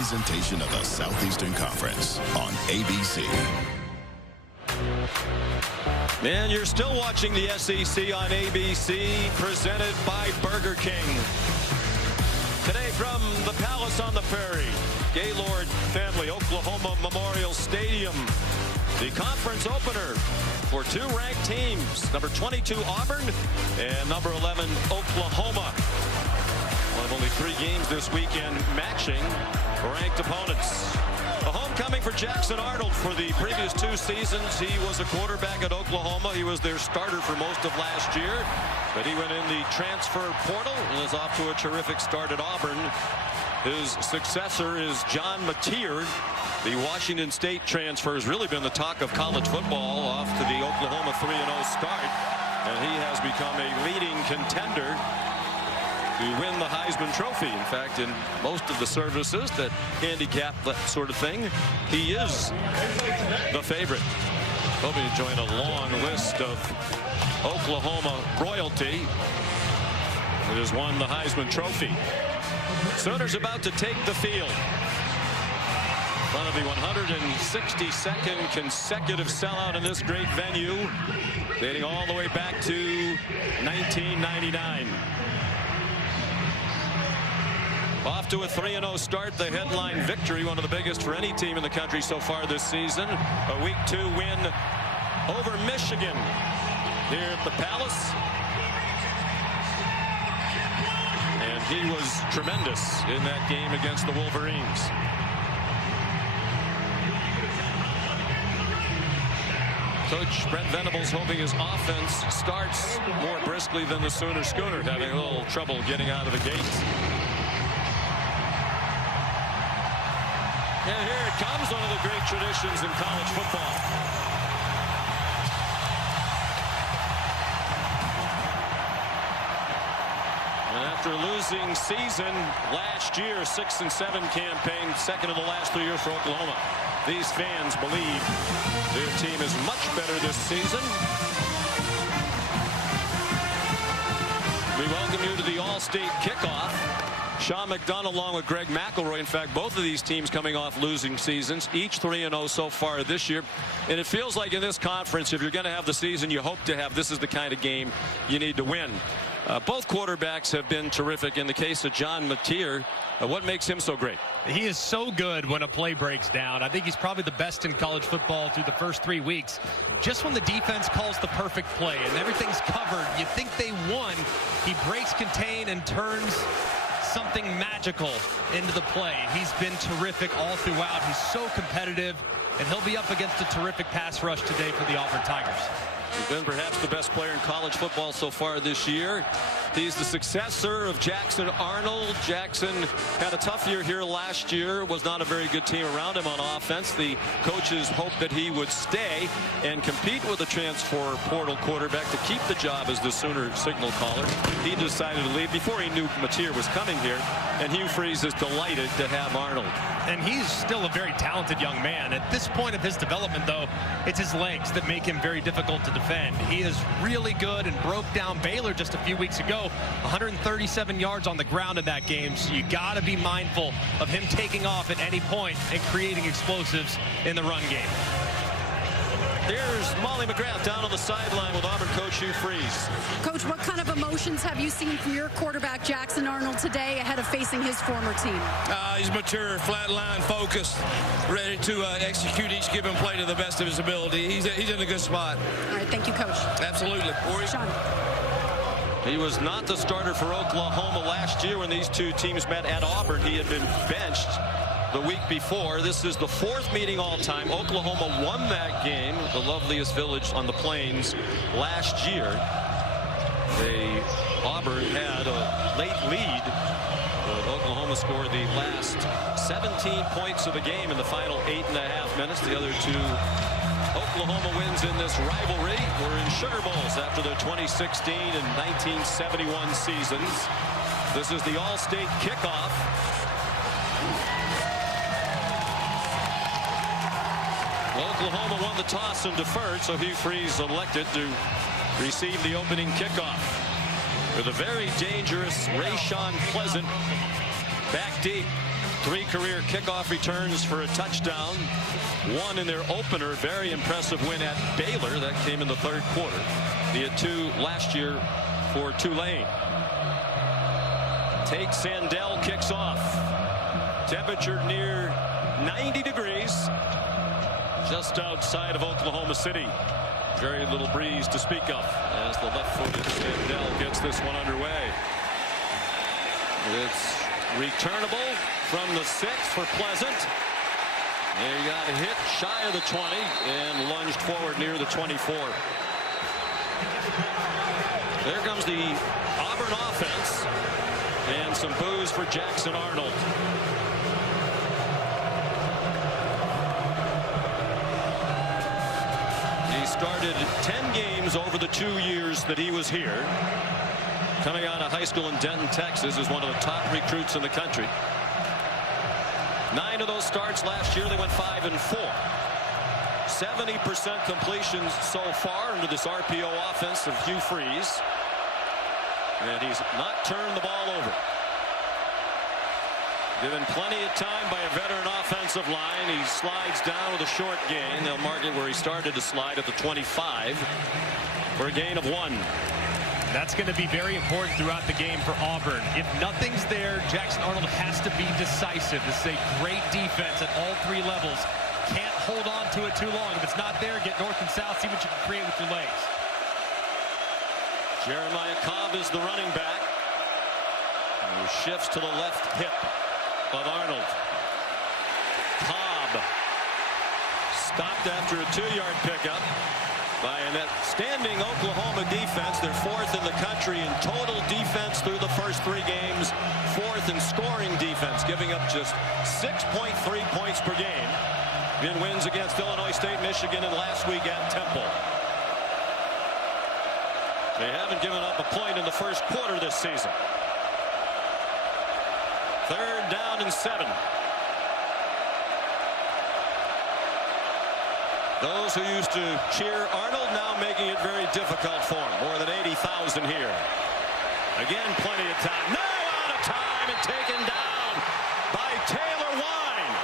presentation of the Southeastern Conference on ABC. And you're still watching the SEC on ABC, presented by Burger King. Today from the Palace on the Prairie, Gaylord family, Oklahoma Memorial Stadium. The conference opener for two ranked teams, number 22 Auburn and number 11 Oklahoma. One of only 3 games this weekend matching ranked opponents. A homecoming for Jackson Arnold. For the previous 2 seasons, he was a quarterback at Oklahoma. He was their starter for most of last year, but he went in the transfer portal and is off to a terrific start at Auburn. His successor is John Mateer. The Washington State transfer has really been the talk of college football, off to the Oklahoma 3-0 start, and he has become a leading contender to win the Heisman Trophy. In fact, in most of the services that handicap that sort of thing, he is the favorite. Hoping to join a long list of Oklahoma royalty that has won the Heisman Trophy. Sooners about to take the field. In front of the 162nd consecutive sellout in this great venue, dating all the way back to 1999. Off to a 3-0 start, the headline victory, one of the biggest for any team in the country so far this season. A Week 2 win over Michigan here at the Palace. And he was tremendous in that game against the Wolverines. Coach Brent Venables hoping his offense starts more briskly than the Sooner Schooner, having a little trouble getting out of the gates. And here it comes, one of the great traditions in college football. And after a losing season last year, 6-7 campaign, second of the last 3 years for Oklahoma, these fans believe their team is much better this season. We welcome you to the All-State Kickoff. Sean McDonough along with Greg McElroy. In fact, both of these teams coming off losing seasons, each 3-0 so far this year. And it feels like in this conference, if you're going to have the season you hope to have, this is the kind of game you need to win. Both quarterbacks have been terrific. In the case of John Mateer, what makes him so great? He is so good when a play breaks down. I think he's probably the best in college football through the first 3 weeks. Just when the defense calls the perfect play and everything's covered, you think they won, he breaks contain and turns something magical into the play. He's been terrific all throughout. He's so competitive, and he'll be up against a terrific pass rush today for the Auburn Tigers. He's been perhaps the best player in college football so far this year. He's the successor of Jackson Arnold. Jackson had a tough year here last year. Was not a very good team around him on offense. The coaches hoped that he would stay and compete with a transfer portal quarterback to keep the job as the Sooner signal caller. He decided to leave before he knew Mateer was coming here, and Hugh Freeze is delighted to have Arnold. And he's still a very talented young man. At this point of his development, though, it's his legs that make him very difficult to defend. He is really good and broke down Baylor just a few weeks ago. 137 yards on the ground in that game. So you got to be mindful of him taking off at any point and creating explosives in the run game. Here's Molly McGrath down on the sideline with Auburn coach Hugh Freeze. Coach, what kind of emotions have you seen from your quarterback Jackson Arnold today ahead of facing his former team? He's mature, flatline, focused, ready to execute each given play to the best of his ability. He's in a good spot. All right, thank you, Coach. Absolutely. Sean. He was not the starter for Oklahoma last year when these two teams met at Auburn. He had been benched the week before. This is the 4th meeting all time. Oklahoma won that game, the loveliest village on the plains, last year. Auburn had a late lead, but Oklahoma scored the last 17 points of the game in the final 8.5 minutes. The other 2 Oklahoma wins in this rivalry were in Sugar Bowls after the 2016 and 1971 seasons. This is the All-State Kickoff. Oklahoma won the toss and deferred, so Hugh Freeze elected to receive the opening kickoff with a very dangerous Rayshawn Pleasant back deep. 3 career kickoff returns for a touchdown. 1 in their opener. Very impressive win at Baylor. That came in the 3rd quarter. He had 2 last year for Tulane. Tate Sandell kicks off. Temperature near 90 degrees. Just outside of Oklahoma City. Very little breeze to speak of as the left-footed Sandell gets this one underway. It's returnable from the 6 for Pleasant. He got a hit shy of the 20 and lunged forward near the 24. There comes the Auburn offense and some boos for Jackson Arnold. He started 10 games over the 2 years that he was here. Coming out of high school in Denton, Texas, is one of the top recruits in the country. 9 of those starts last year, they went 5-4. 70% completions so far under this RPO offense of Hugh Freeze. And he's not turned the ball over. Given plenty of time by a veteran offensive line. He slides down with a short gain. They'll mark it where he started to slide at the 25 for a gain of 1. That's going to be very important throughout the game for Auburn. If nothing's there, Jackson Arnold has to be decisive. This is a great defense at all 3 levels. Can't hold on to it too long. If it's not there, get north and south, see what you can create with your legs. Jeremiah Cobb is the running back. He shifts to the left hip of Arnold. Cobb stopped after a 2-yard pickup by an outstanding Oklahoma defense. They're 4th in the country in total defense through the first 3 games. 4th in scoring defense, giving up just 6.3 points per game in wins against Illinois State, Michigan, and last week at Temple. They haven't given up a point in the first quarter this season. 3rd down and 7. Those who used to cheer Arnold now making it very difficult for him. More than 80,000 here. Again, plenty of time. Now out of time and taken down by Taylor Wine.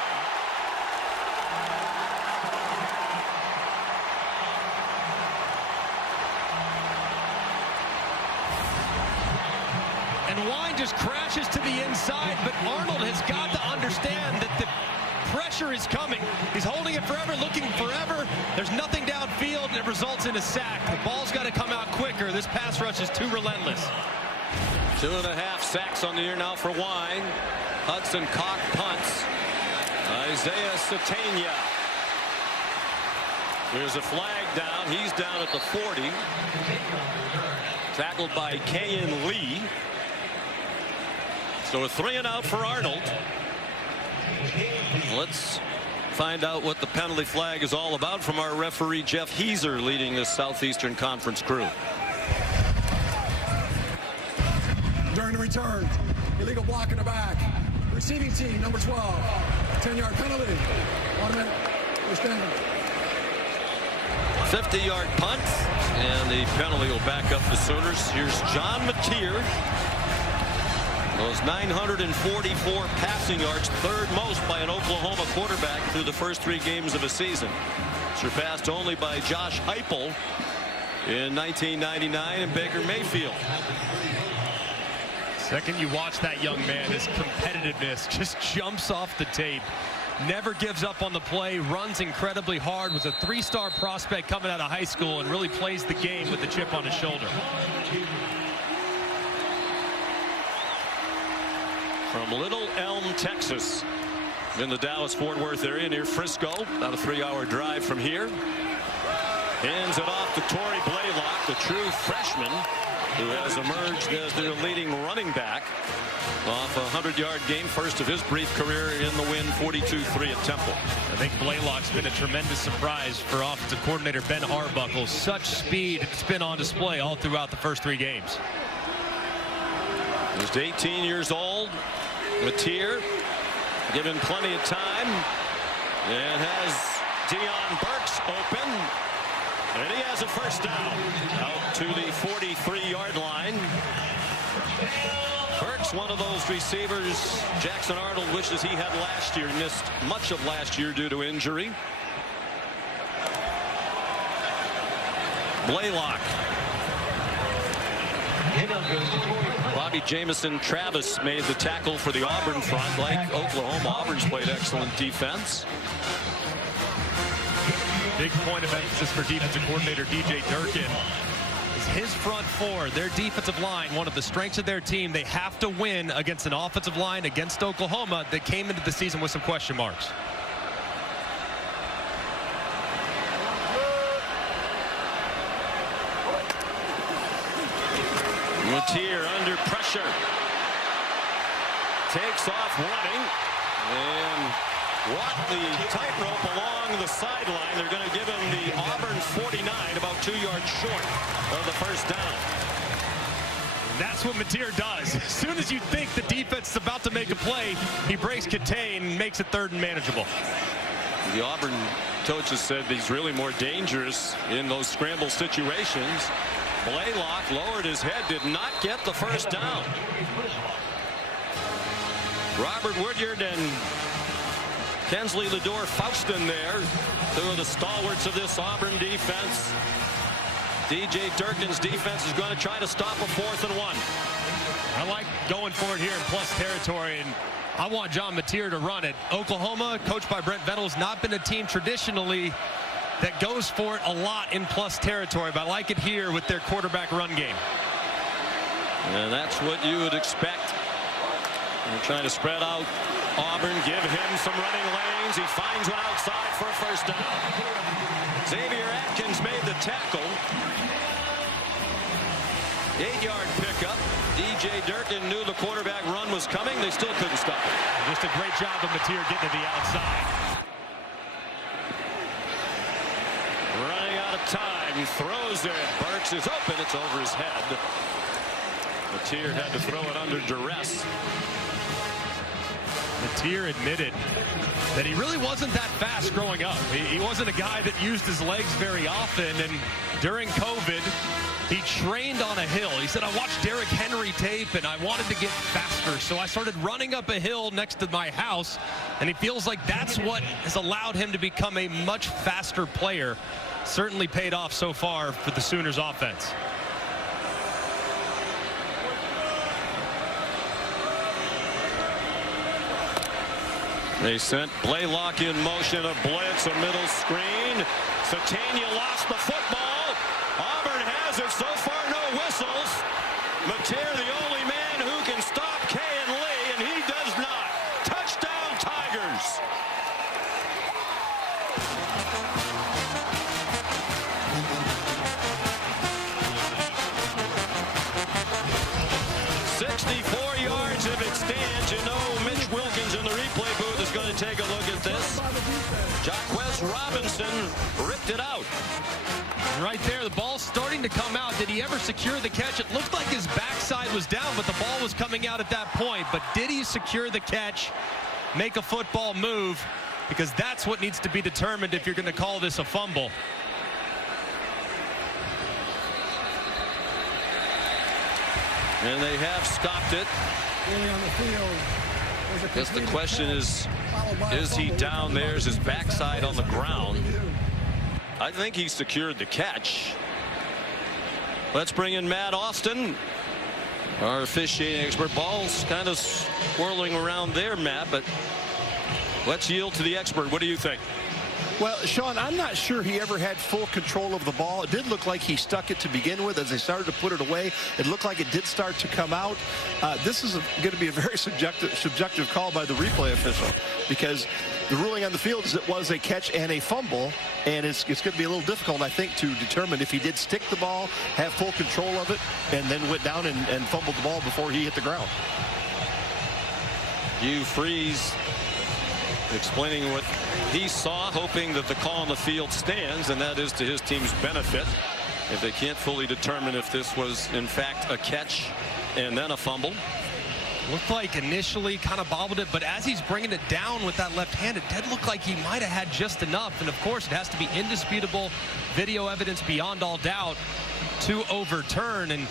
And Wine just crashes to the inside, but Arnold has got to understand that the pressure is coming. He's holding it forever, looking forever. There's nothing downfield, and it results in a sack. The ball's got to come out quicker. This pass rush is too relentless. 2.5 sacks on the year now for Wine. Hudson Cock punts. Isaiah Satania. There's a flag down. He's down at the 40. Tackled by Kayan Lee. So a 3 and out for Arnold. Let's find out what the penalty flag is all about from our referee Jeff Heiser, leading this Southeastern Conference crew. During the return, illegal block in the back. Receiving team number 12. 10-yard penalty. 1 minute. We're standing. 50-yard punt, and the penalty will back up the Sooners. Here's John Mateer. Those 944 passing yards, 3rd most by an Oklahoma quarterback through the first 3 games of a season. Surpassed only by Josh Heupel in 1999 and Baker Mayfield. Second you watch that young man, his competitiveness just jumps off the tape. Never gives up on the play, runs incredibly hard, was a 3-star prospect coming out of high school and really plays the game with the chip on his shoulder. From Little Elm, Texas, in the Dallas-Fort Worth area near Frisco, about a 3-hour drive from here. Hands it off to Torrey Blaylock, the true freshman who has emerged as their leading running back off a 100-yard game, first of his brief career in the win, 42-3 at Temple. I think Blaylock's been a tremendous surprise for offensive coordinator Ben Arbuckle. Such speed, it's been on display all throughout the first 3 games. Just 18 years old. Mateer given plenty of time and has Deion Burks open, and he has a first down out to the 43-yard line. Burke's one of those receivers Jackson Arnold wishes he had last year. Missed much of last year due to injury. Blaylock. Bobby Jamison Travis made the tackle for the Auburn front. Like Oklahoma, Auburn's played excellent defense. Big point of emphasis for defensive coordinator DJ Durkin is his front four, their defensive line, one of the strengths of their team. They have to win against an offensive line against Oklahoma that came into the season with some question marks. Matier under pressure. Takes off running. And walk the tightrope along the sideline. They're going to give him the Auburn 49, about 2 yards short of the first down. That's what Matier does. As soon as you think the defense is about to make a play, he breaks contain and makes it third and manageable. The Auburn coaches said he's really more dangerous in those scramble situations. Blaylock lowered his head, did not get the first down. Robert Woodyard and Kensley Ledore Faustin there, two of the stalwarts of this Auburn defense. DJ Durkin's defense is going to try to stop a 4th and 1. I like going for it here in plus territory, and I want John Matier to run it. Oklahoma, coached by Brent Venables, has not been a team traditionally that goes for it a lot in plus territory, but I like it here with their quarterback run game. And that's what you would expect. They're trying to spread out Auburn, give him some running lanes. He finds one outside for a first down. Xavier Atkins made the tackle. 8-yard pickup. DJ Durkin knew the quarterback run was coming. They still couldn't stop it. Just a great job of Matier getting to the outside. Running out of time, throws it. Burks is open. It's over his head. Matier had to throw it under duress. Matier admitted that he really wasn't that fast growing up. He wasn't a guy that used his legs very often, and during COVID, he trained on a hill. He said, I watched Derrick Henry tape, and I wanted to get faster, so I started running up a hill next to my house, and he feels like that's what has allowed him to become a much faster player. Certainly paid off so far for the Sooners offense. They sent Blaylock in motion, a blitz, a middle screen. Satania lost the football. Auburn has it. So far, no whistles. Matier, the only man who can stop Kayan Lee, and he does not. Touchdown, Tigers. "64 yards if it stands." You know, Mitch Wilkins in the replay booth is going to take a look at this. Jaquez Robinson ripped it out. Right there, the ball's starting to come out. Did he ever secure the catch? It looked like his backside was down, but the ball was coming out at that point. But did he secure the catch, make a football move? Because that's what needs to be determined if you're going to call this a fumble. And they have stopped it. I guess the question is he down there? Is his backside on the ground? I think he secured the catch. Let's bring in Matt Austin, our officiating expert. Ball's kind of swirling around there, Matt, but let's yield to the expert. What do you think? Well, Sean, I'm not sure he ever had full control of the ball. It did look like he stuck it to begin with. As they started to put it away, it looked like it did start to come out. This is going to be a very subjective call by the replay official, because the ruling on the field is it was a catch and a fumble, and it's going to be a little difficult, I think, to determine if he did stick the ball, have full control of it, and then went down and fumbled the ball before he hit the ground. Hugh Freeze explaining what he saw, hoping that the call on the field stands, and that is to his team's benefit if they can't fully determine if this was in fact a catch and then a fumble. Looked like initially kind of bobbled it, but as he's bringing it down with that left hand, it did look like he might have had just enough. And of course, it has to be indisputable video evidence beyond all doubt to overturn. And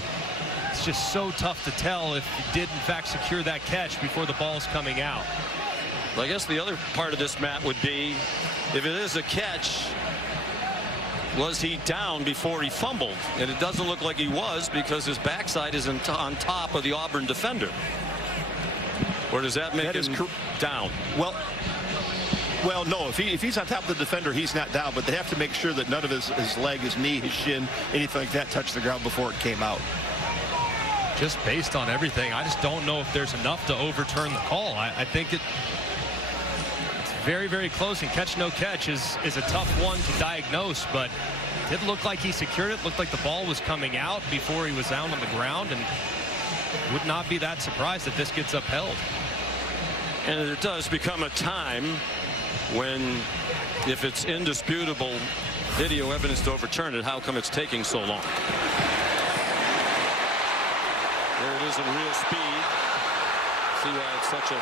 it's just so tough to tell if he did in fact secure that catch before the ball's coming out. Well, I guess the other part of this, Matt, would be if it is a catch, was he down before he fumbled? And it doesn't look like he was, because his backside is on top of the Auburn defender. Or does that make him down? Well, no. If he's on top of the defender, he's not down. But they have to make sure that none of his leg, his knee, his shin, anything like that touched the ground before it came out. Just based on everything, I just don't know if there's enough to overturn the call. I think it's very, very close, and catch no catch is a tough one to diagnose, but it did look like he secured it. Looked like the ball was coming out before he was down on the ground, and would not be that surprised if this gets upheld. And it does become a time when, if it's indisputable video evidence to overturn it, how come it's taking so long? There it is in real speed. See why it's such a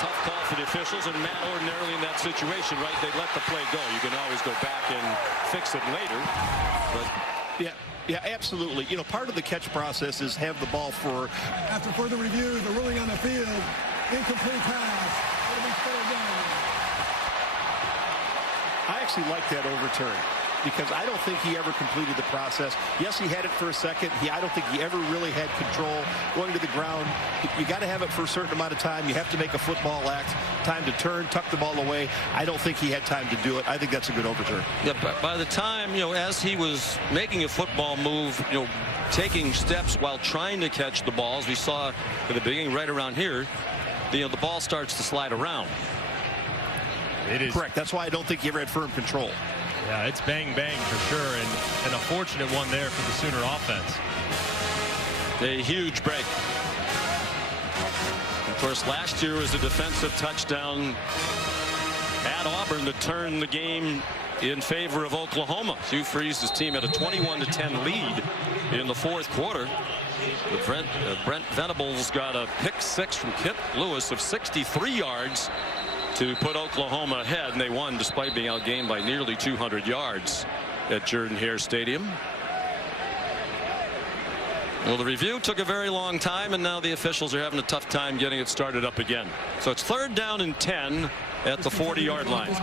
tough call for the officials. And Matt, ordinarily in that situation, right, they let the play go. You can always go back and fix it later. But yeah, absolutely. You know, part of the catch process is have the ball for. After further review, the ruling on the field, incomplete pass. It'll be third down. I actually like that overturn, because I don't think he ever completed the process. Yes, he had it for a second. I don't think he ever really had control going to the ground. You got to have it for a certain amount of time. You have to make a football act. Time to turn, tuck the ball away. I don't think he had time to do it. I think that's a good overturn. Yeah, but by the time, as he was making a football move, taking steps while trying to catch the balls, we saw at the beginning right around here, the ball starts to slide around. It is correct. That's why I don't think he ever had firm control. Yeah, it's bang, bang for sure, and a fortunate one there for the Sooner offense. A huge break. Of course, last year was a defensive touchdown at Auburn that turned the game in favor of Oklahoma. Hugh Freeze's team had a 21-10 lead in the fourth quarter. Brent Venables got a pick six from Kip Lewis of 63 yards to put Oklahoma ahead, and they won despite being outgained by nearly 200 yards at Jordan-Hare Stadium. Well, the review took a very long time, and now the officials are having a tough time getting it started up again. So it's 3rd down and 10 at the 40-yard line.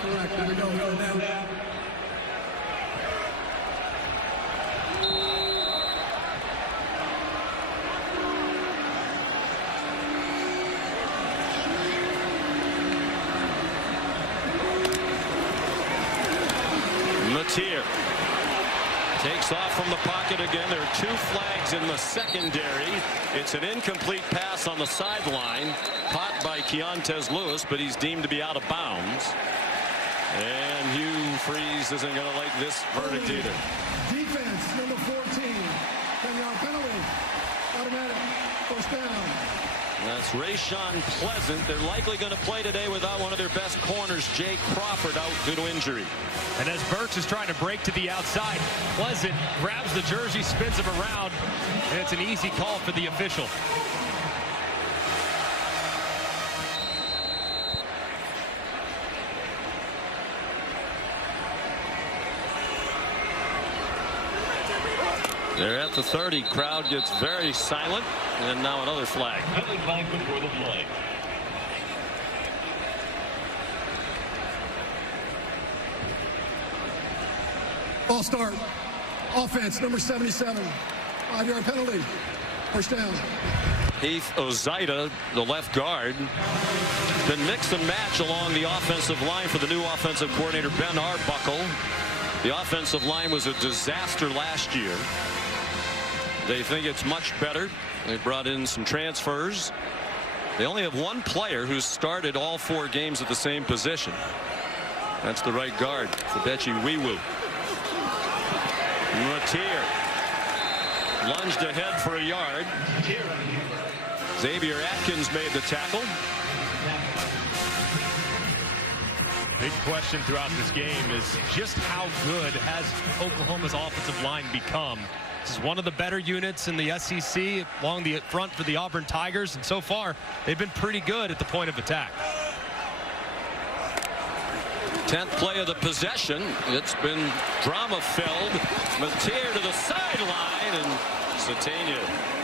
Mateer takes off from the pocket again. There are 2 flags in the secondary. It's an incomplete pass on the sideline, caught by Keontez Lewis, but he's deemed to be out of bounds. And Hugh Freeze isn't going to like this verdict either. Defense, number 14. 10-yard penalty. Automatic first down. That's Rayshon Pleasant. They're likely going to play today without one of their best corners, Jay Crawford, out due to injury. And as Burks is trying to break to the outside, Pleasant grabs the jersey, spins him around, and it's an easy call for the official. They're at the 30. Crowd gets very silent, and now another flag. Before the flag. Ball start. Offense, number 77. 5-yard penalty. First down. Heath Ozaida, the left guard, been mix and match along the offensive line for the new offensive coordinator, Ben Arbuckle. The offensive line was a disaster last year. They think it's much better. They brought in some transfers. They only have 1 player who's started all 4 games at the same position. That's the right guard, Fabechi Wiwu. Mateer lunged ahead for a yard. Xavier Atkins made the tackle. Big question throughout this game is just how good has Oklahoma's offensive line become. This is one of the better units in the SEC along the front for the Auburn Tigers, and so far they've been pretty good at the point of attack. 10th play of the possession. It's been drama-filled. Mateer to the sideline, and Satania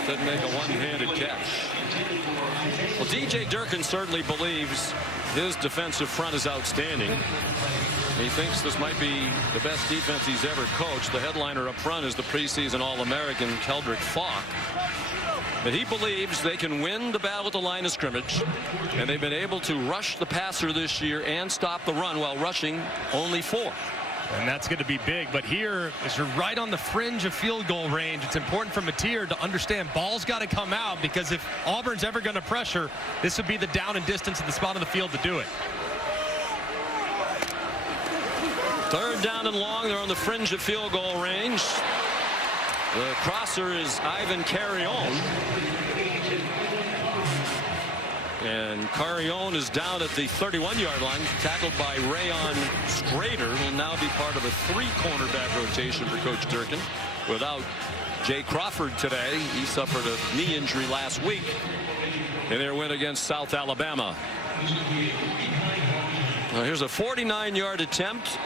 couldn't make a one-handed catch. Well, DJ Durkin certainly believes his defensive front is outstanding. He thinks this might be the best defense he's ever coached. The headliner up front is the preseason All-American Keldrick Falk. But he believes they can win the battle at the line of scrimmage, and they've been able to rush the passer this year and stop the run while rushing only 4. And that's going to be big. But here, as you're right on the fringe of field goal range, it's important for Mateer to understand ball's got to come out, because if Auburn's ever going to pressure, this would be the down and distance at the spot of the field to do it. 3rd down and long. They're on the fringe of field goal range. The crosser is Ivan Carrion. And Carrion is down at the 31-yard line, tackled by Rayon Strader. Will now be part of a 3-cornerback rotation for Coach Durkin without Jay Crawford today. He suffered a knee injury last week in their win against South Alabama. Now here's a 49-yard attempt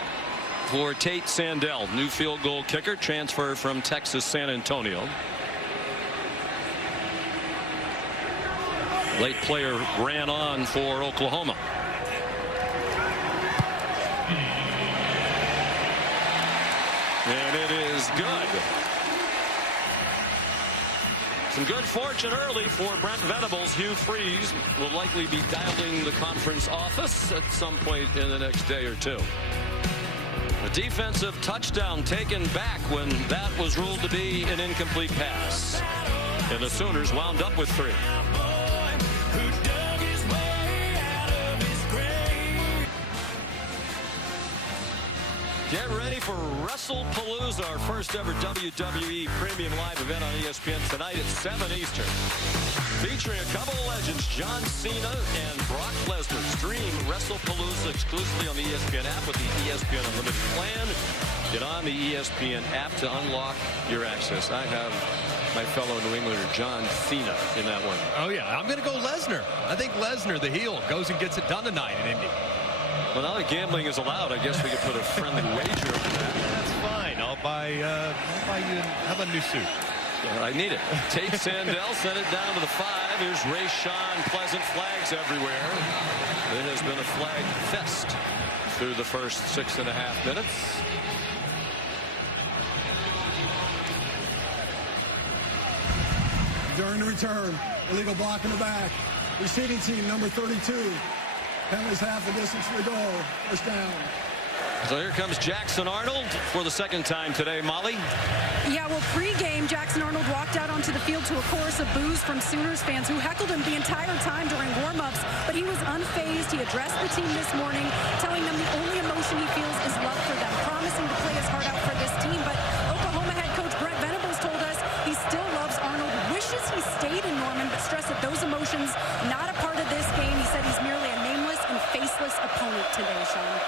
for Tate Sandell, new field goal kicker, transfer from Texas San Antonio. Late player ran on for Oklahoma. And it is good. Some good fortune early for Brent Venables. Hugh Freeze will likely be dialing the conference office at some point in the next day or two. A defensive touchdown taken back when that was ruled to be an incomplete pass. And the Sooners wound up with 3. Get ready for WrestlePalooza, our first ever WWE premium live event on ESPN tonight at 7 Eastern. Featuring a couple of legends, John Cena and Brock Lesnar. Stream WrestlePalooza exclusively on the ESPN app with the ESPN Unlimited plan. Get on the ESPN app to unlock your access. I have my fellow New Englander John Cena in that one. Oh, yeah. I'm going to go Lesnar. I think Lesnar, the heel, goes and gets it done tonight in Indy. Well, now that gambling is allowed, I guess we could put a friendly wager over that. That's fine. I'll buy you. How about a new suit? Yeah, I need it. Tate Sandell sent it down to the 5. Here's Rayshawn Pleasant. Flags everywhere. It has been a flag fest through the first 6.5 minutes. During the return, illegal block in the back. Receiving team, number 32. Penalties half the distance to the goal. First down. So here comes Jackson Arnold for the 2nd time today, Molly. Yeah, well, pregame, Jackson Arnold walked out onto the field to a chorus of boos from Sooners fans who heckled him the entire time during warm-ups, but he was unfazed. He addressed the team this morning, telling them the only emotion he feels is love for them, promising to play his heart out for this team. But Oklahoma head coach Brent Venables told us he still loves Arnold, wishes he stayed in Norman, but stressed that those emotions not a part of this game. He said he's merely a nameless and faceless opponent today, Sean.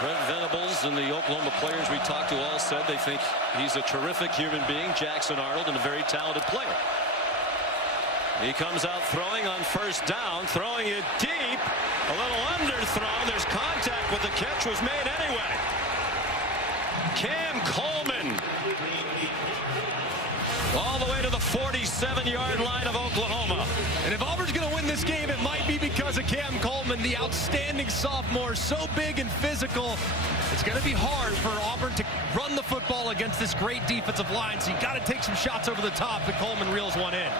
Brent Venables and the Oklahoma players we talked to all said they think he's a terrific human being, Jackson Arnold, and a very talented player. He comes out throwing on 1st down, throwing it deep, a little underthrown. There's contact, but the catch was made anyway. Cam Coleman all the way to the 47-yard line of Oklahoma. And if Auburn's going to win this game, it might be because of Cam Coleman, the outstanding sophomore, so big and physical. It's going to be hard for Auburn to run the football against this great defensive line, so you got to take some shots over the top, and Coleman reels one in.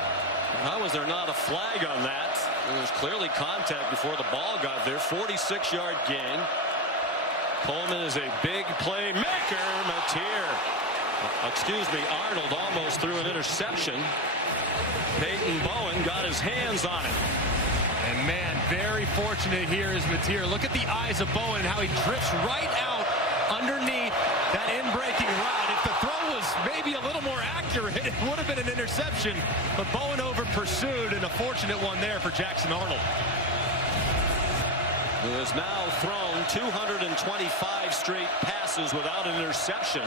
How was there not a flag on that? There was clearly contact before the ball got there. 46-yard gain. Coleman is a big playmaker. Arnold almost threw an interception. Peyton Bowen got his hands on it. And man, very fortunate here is Mateer. Look at the eyes of Bowen and how he drifts right out underneath that in-breaking route. If the throw was maybe a little more accurate, it would have been an interception. But Bowen over-pursued, and a fortunate one there for Jackson Arnold. Who has now thrown 225 straight passes without an interception.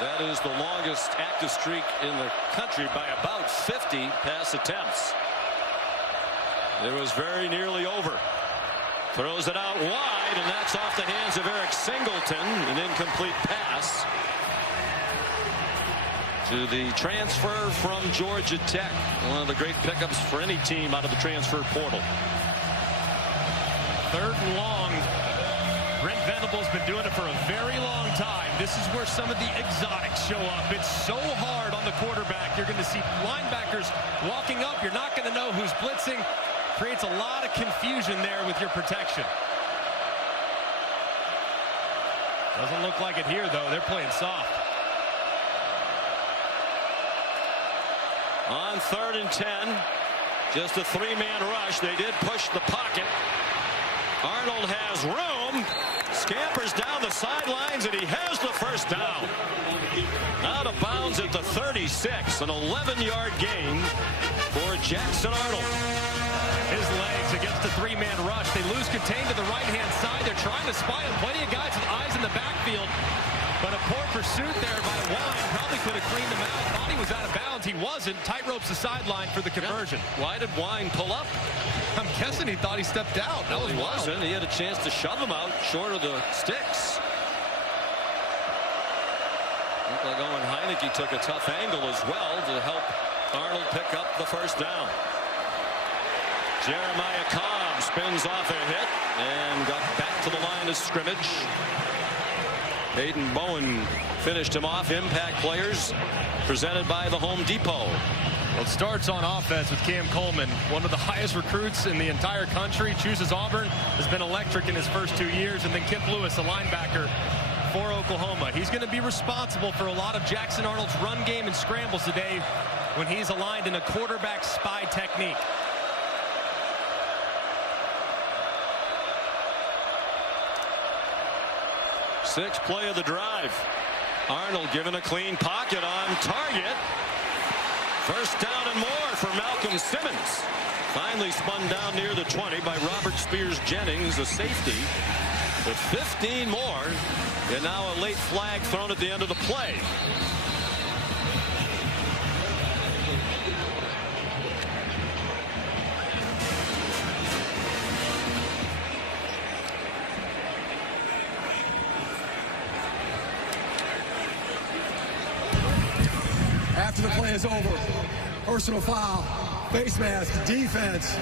That is the longest active streak in the country by about 50 pass attempts. It was very nearly over. Throws it out wide, and that's off the hands of Eric Singleton. An incomplete pass. to the transfer from Georgia Tech. One of the great pickups for any team out of the transfer portal. 3rd and long. Brent Venables been doing it for a very long time. This is where some of the exotics show up. It's so hard on the quarterback. You're going to see linebackers walking up. You're not going to know who's blitzing. Creates a lot of confusion there with your protection. Doesn't look like it here, though. They're playing soft. On 3rd and 10, just a 3-man rush. They did push the pocket. Arnold has room, scampers down the sidelines, and he has the first down. Out of bounds at the 36, an 11-yard gain for Jackson Arnold. His legs against a 3-man rush. They lose contain to the right-hand side. They're trying to spy him. Plenty of guys with eyes in the backfield. But a poor pursuit there by Wine. Probably could have cleaned him out. Thought he was out of bounds. He wasn't. Tight ropes the sideline for the conversion. Yeah. Why did Wine pull up? I'm guessing he thought he stepped out. That was wild. Wasn't. He had a chance to shove him out short of the sticks. Looked like Owen Heineke took a tough angle as well to help Arnold pick up the first down. Jeremiah Cobb spins off a hit and got back to the line of scrimmage. Hayden Bowen finished him off. Impact players presented by the Home Depot. Well, it starts on offense with Cam Coleman, one of the highest recruits in the entire country. Chooses Auburn, has been electric in his first 2 years. And then Kip Lewis, a linebacker for Oklahoma. He's going to be responsible for a lot of Jackson Arnold's run game and scrambles today when he's aligned in a quarterback spy technique. Sixth play of the drive. Arnold given a clean pocket on target. First down and more for Malcolm Simmons. Finally spun down near the 20 by Robert Spears-Jennings, a safety. With 15 more, and now a late flag thrown at the end of the play. After the play is over, personal foul, face mask, defense,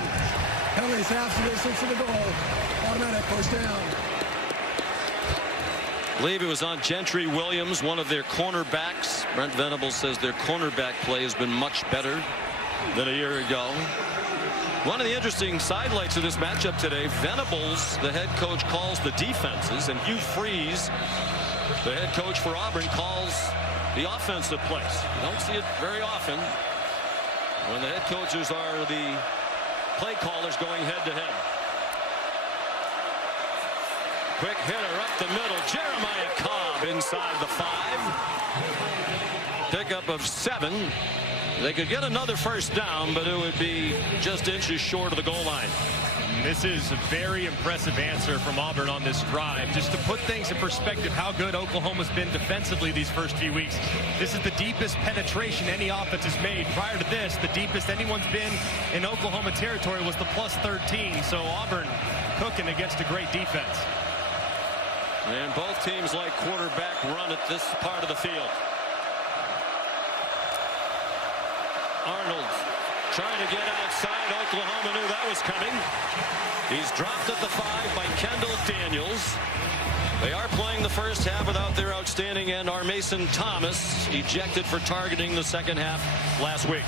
penalties half the distance to the goal, automatic first down. I believe it was on Gentry Williams, one of their cornerbacks. Brent Venables says their cornerback play has been much better than a year ago. One of the interesting sidelights of this matchup today, Venables, the head coach, calls the defenses, and Hugh Freeze, the head coach for Auburn, calls the offensive plays. You don't see it very often when the head coaches are the play callers going head to head. Quick hitter up the middle. Jeremiah Cobb inside the 5. Pickup of 7. They could get another first down, but it would be just inches short of the goal line. This is a very impressive answer from Auburn on this drive. Just to put things in perspective, how good Oklahoma's been defensively these first few weeks. This is the deepest penetration any offense has made. Prior to this, the deepest anyone's been in Oklahoma territory was the +13. So Auburn cooking against a great defense. And both teams like quarterback run at this part of the field. Arnold trying to get outside. Oklahoma knew that was coming. He's dropped at the 5 by Kendall Daniels. They are playing the first half without their outstanding end, Mason Thomas, ejected for targeting the second half last week.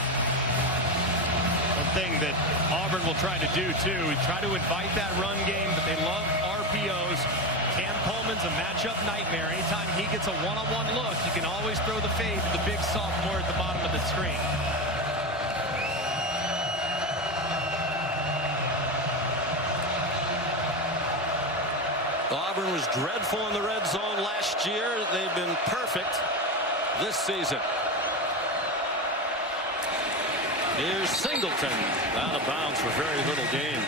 One thing that Auburn will try to do, too, is try to invite that run game, but they love RPOs. Cam Coleman's a matchup nightmare. Anytime he gets a one-on-one look, you can always throw the fade to the big sophomore at the bottom of the screen. Auburn was dreadful in the red zone last year. They've been perfect this season. Here's Singleton out of bounds for very little gain.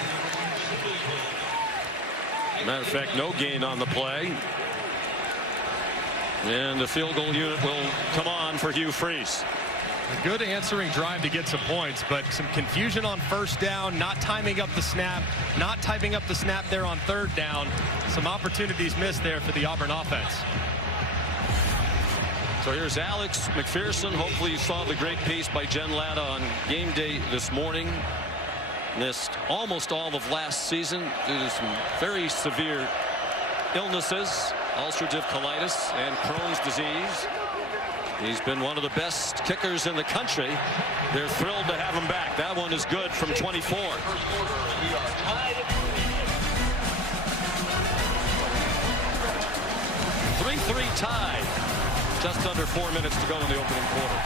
Matter of fact, no gain on the play. And the field goal unit will come on for Hugh Freeze. A good answering drive to get some points, but some confusion on first down, not timing up the snap, not timing up the snap there on third down. Some opportunities missed there for the Auburn offense. So here's Alex McPherson. Hopefully you saw the great piece by Jen Latta on game day this morning. Missed almost all of last season due to some very severe illnesses, ulcerative colitis and Crohn's disease. He's been one of the best kickers in the country. They're thrilled to have him back. That one is good from 24. 3-3 tie. Just under 4 minutes to go in the opening quarter.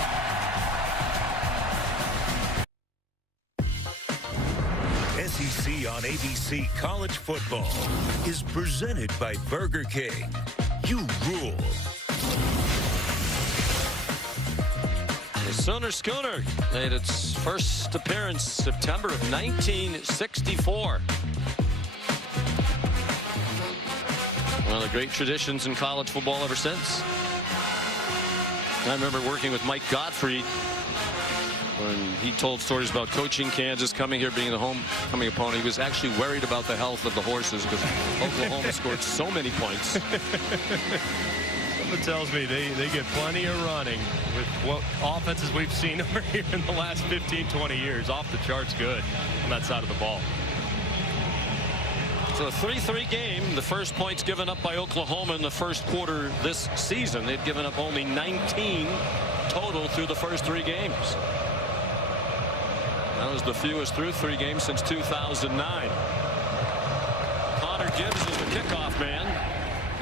SEC on ABC College Football is presented by Burger King. You rule. The Sooner Schooner made its first appearance September of 1964. One of the great traditions in college football ever since. I remember working with Mike Gottfried when he told stories about coaching Kansas, coming here, being the homecoming opponent. He was actually worried about the health of the horses because Oklahoma scored so many points. Something tells me they get plenty of running with what offenses we've seen over here in the last 15, 20 years. Off the charts good on that side of the ball. So a 3-3 game. The first points given up by Oklahoma in the first quarter this season. They've given up only 19 total through the first 3 games. That was the fewest through 3 games since 2009. Connor Gibbs is the kickoff man,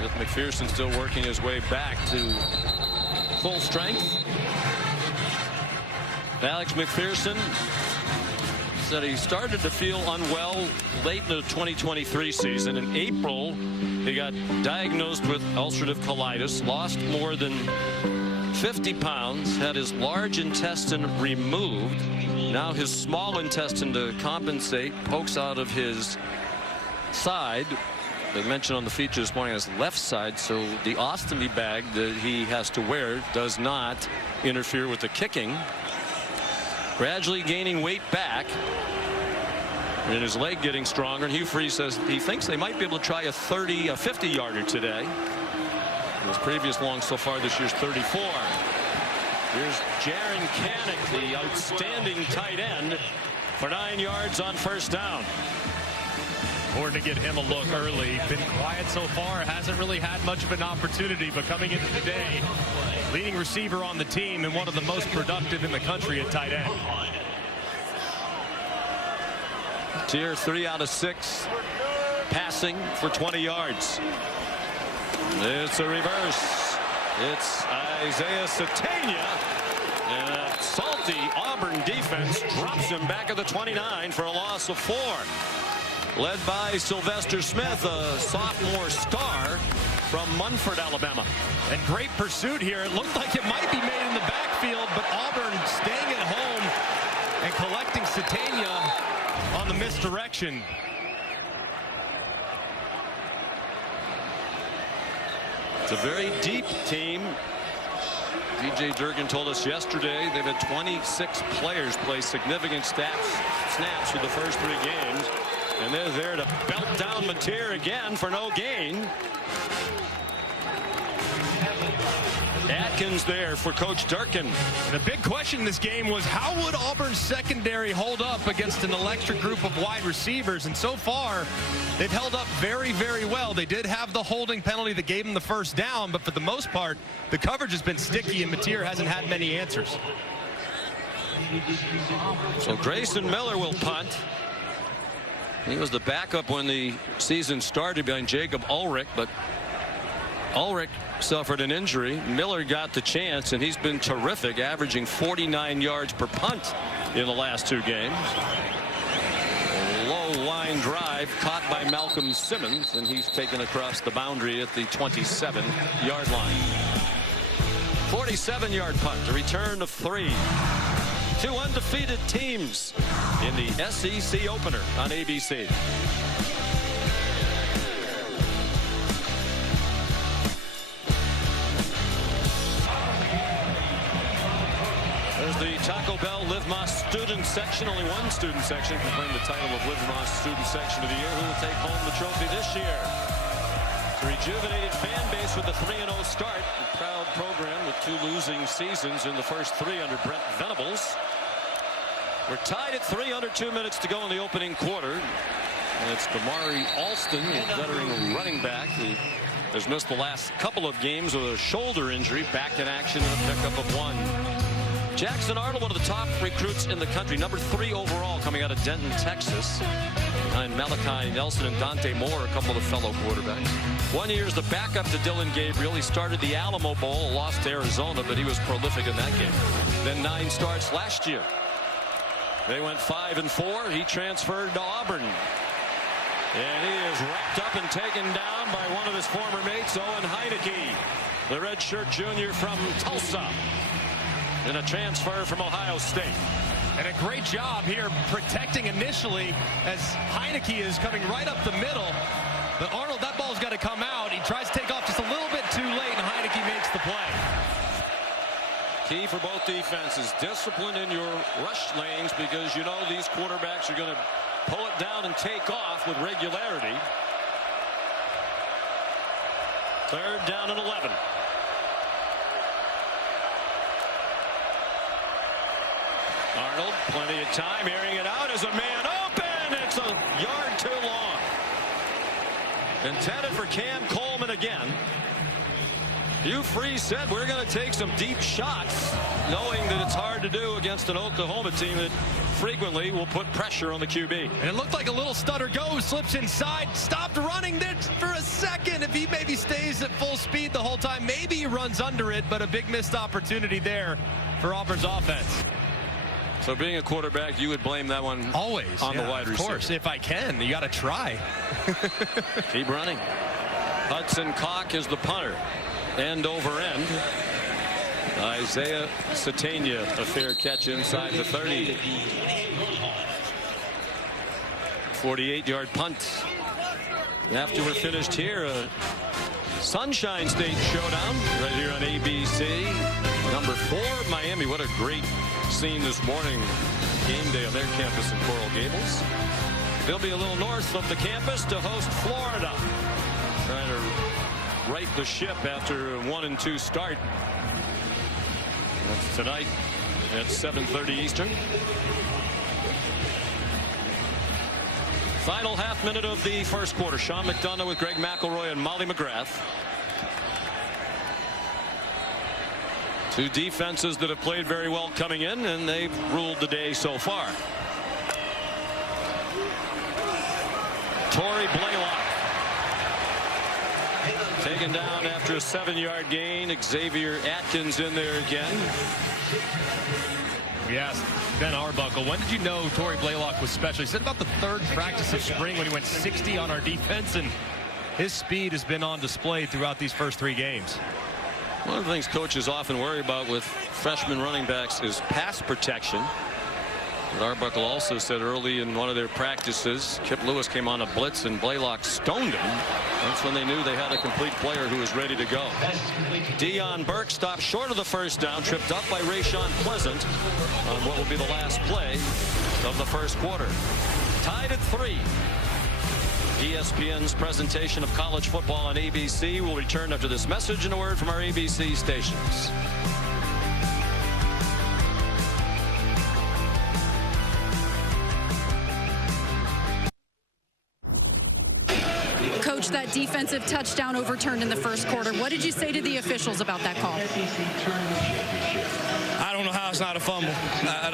with McPherson still working his way back to full strength. Alex McPherson said he started to feel unwell late in the 2023 season. In April, he got diagnosed with ulcerative colitis, lost more than 50 pounds, had his large intestine removed. Now his small intestine, to compensate, pokes out of his side. They mentioned on the feature this morning his left side, so the ostomy bag that he has to wear does not interfere with the kicking. Gradually gaining weight back, and his leg getting stronger. And Hugh Freeze says he thinks they might be able to try a 50-yarder today. His previous long so far this year's 34. Here's Jaron Kanik, the outstanding tight end, for 9 yards on first down. Important to get him a look early. Been quiet so far. Hasn't really had much of an opportunity, but coming into the day, leading receiver on the team and one of the most productive in the country at tight end. Tier 3 out of 6 passing for 20 yards. It's a reverse. It's Isaiah Satania, and a salty Auburn defense drops him back at the 29 for a loss of 4. Led by Sylvester Smith, a sophomore star from Munford, Alabama. And great pursuit here. It looked like it might be made in the backfield, but Auburn staying at home and collecting Satania on the misdirection. It's a very deep team. DJ Durkin told us yesterday they've had 26 players play significant snaps through the first 3 games. And they're there to belt down Mateer again for no gain. Atkins there for Coach Durkin. The big question in this game was, how would Auburn's secondary hold up against an electric group of wide receivers? And so far, they've held up very, very well. They did have the holding penalty that gave them the first down, but for the most part, the coverage has been sticky, and Mateer hasn't had many answers. So Grayson Miller will punt. He was the backup when the season started behind Jacob Ulrich, but Ulrich suffered an injury. Miller got the chance, and he's been terrific, averaging 49 yards per punt in the last 2 games. A low line drive caught by Malcolm Simmons, and he's taken across the boundary at the 27-yard line. 47-yard punt, a return of 3. 2 undefeated teams in the SEC opener on ABC. There's the Taco Bell Live Moss student section. Only one student section can claim the title of Live Moss student section of the year. Who will take home the trophy this year? Rejuvenated fan base with a 3-0 start. A proud program with 2 losing seasons in the first 3 under Brent Venables. We're tied at 3 under 2 minutes to go in the opening quarter. And it's Damari Alston, a veteran running back who has missed the last couple of games with a shoulder injury. Back in action in a pickup of 1. Jackson Arnold, one of the top recruits in the country, number 3 overall, coming out of Denton, Texas. Behind Malachi Nelson and Dante Moore, a couple of fellow quarterbacks. 1 year as the backup to Dylan Gabriel. He started the Alamo Bowl, lost to Arizona, but he was prolific in that game. Then 9 starts last year. They went 5-4. He transferred to Auburn. And he is wrapped up and taken down by one of his former mates, Owen Heineke, the redshirt junior from Tulsa, in a transfer from Ohio State. And a great job here protecting initially as Heineke is coming right up the middle. But Arnold, that ball's got to come out. He tries to take off just a little bit too late, and Heineke makes the play. Key for both defenses, discipline in your rush lanes, because you know these quarterbacks are going to pull it down and take off with regularity. 3rd down and 11. Arnold, plenty of time, airing it out as a man open. It's a yard too long. Intended for Cam Coleman again. Hugh Freeze said we're going to take some deep shots, knowing that it's hard to do against an Oklahoma team that frequently will put pressure on the QB. And it looked like a little stutter go, slips inside, stopped running there for a second. If he maybe stays at full speed the whole time, maybe he runs under it, but a big missed opportunity there for Auburn's offense. So being a quarterback, you would blame that one always on the wide receiver. Of course, if I can. You got to try. Keep running. Hudson Cock is the punter. End over end. Isaiah Satania, a fair catch inside the 30. 48-yard punt. After we're finished here, a Sunshine State showdown right here on ABC. Number 4, Miami. What a great scene this morning. Game day on their campus in Coral Gables. They'll be a little north of the campus to host Florida. Trying to right the ship after a 1-2 start. That's tonight at 7:30 Eastern. Final half minute of the first quarter. Sean McDonough with Greg McElroy and Molly McGrath. Two defenses that have played very well coming in, and they've ruled the day so far. Torrey Blaylock taken down after a 7-yard gain. Xavier Atkins in there again. We asked Ben Arbuckle, when did you know Torrey Blaylock was special? He said about the 3rd practice of spring when he went 60 on our defense, and his speed has been on display throughout these first 3 games. One of the things coaches often worry about with freshman running backs is pass protection. But Arbuckle also said early in one of their practices, Kip Lewis came on a blitz and Blaylock stoned him. That's when they knew they had a complete player who was ready to go. Dion Burke stopped short of the first down, tripped up by Rayshon Pleasant on what will be the last play of the first quarter. Tied at 3. ESPN's presentation of college football on ABC will return after this message and a word from our ABC stations. Coach, that defensive touchdown overturned in the first quarter. What did you say to the officials about that call? I don't know how it's not a fumble. I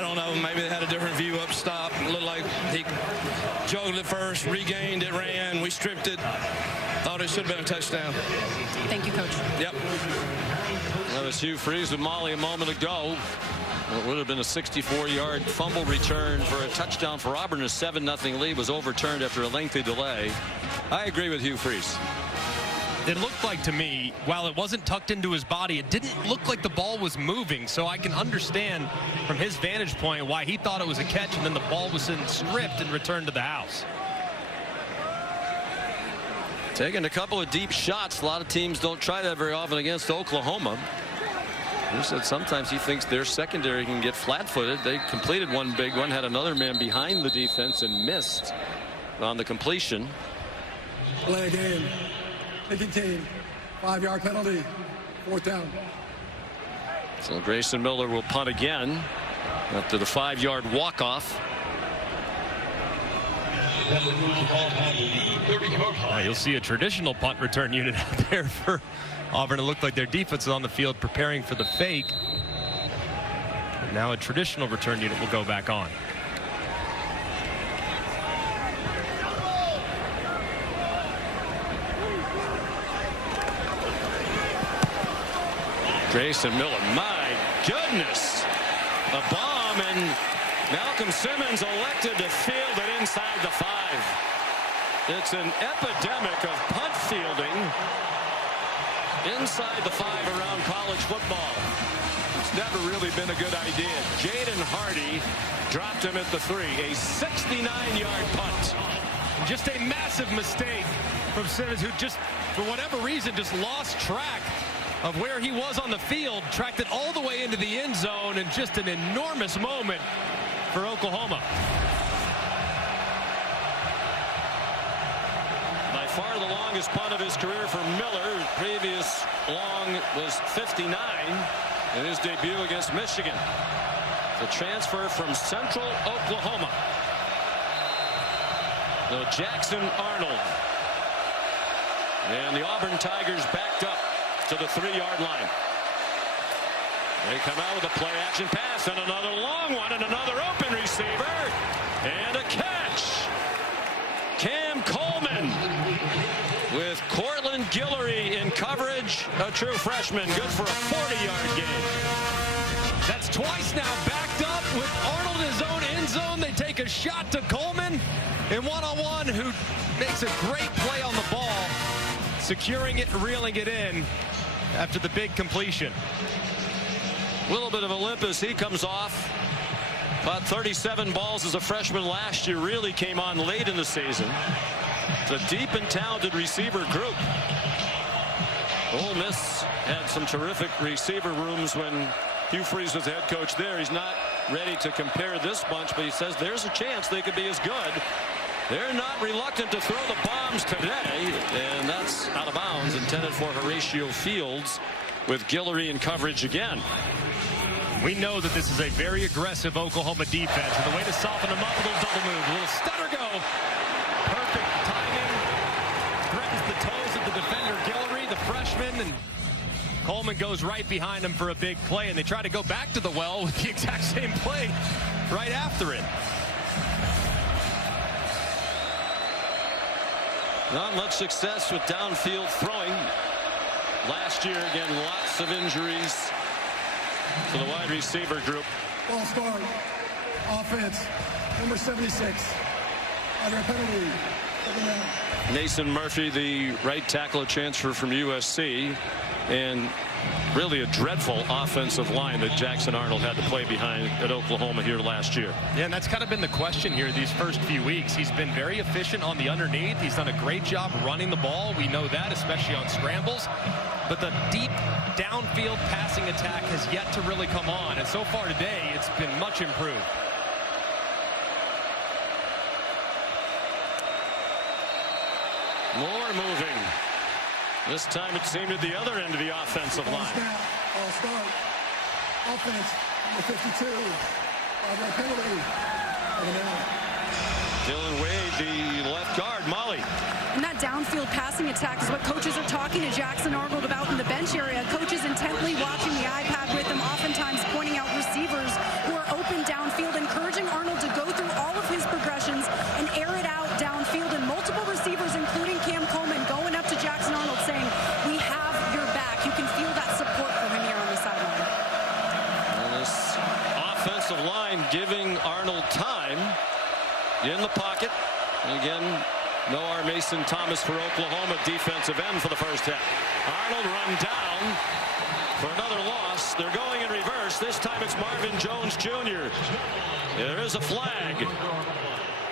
don't know. Maybe they had a different view up stop. It looked like he juggled it first, regained it, ran. We stripped it. Thought it should have been a touchdown. Thank you, Coach. Yep. That was Hugh Freeze with Molly a moment ago. It would have been a 64-yard fumble return for a touchdown for Auburn. A 7-0 lead was overturned after a lengthy delay. I agree with Hugh Freeze. It looked like to me, while it wasn't tucked into his body, it didn't look like the ball was moving. So I can understand from his vantage point why he thought it was a catch, and then the ball was then stripped and returned to the house. Taking a couple of deep shots. A lot of teams don't try that very often against Oklahoma. He said sometimes he thinks their secondary can get flat-footed. They completed one big one, had another man behind the defense and missed on the completion. Play a game. Kicking team. 5-yard penalty. 4th down. So Grayson Miller will punt again after the 5-yard walk-off. You'll see a traditional punt return unit out there for Auburn. It looked like their defense is on the field preparing for the fake. Now a traditional return unit will go back on. Grayson Miller, my goodness, a bomb, and Malcolm Simmons elected to field it inside the 5. It's an epidemic of punt fielding inside the 5 around college football. It's never really been a good idea. Jaden Hardy dropped him at the 3, a 69-yard punt. Just a massive mistake from Simmons, who just, for whatever reason, just lost track of where he was on the field, tracked it all the way into the end zone, and just an enormous moment for Oklahoma. By far the longest punt of his career for Miller. Previous long was 59 in his debut against Michigan. The transfer from Central Oklahoma. So Jackson Arnold. And the Auburn Tigers backed up to the 3-yard line. They come out with a play action pass and another long one and another open receiver and a catch. Cam Coleman with Cortland Guillory in coverage, a true freshman, good for a 40-yard gain. That's twice now, backed up with Arnold in his own end zone. They take a shot to Coleman in one-on-one, who makes a great play on the ball, securing it and reeling it in after the big completion. A little bit of Olympus. He comes off. Caught 37 balls as a freshman last year. Really came on late in the season. It's a deep and talented receiver group. Ole Miss had some terrific receiver rooms when Hugh Freeze was the head coach there. He's not ready to compare this bunch, but he says there's a chance they could be as good. They're not reluctant to throw the bombs today, and that's out of bounds, intended for Horatio Fields with Guillory in coverage again. We know that this is a very aggressive Oklahoma defense, and the way to soften them up, a little double move, a little stutter go. Perfect timing. Threatens the toes of the defender Guillory, the freshman, and Coleman goes right behind him for a big play, and they try to go back to the well with the exact same play right after it. Not much success with downfield throwing. Last year, again, lots of injuries to the wide receiver group. Ball start. Offense. Number 76. Under a penalty. Nason Murphy, the right tackle, a transfer from USC, and really a dreadful offensive line that Jackson Arnold had to play behind at Oklahoma here last year. Yeah, and that's kind of been the question here these first few weeks. He's been very efficient on the underneath. He's done a great job running the ball. We know that, especially on scrambles. But the deep downfield passing attack has yet to really come on. And so far today, it's been much improved. More moving. This time it seemed at the other end of the offensive line. Ball start. Offense. Number 52. Penalty. Dylan Wade, the left guard. Molly. And that downfield passing attack is what coaches are talking to Jackson Arnold about in the bench area. Coaches intently watching the iPad with him, oftentimes pointing out receivers who are open downfield, encouraging Arnold to go through all of his progressions and air it out downfield. And multiple receivers, including Cam Coleman, going up to Jackson Arnold saying, we have your back. You can feel that support from him here on the sideline. And this offensive line giving Arnold time in the pocket. And again, no R. Mason Thomas for Oklahoma, defensive end for the first half. Arnold run down for another loss. They're going in reverse. This time it's Marvin Jones Jr. There is a flag.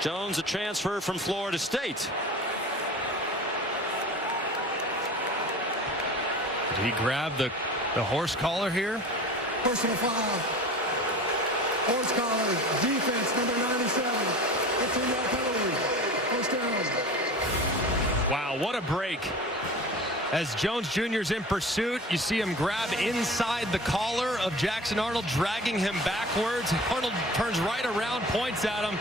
Jones, a transfer from Florida State. Did he grab the horse collar here? Personal foul. Horse collar. Defense, number 97. 15-yard penalty. First down. Wow. Now, what a break. As Jones Jr.'s in pursuit, you see him grab inside the collar of Jackson Arnold, dragging him backwards. Arnold turns right around, points at him,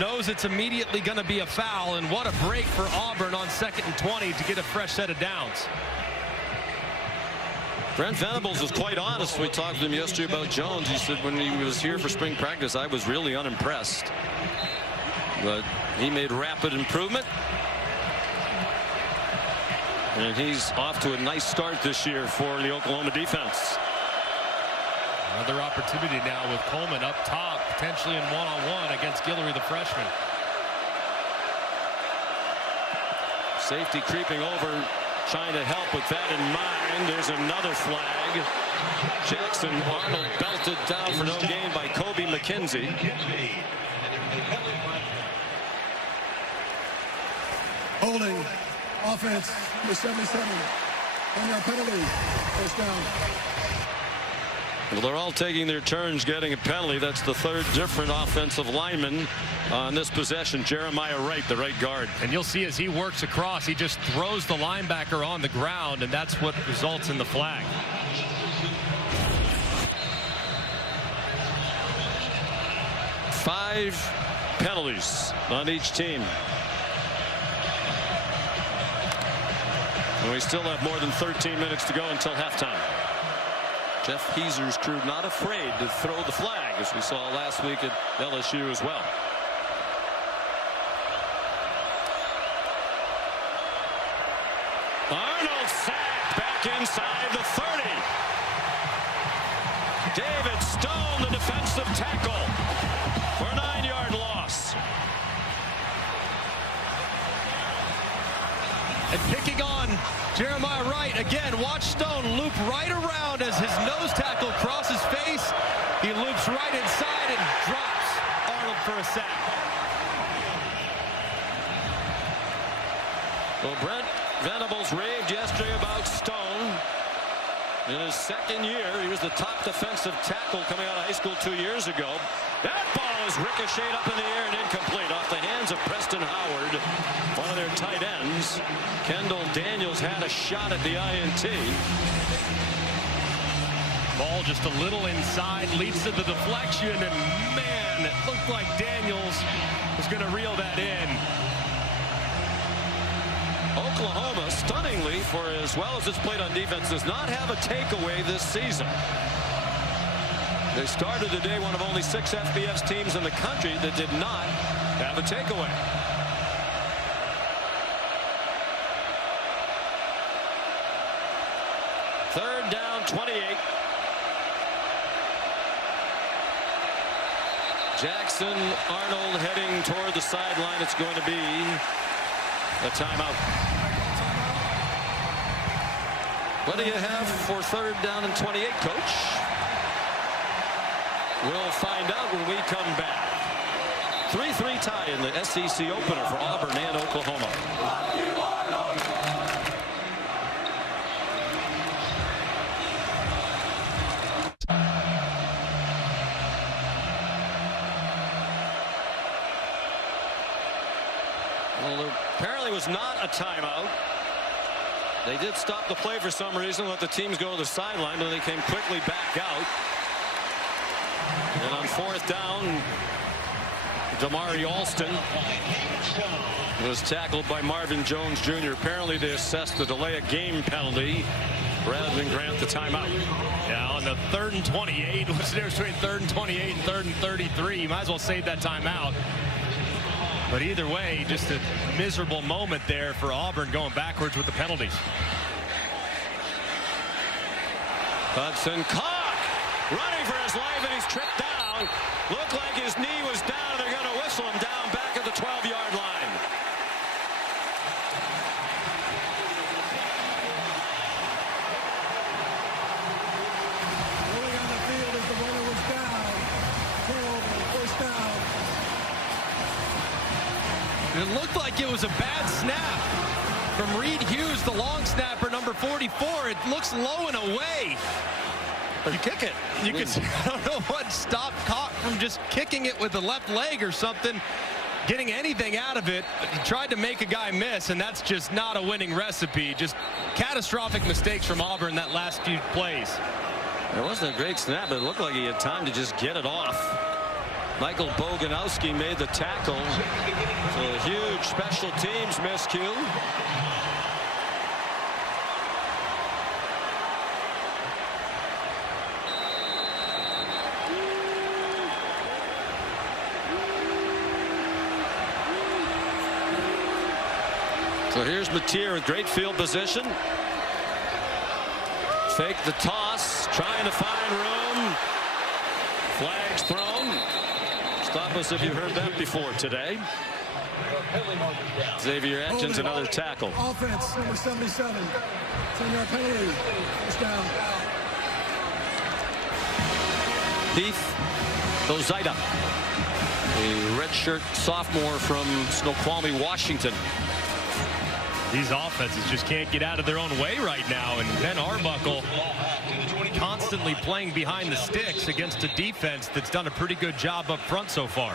knows it's immediately going to be a foul, and what a break for Auburn on 2nd and 20 to get a fresh set of downs. Brent Venables was quite honest. We talked to him yesterday about Jones. He said when he was here for spring practice, I was really unimpressed. But he made rapid improvement. And he's off to a nice start this year for the Oklahoma defense. Another opportunity now with Coleman up top, potentially in one-on-one against Guillory, the freshman. Safety creeping over, trying to help with that in mind. There's another flag. Jackson Arnold belted down for no gain by Kobe McKenzie. Holding. Offense, number 77. 1-yard penalty. First down. Well, they're all taking their turns getting a penalty. That's the third different offensive lineman on this possession. Jeremiah Wright, the right guard. And you'll see as he works across, he just throws the linebacker on the ground, and that's what results in the flag. Five penalties on each team. And we still have more than 13 minutes to go until halftime. Jeff Heeser's crew not afraid to throw the flag, as we saw last week at LSU as well. Arnold sacked back inside the 30. David Stone, the defensive tackle, for a 9-yard loss. And picking on Jeremiah Wright again. Watch Stone loop right around as his nose tackle crosses face. He loops right inside and drops Arnold for a sack. Well, Brent Venables raved yesterday about Stone. In his second year, he was the top defensive tackle coming out of high school 2 years ago. That ball is ricocheted up in the air and incomplete off the hands of Preston Howard, one of their tight ends. Kendall Daniels had a shot at the INT. Ball just a little inside, leads to the deflection, and man, it looked like Daniels was going to reel that in. Oklahoma, stunningly, for as well as it's played on defense, does not have a takeaway this season. They started today one of only 6 FBS teams in the country that did not have a takeaway. Third down, 28. Jackson Arnold heading toward the sideline. It's going to be a timeout. What do you have for third down and 28, Coach? We'll find out when we come back. 3-3 tie in the SEC opener for Auburn and Oklahoma. Well, there apparently was not a timeout. They did stop the play for some reason, let the teams go to the sideline, but they came quickly back out. And on fourth down, Damari Alston was tackled by Marvin Jones Jr. Apparently they assessed the delay of game penalty rather than grant the timeout. Yeah, on the 3rd and 28, what's the difference between 3rd and 28 and 3rd and 33? You might as well save that timeout. But either way, just a miserable moment there for Auburn going backwards with the penalties. Hudson Cock running for his life, and he's tripped down. Looked like his knee was down, and they're going to whistle him down back at the 12-yard line. Rolling on the field as the runner was down. Turnover, first down. It looked like it was a bad snap from Reed Hughes, the long snapper, number 44. It looks low and away. You kick it. You could, I don't know what stopped Cock from just kicking it with the left leg or something. getting anything out of it. He tried to make a guy miss, and that's just not a winning recipe. Just catastrophic mistakes from Auburn that last few plays. It wasn't a great snap, but it looked like he had time to just get it off. Michael Boganowski made the tackle. So a huge special teams miscue. So here's Mateer with great field position. Fake the toss, trying to find room. Flags thrown. Stop us if you've heard that before today. Xavier Atkins, another tackle. Offense, number 77. 10-yard penalty. First down. Heath Bozaida, a redshirt sophomore from Snoqualmie, Washington. These offenses just can't get out of their own way right now, and Ben Arbuckle constantly playing behind the sticks against a defense that's done a pretty good job up front so far.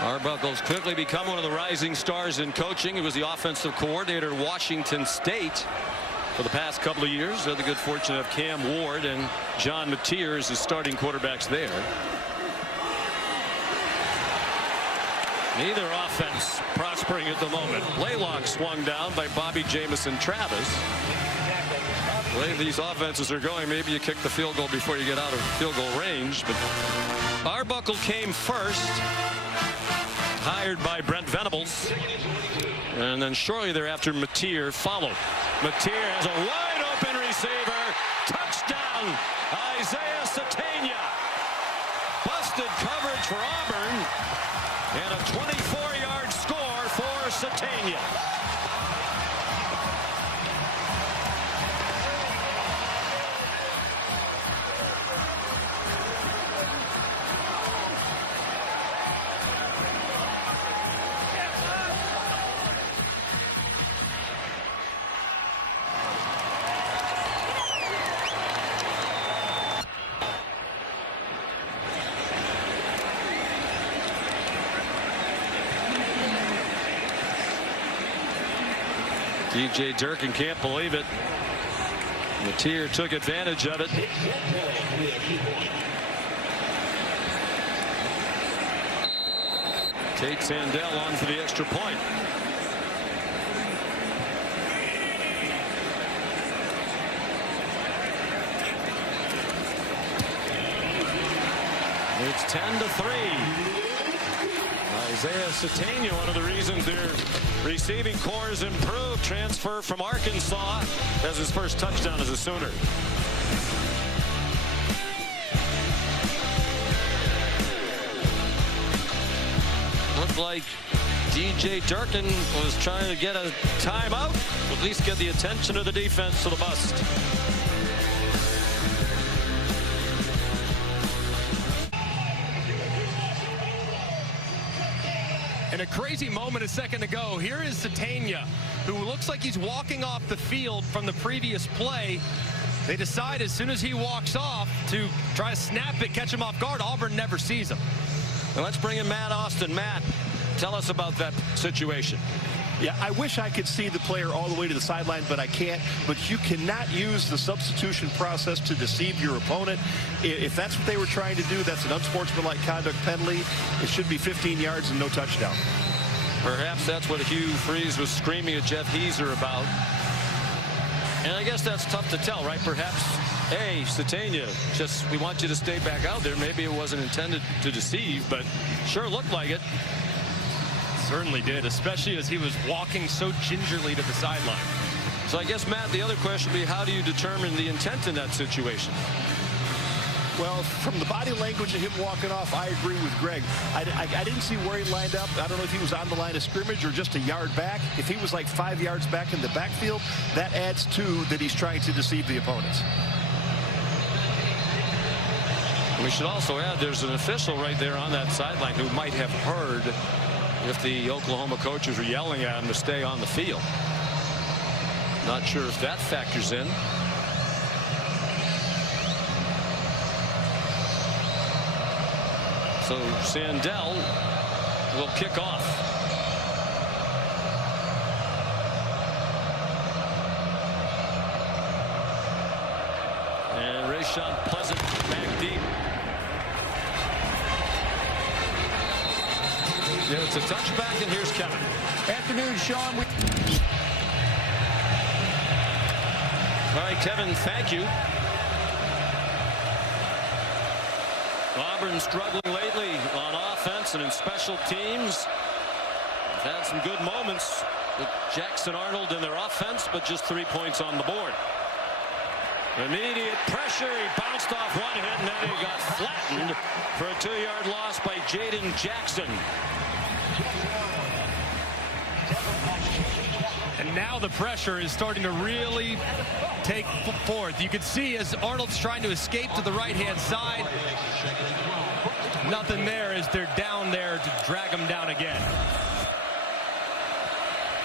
Arbuckle's quickly become one of the rising stars in coaching. He was the offensive coordinator at Washington State for the past couple of years. Had the good fortune of Cam Ward and John Mateer as his starting quarterbacks there. Neither offense prospering at the moment. Blaylock swung down by Bobby Jamison Travis. The way these offenses are going, maybe you kick the field goal before you get out of field goal range. But Arbuckle came first, hired by Brent Venables. And then shortly thereafter, Mateer followed. Mateer has a wide open receiver. Touchdown, Isaiah Satania. Busted coverage for Auburn. And a 24-yard score for Satania. DJ Durkin can't believe it. Mateer took advantage of it. Tate Sandell on for the extra point. It's 10-3. Isaiah Satania, one of the reasons their receiving corps has improved. Transfer from Arkansas, has his first touchdown as a Sooner. Looked like DJ Durkin was trying to get a timeout, at least get the attention of the defense to the bust. And a crazy moment a second ago. Here is Satania, who looks like he's walking off the field from the previous play. They decide as soon as he walks off to try to snap it, catch him off guard. Auburn never sees him. Well, let's bring in Matt Austin. Matt, tell us about that situation. Yeah, I wish I could see the player all the way to the sideline, but I can't. But you cannot use the substitution process to deceive your opponent. If that's what they were trying to do, that's an unsportsmanlike conduct penalty. It should be 15 yards and no touchdown. Perhaps that's what Hugh Freeze was screaming at Jeff Heeser about. And I guess that's tough to tell, right? Perhaps, hey, Satania, just we want you to stay back out there. Maybe it wasn't intended to deceive, but sure looked like it. Certainly did, especially as he was walking so gingerly to the sideline. So I guess, Matt, the other question would be, how do you determine the intent in that situation? Well, from the body language of him walking off, I agree with Greg. I didn't see where he lined up. I don't know if he was on the line of scrimmage or just a yard back. If he was like 5 yards back in the backfield, that adds to that he's trying to deceive the opponents. We should also add there's an official right there on that sideline who might have heard if the Oklahoma coaches were yelling at him to stay on the field. Not sure if that factors in. So Sandell will kick off. And Rayshon Pleasant back deep. Yeah, it's a touchback, and here's Kevin. Afternoon, Sean. All right, Kevin, thank you. Auburn struggling lately on offense and in special teams. They've had some good moments with Jackson Arnold in their offense, but just 3 points on the board. Immediate pressure. He bounced off one hit, and then he got flattened for a 2-yard loss by Jaden Jackson. And now the pressure is starting to really take forth. You can see as Arnold's trying to escape to the right-hand side. Nothing there as they're down there to drag him down again.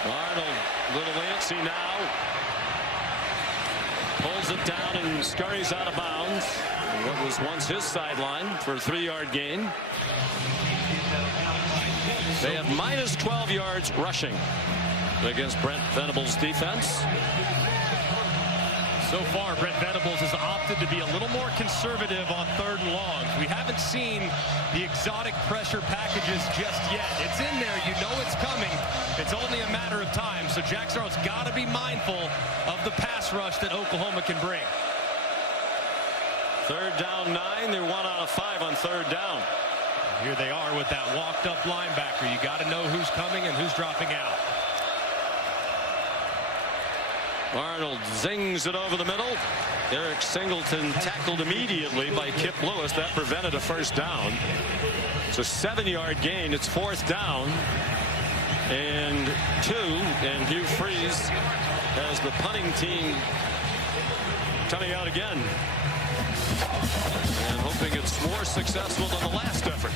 Arnold, a little antsy now. Pulls it down and scurries out of bounds. What was once his sideline for a 3-yard gain. They have minus 12 yards rushing against Brent Venables' defense. So far, Brent Venables has opted to be a little more conservative on 3rd and long. We haven't seen the exotic pressure packages just yet. It's in there. You know it's coming. It's only a matter of time. So Jackson Arnold's got to be mindful of the pass rush that Oklahoma can bring. 3rd down 9. They're 1 out of 5 on 3rd down. Here they are with that walked up linebacker. You got to know who's coming and who's dropping out. Arnold zings it over the middle. Eric Singleton tackled immediately by Kip Lewis. That prevented a 1st down. It's a 7-yard gain. It's 4th down and 2. And Hugh Freeze has the punting team coming out again and hoping it's more successful than the last effort.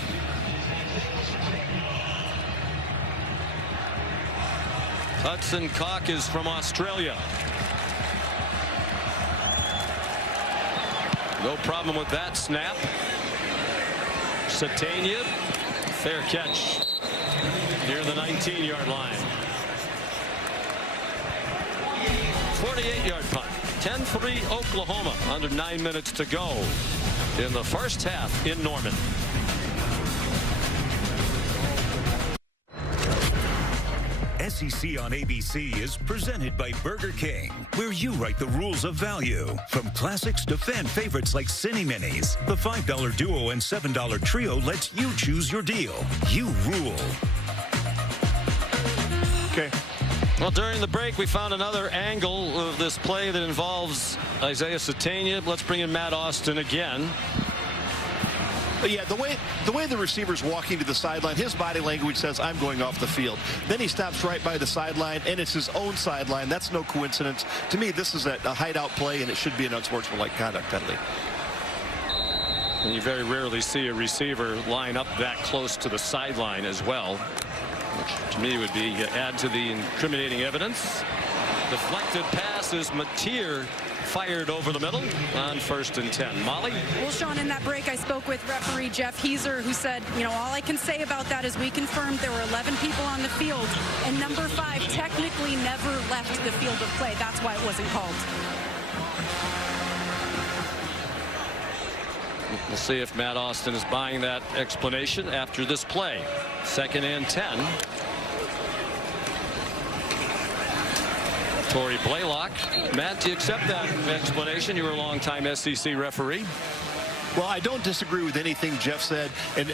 Hudson Cock is from Australia. No problem with that snap. Satania, fair catch near the 19-yard line. 48-yard punt. 10-3 Oklahoma. Under 9 minutes to go in the first half in Norman. SEC on ABC is presented by Burger King, where you write the rules of value. From classics to fan favorites like Cine Minis, the $5 Duo and $7 Trio lets you choose your deal. You rule. Okay. Well, during the break, we found another angle of this play that involves Isaiah Satania. Let's bring in Matt Austin again. Yeah, the way the receiver's walking to the sideline, his body language says, I'm going off the field. Then he stops right by the sideline, and it's his own sideline. That's no coincidence. To me, this is a hideout play, and it should be an unsportsmanlike conduct penalty. And you very rarely see a receiver line up that close to the sideline as well, which to me would be add to the incriminating evidence. Deflected pass is Mateer fired over the middle on 1st and 10. Molly? Well, Sean, in that break, I spoke with referee Jeff Heiser, who said, you know, all I can say about that is we confirmed there were 11 people on the field, and number 5 technically never left the field of play. That's why it wasn't called. We'll see if Matt Austin is buying that explanation after this play. 2nd and 10. Torrey Blaylock. Matt, do you accept that explanation? You were a longtime SEC referee. Well, I don't disagree with anything Jeff said, and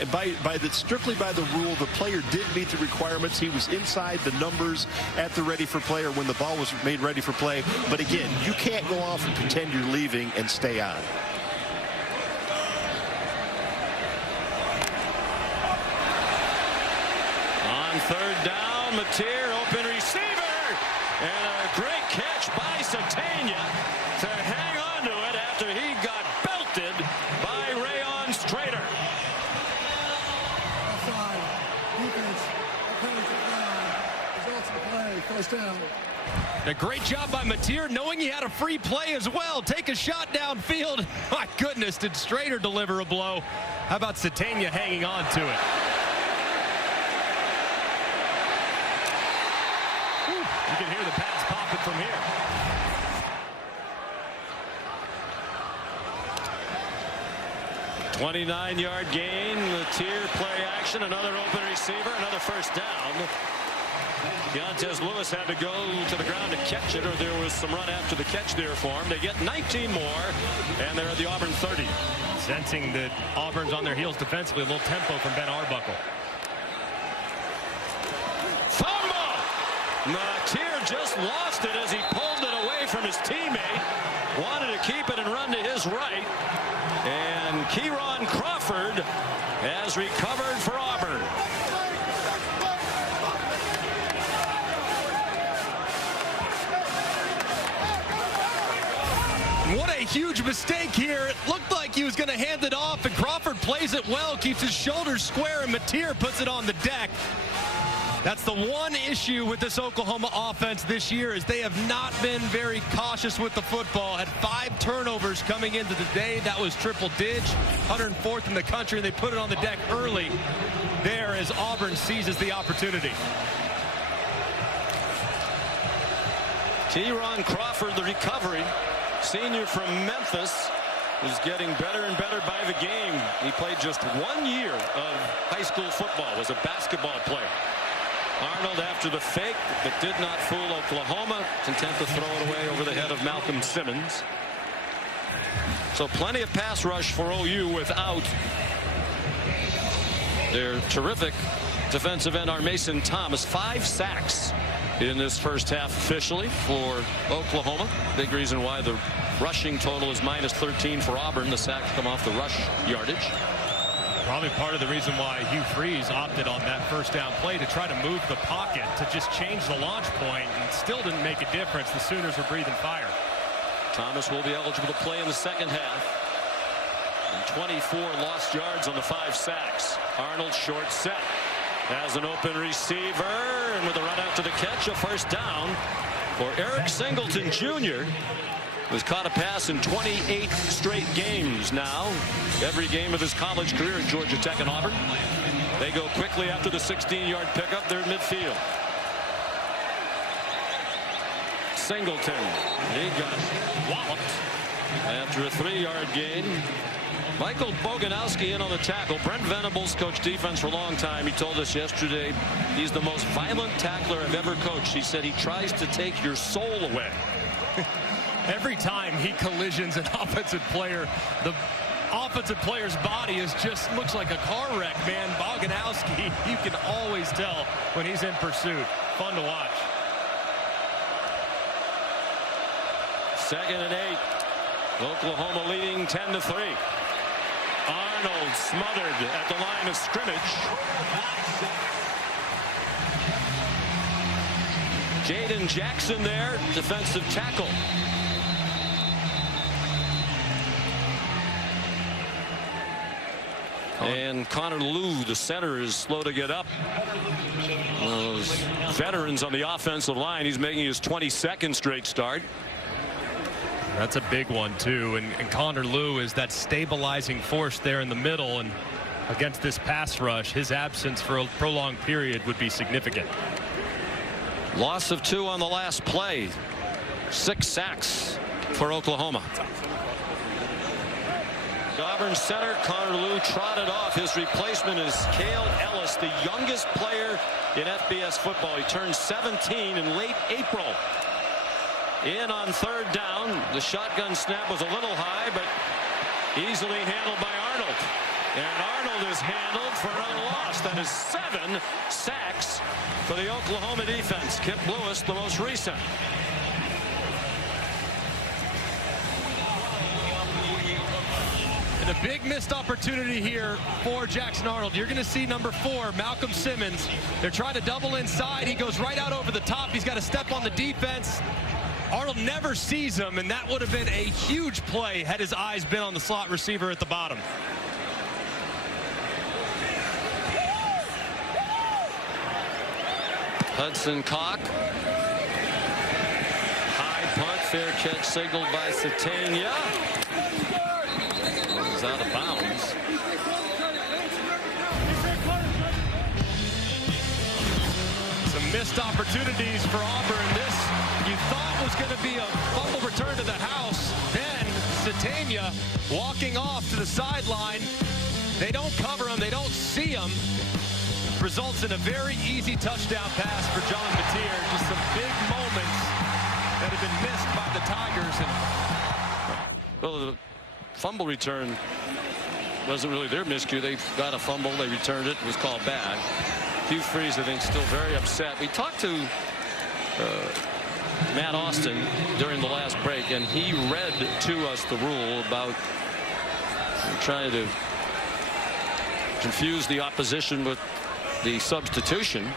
strictly by the rule, the player did meet the requirements. He was inside the numbers at the ready for play, or when the ball was made ready for play. But again, you can't go off and pretend you're leaving and stay on. On 3rd down, Mateer, open receiver. And a great catch by Satania to hang on to it after he got belted by Rayon Strader. Offside. Defense. Results of the play. 1st down. A great job by Mateer, knowing he had a free play as well. Take a shot downfield. My goodness, did Strader deliver a blow? How about Satania hanging on to it? You can hear the pads popping from here. $29-yard gain. The tier play action. Another open receiver. Another first down. Deontez Lewis had to go to the ground to catch it, or there was some run after the catch there for him. They get 19 more, and they're at the Auburn 30. Sensing that Auburn's on their heels defensively. A little tempo from Ben Arbuckle. Fumble! Tier just lost it as he pulled it away from his teammate. Wanted to keep it and run to his right. And Kieron Crawford has recovered for Auburn. What a huge mistake here. It looked like he was going to hand it off, and Crawford plays it well, keeps his shoulders square, and Mateer puts it on the deck. That's the one issue with this Oklahoma offense this year, is they have not been very cautious with the football. Had 5 turnovers coming into the day. That was triple dig, 104th in the country, and they put it on the deck early there as Auburn seizes the opportunity. Kieron Crawford, the recovery. Senior from Memphis, is getting better and better by the game. He played just 1 year of high school football, was a basketball player. Arnold after the fake, but did not fool Oklahoma. Content to throw it away over the head of Malcolm Simmons. So plenty of pass rush for OU without their terrific defensive end, Mason Thomas. 5 sacks in this first half officially for Oklahoma. Big reason why the rushing total is -13 for Auburn. The sacks come off the rush yardage. Probably part of the reason why Hugh Freeze opted on that first down play, to try to move the pocket, to just change the launch point, and still didn't make a difference. The Sooners were breathing fire. Thomas will be eligible to play in the second half. And 24 lost yards on the 5 sacks. Arnold short set. Has an open receiver, and with a run out to the catch, a first down for Eric Singleton Jr. Who's caught a pass in 28 straight games now. Every game of his college career at Georgia Tech and Auburn. They go quickly after the 16-yard pickup. They're in midfield. Singleton, he got walloped after a 3-yard gain. Michael Boganowski in on the tackle. Brent Venables coached defense for a long time. He told us yesterday he's the most violent tackler I've ever coached. He said he tries to take your soul away. Every time he collisions an offensive player, the offensive player's body is just looks like a car wreck, man. Boganowski, you can always tell when he's in pursuit. Fun to watch. 2nd and 8. Oklahoma leading 10-3. Arnold smothered at the line of scrimmage. Jaden Jackson there, defensive tackle. And Connor Lew, the center, is slow to get up. Those veterans on the offensive line. He's making his 22nd straight start. That's a big one, too. And Connor Lew is that stabilizing force there in the middle. And against this pass rush, his absence for a prolonged period would be significant. Loss of 2 on the last play. 6 sacks for Oklahoma. Auburn center Connor Lew trotted off. His replacement is Cale Ellis, the youngest player in FBS football. He turned 17 in late April. In on 3rd down. The shotgun snap was a little high, but easily handled by Arnold. And Arnold is handled for another loss. That is 7 sacks for the Oklahoma defense. Kip Lewis, the most recent. And a big missed opportunity here for Jackson Arnold. You're going to see number 4, Malcolm Simmons. They're trying to double inside. He goes right out over the top. He's got to step on the defense. Arnold never sees him, and that would have been a huge play had his eyes been on the slot receiver at the bottom. Hudson Cock. High punt, fair catch signaled by Satania. He's out of bounds. Some missed opportunities for Auburn. This you thought was going to be a fumble return to the house. Then Satania walking off to the sideline. They don't cover him. They don't see him. Results in a very easy touchdown pass for John Mateer. Just some big moments that have been missed by the Tigers. Well, the fumble return wasn't really their miscue. They got a fumble. They returned it. It was called back. Hugh Freeze, I think, still very upset. We talked to Matt Austin during the last break, and he read to us the rule about trying to confuse the opposition with the substitution.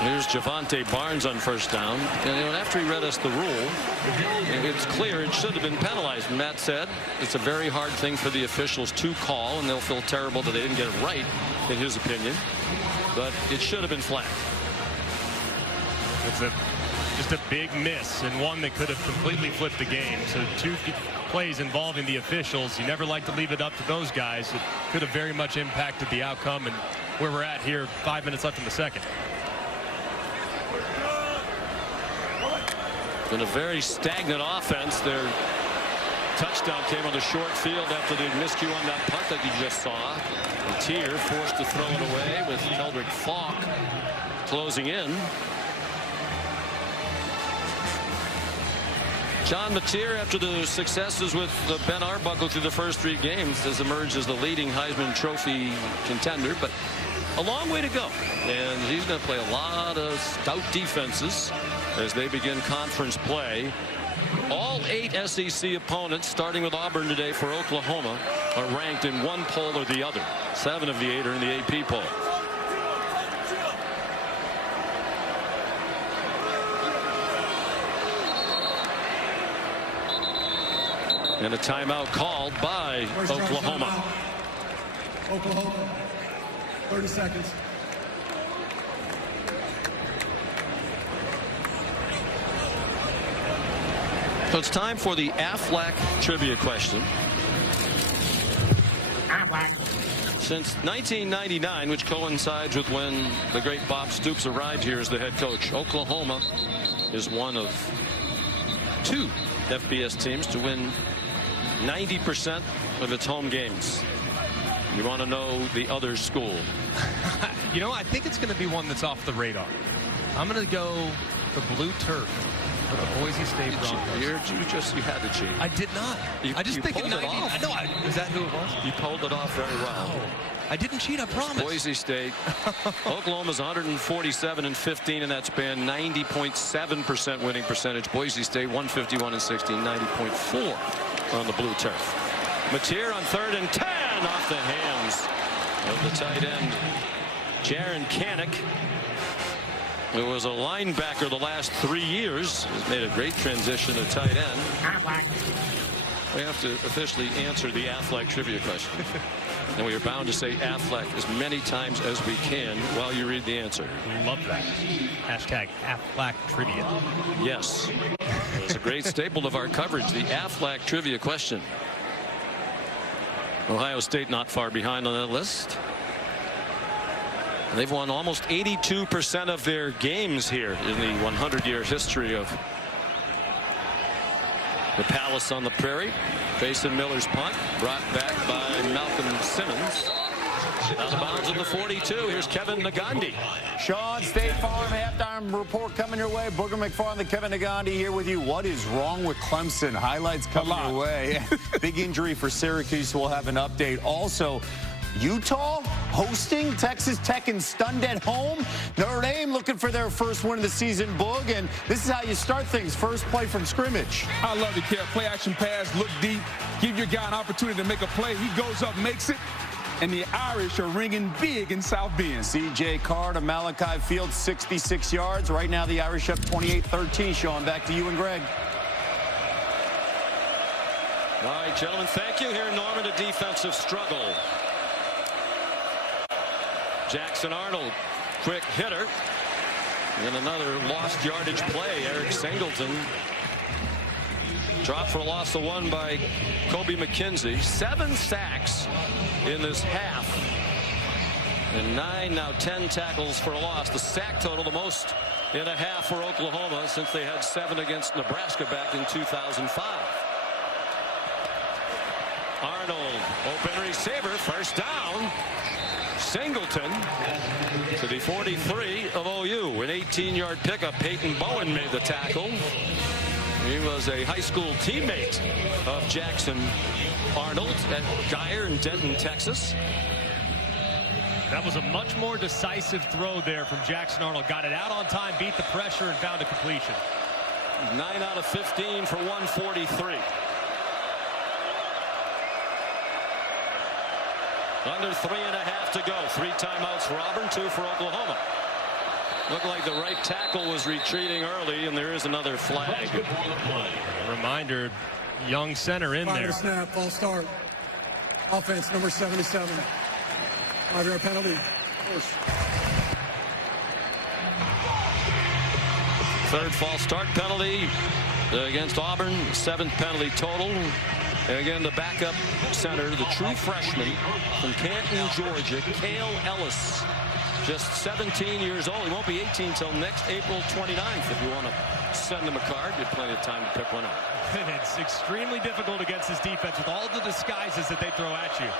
Here's Javante Barnes on first down. And after he read us the rule, it's clear it should have been penalized. Matt said it's a very hard thing for the officials to call, and they'll feel terrible that they didn't get it right, in his opinion. But it should have been flagged. It's just a big miss, and one that could have completely flipped the game. So 2 plays involving the officials. You never like to leave it up to those guys. It could have very much impacted the outcome and where we're at here, 5 minutes left in the second. In a very stagnant offense, their touchdown came on the short field after the miscue on that punt that you just saw. Mateer forced to throw it away with Keldrick Falk closing in. John Mateer, after the successes with Ben Arbuckle through the first 3 games, has emerged as the leading Heisman Trophy contender, but a long way to go. And he's going to play a lot of stout defenses as they begin conference play. All 8 SEC opponents, starting with Auburn today for Oklahoma, are ranked in one poll or the other. 7 of the 8 are in the AP poll. And a timeout called by Oklahoma. Oklahoma, 30 seconds. So it's time for the Aflac trivia question. Aflac. Since 1999, which coincides with when the great Bob Stoops arrived here as the head coach, Oklahoma is one of 2 FBS teams to win 90% of its home games. You want to know the other school? You know, I think it's going to be one that's off the radar. I'm going to go the blue turf for the Boise State Broncos. You had to cheat. I did not. I just think in 90. I know. Is that who it was? You pulled it off very well. Oh, I didn't cheat. I promise. Boise State. Oklahoma's 147-15 in that span, 90.7% winning percentage. Boise State 151-16, 90.4 on the blue turf. Mateer on 3rd and 10 off the hands of the tight end Jaron Kanik, who was a linebacker the last 3 years. Has made a great transition to tight end. We have to officially answer the Aflac trivia question. And we are bound to say Aflac as many times as we can while you read the answer. Love that. Hashtag Aflac trivia. Yes. It's a great staple of our coverage, the Aflac trivia question. Ohio State not far behind on that list. They've won almost 82% of their games here in the 100-year history of the Palace on the Prairie. Basin Miller's punt brought back by Malcolm Simmons. Out of bounds at the 42. Here's Kevin Nagandi. Sean, State Farm halftime report coming your way. Booger McFarland, Kevin Nagandi here with you. What is wrong with Clemson? Highlights coming your way. Big injury for Syracuse. We'll have an update. Also, Utah hosting Texas Tech and stunned at home. Notre Dame looking for their first win of the season, Boog, and this is how you start things. First play from scrimmage. I love it, Kev. Play action pass, look deep, give your guy an opportunity to make a play. He goes up, makes it, and the Irish are ringing big in South Bend. C.J. Carr to Malachi Field, 66 yards. Right now the Irish up 28-13. Sean, back to you and Greg. All right, gentlemen, thank you. Here in Norman, a defensive struggle. Jackson Arnold, quick hitter. And another lost yardage play. Eric Singleton dropped for a loss of 1 by Kobe McKenzie. 7 sacks in this half And 9, now 10 tackles for a loss. The sack total, the most in a half for Oklahoma since they had 7 against Nebraska back in 2005. Arnold, open receiver, first down. Singleton to the 43 of OU. An 18-yard pickup. Peyton Bowen made the tackle. He was a high school teammate of Jackson Arnold at Geyer in Denton, Texas. That was a much more decisive throw there from Jackson Arnold. Got it out on time, beat the pressure, and found a completion. 9 out of 15 for 143. Under 3.5 to go. 3 timeouts for Auburn, 2 for Oklahoma. Looked like the right tackle was retreating early, and there is another flag. A reminder, young center in there. Snap, false start. Offense, number 77. 5-yard penalty. Third false start penalty against Auburn. 7th penalty total. And again, the backup center, the true freshman from Canton, Georgia, Cale Ellis. Just 17 years old. He won't be 18 until next April 29th. If you want to send him a card, you have plenty of time to pick one up. It's extremely difficult against this defense with all the disguises that they throw at you.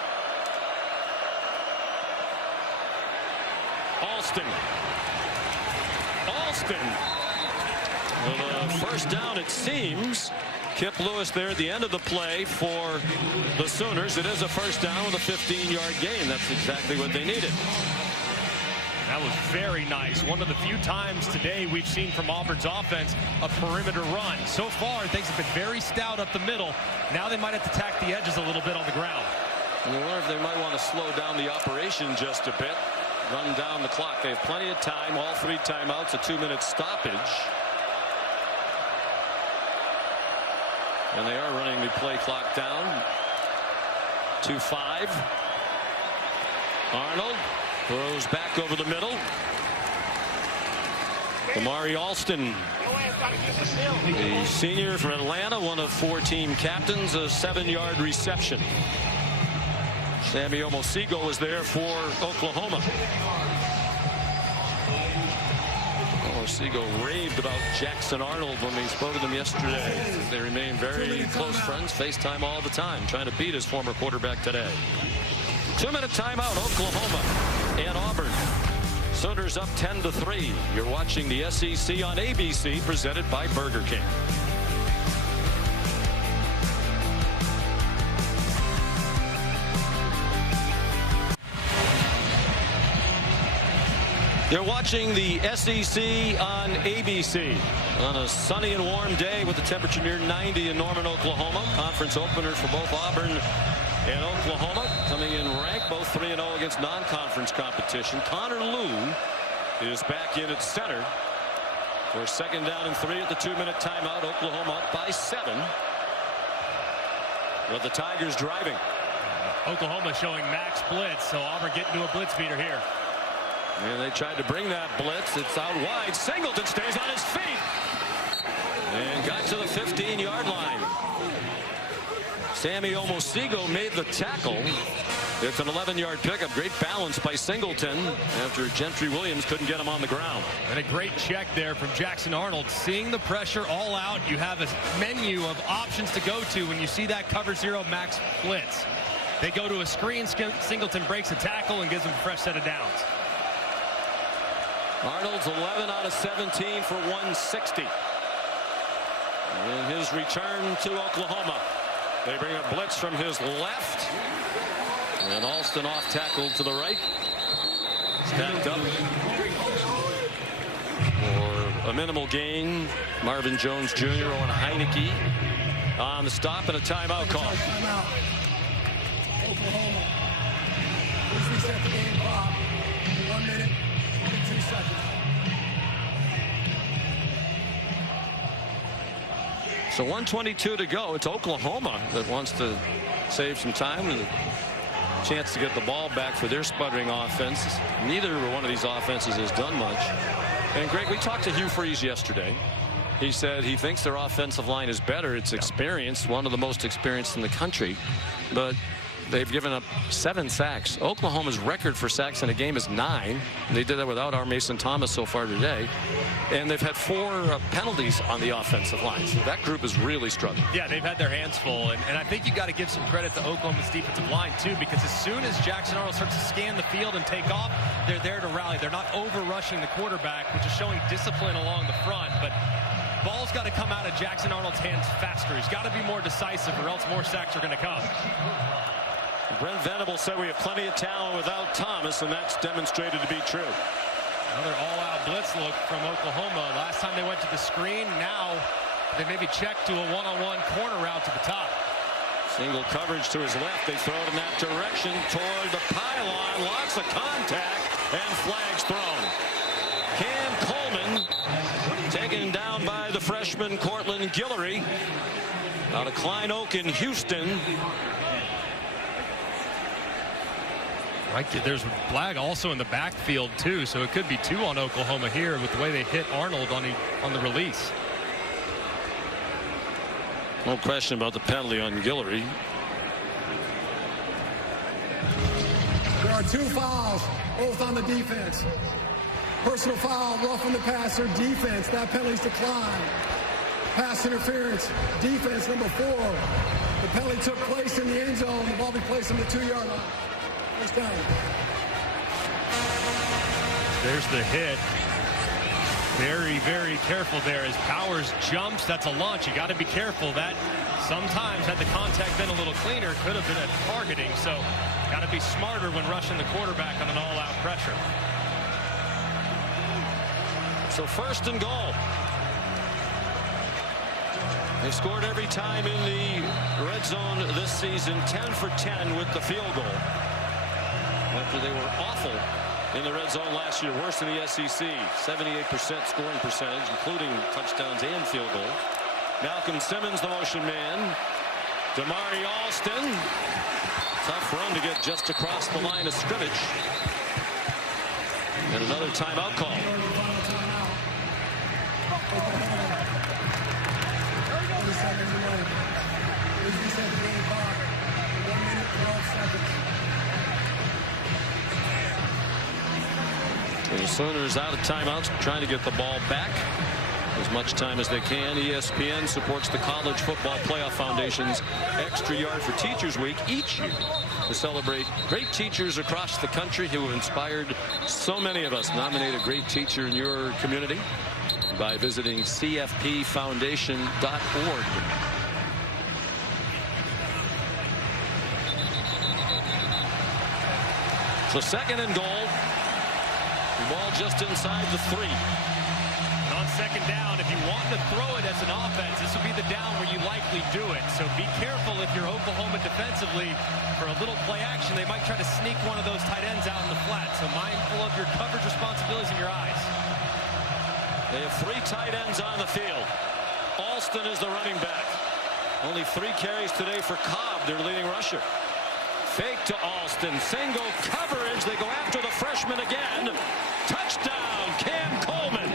Alston. With a first down, it seems. Kip Lewis there at the end of the play for the Sooners. It is a first down with a 15-yard gain. That's exactly what they needed. That was very nice. One of the few times today we've seen from Auburn's offense a perimeter run. So far, things have been very stout up the middle. Now they might have to tack the edges a little bit on the ground. I wonder if they might want to slow down the operation just a bit. Run down the clock. They have plenty of time. All 3 timeouts, a 2-minute stoppage. And they are running the play clock down. 2-5. Arnold throws back over the middle. Amari Alston, the senior from Atlanta, one of 4 team captains, a 7-yard reception. Sammy Omosigo was there for Oklahoma. Omosigo raved about Jackson Arnold when we spoke to them yesterday. They remain very close friends, FaceTime all the time, trying to beat his former quarterback today. 2-minute timeout, Oklahoma and Auburn. Sooners up 10-3. You're watching the SEC on ABC, presented by Burger King. You're watching the SEC on ABC on a sunny and warm day with the temperature near 90 in Norman, Oklahoma. Conference opener for both Auburn and Oklahoma, coming in ranked, both 3-0 against non-conference competition. Connor Lew is back in at center for 2nd down and 3 at the 2-minute timeout. Oklahoma up by 7. With the Tigers driving. Oklahoma showing max blitz, so Auburn getting to a blitz beater here. And they tried to bring that blitz. It's out wide. Singleton stays on his feet and got to the 15-yard line. Sammy Omosigo made the tackle. It's an 11-yard pickup. Great balance by Singleton after Gentry Williams couldn't get him on the ground. And a great check there from Jackson Arnold. Seeing the pressure all out, you have a menu of options to go to when you see that cover 0 max blitz. They go to a screen. Singleton breaks a tackle and gives them a fresh set of downs. Arnold's 11 out of 17 for 160. In his return to Oklahoma, they bring a blitz from his left. And Alston off tackle to the right. Stacked up for a minimal gain. Marvin Jones Jr. on Heineke on the stop and a timeout call. Oklahoma. Please reset the game clock. 1 minute, 22 seconds. So 1:22 to go. It's Oklahoma that wants to save some time and a chance to get the ball back for their sputtering offense. Neither one of these offenses has done much. And Greg, we talked to Hugh Freeze yesterday. He said he thinks their offensive line is better. It's experienced, one of the most experienced in the country. But they've given up 7 sacks. Oklahoma's record for sacks in a game is 9. They did that without our Mason Thomas so far today. And they've had 4 penalties on the offensive line. So that group is really struggling. Yeah, they've had their hands full. And I think you got to give some credit to Oklahoma's defensive line, too, because as soon as Jackson Arnold starts to scan the field and take off, they're there to rally. They're not over-rushing the quarterback, which is showing discipline along the front. But ball's got to come out of Jackson Arnold's hands faster. He's got to be more decisive, or else more sacks are going to come. Brent Venable said we have plenty of talent without Thomas, and that's demonstrated to be true. Another all-out blitz look from Oklahoma. Last time they went to the screen, now they maybe check to a one-on-one corner route to the top. Single coverage to his left. They throw it in that direction toward the pylon. Lots of contact and flags thrown. Cam Coleman taken down by the freshman Cortland Guillory out of Klein Oak in Houston. Right, there's a flag also in the backfield too, so it could be 2 on Oklahoma here with the way they hit Arnold on the release. No question about the penalty on Guillory. There are 2 fouls, both on the defense. Personal foul, roughing the passer, defense. That penalty's declined. Pass interference, defense number 4. The penalty took place in the end zone. The ball be placed on the 2-yard line. First down. There's the hit. Very, very careful there as Powers jumps. That's a launch. You got to be careful. That sometimes, had the contact been a little cleaner, could have been a targeting. So got to be smarter when rushing the quarterback on an all-out pressure. So first and goal. They scored every time in the red zone this season, 10 for 10 with the field goal. After they were awful in the red zone last year, worse in the SEC, 78% scoring percentage, including touchdowns and field goals. Malcolm Simmons, the motion man. Damari Alston. Tough run to get just across the line of scrimmage. And another timeout call. The Sooners out of timeouts, trying to get the ball back as much time as they can. ESPN supports the College Football Playoff Foundation's Extra Yard for Teachers Week each year to celebrate great teachers across the country who have inspired so many of us. Nominate a great teacher in your community by visiting cfpfoundation.org. So second and goal. The ball just inside the 3. And on second down, if you want to throw it as an offense, this will be the down where you likely do it. So be careful if you're Oklahoma defensively. For a little play action, they might try to sneak one of those tight ends out in the flat. So mindful of your coverage responsibilities in your eyes. They have 3 tight ends on the field. Alston is the running back. Only 3 carries today for Cobb, their leading rusher. Fake to Alston. Single coverage. They go after the freshman again. Touchdown, Cam Coleman.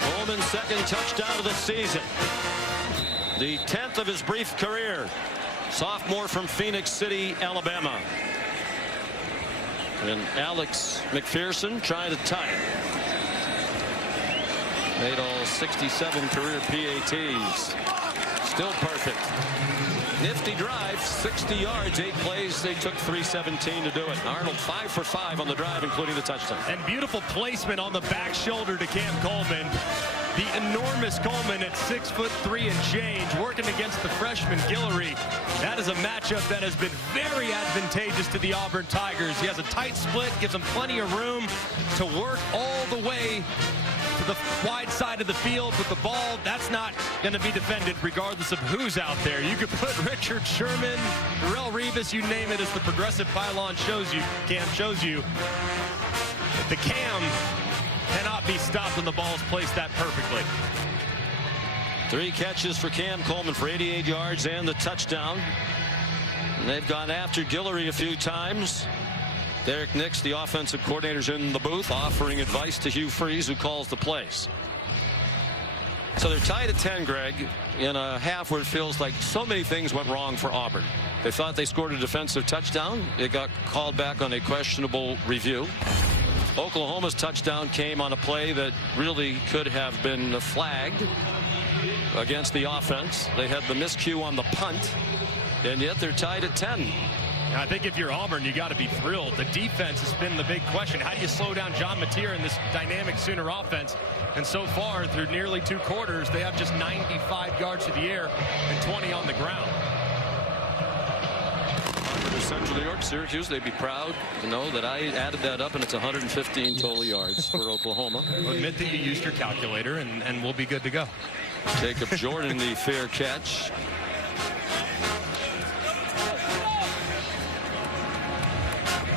Coleman's second touchdown of the season. The 10th of his brief career. Sophomore from Phoenix City, Alabama. And Alex McPherson trying to tie it. Made all 67 career PATs. Still perfect. Nifty drive, 60 yards, 8 plays. They took 3:17 to do it. Arnold 5 for 5 on the drive, including the touchdown. And beautiful placement on the back shoulder to Cam Coleman. The enormous Coleman at 6'3" and change, working against the freshman Guillory. That is a matchup that has been very advantageous to the Auburn Tigers. He has a tight split, gives him plenty of room to work all the way to the wide side of the field with the ball. That's not going to be defended regardless of who's out there. You could put Richard Sherman, Darrell Revis, you name it, as the progressive pylon shows you, Cam shows you. The Cam cannot be stopped when the ball is placed that perfectly. 3 catches for Cam Coleman for 88 yards and the touchdown. And they've gone after Guillory a few times. Derek Nix, the offensive coordinator's in the booth offering advice to Hugh Freeze, who calls the plays. So they're tied at 10, Greg, in a half where it feels like so many things went wrong for Auburn. They thought they scored a defensive touchdown. It got called back on a questionable review. Oklahoma's touchdown came on a play that really could have been flagged against the offense. They had the miscue on the punt, and yet they're tied at 10. I think if you're Auburn, you got to be thrilled. The defense has been the big question. How do you slow down John Mateer in this dynamic Sooner offense? And so far, through nearly 2 quarters, they have just 95 yards to the air and 20 on the ground. Central New York, Syracuse, they'd be proud to know that I added that up, and it's 115 total yards for Oklahoma. Well, admit that you used your calculator, and we'll be good to go. Jacob Jordan, the fair catch.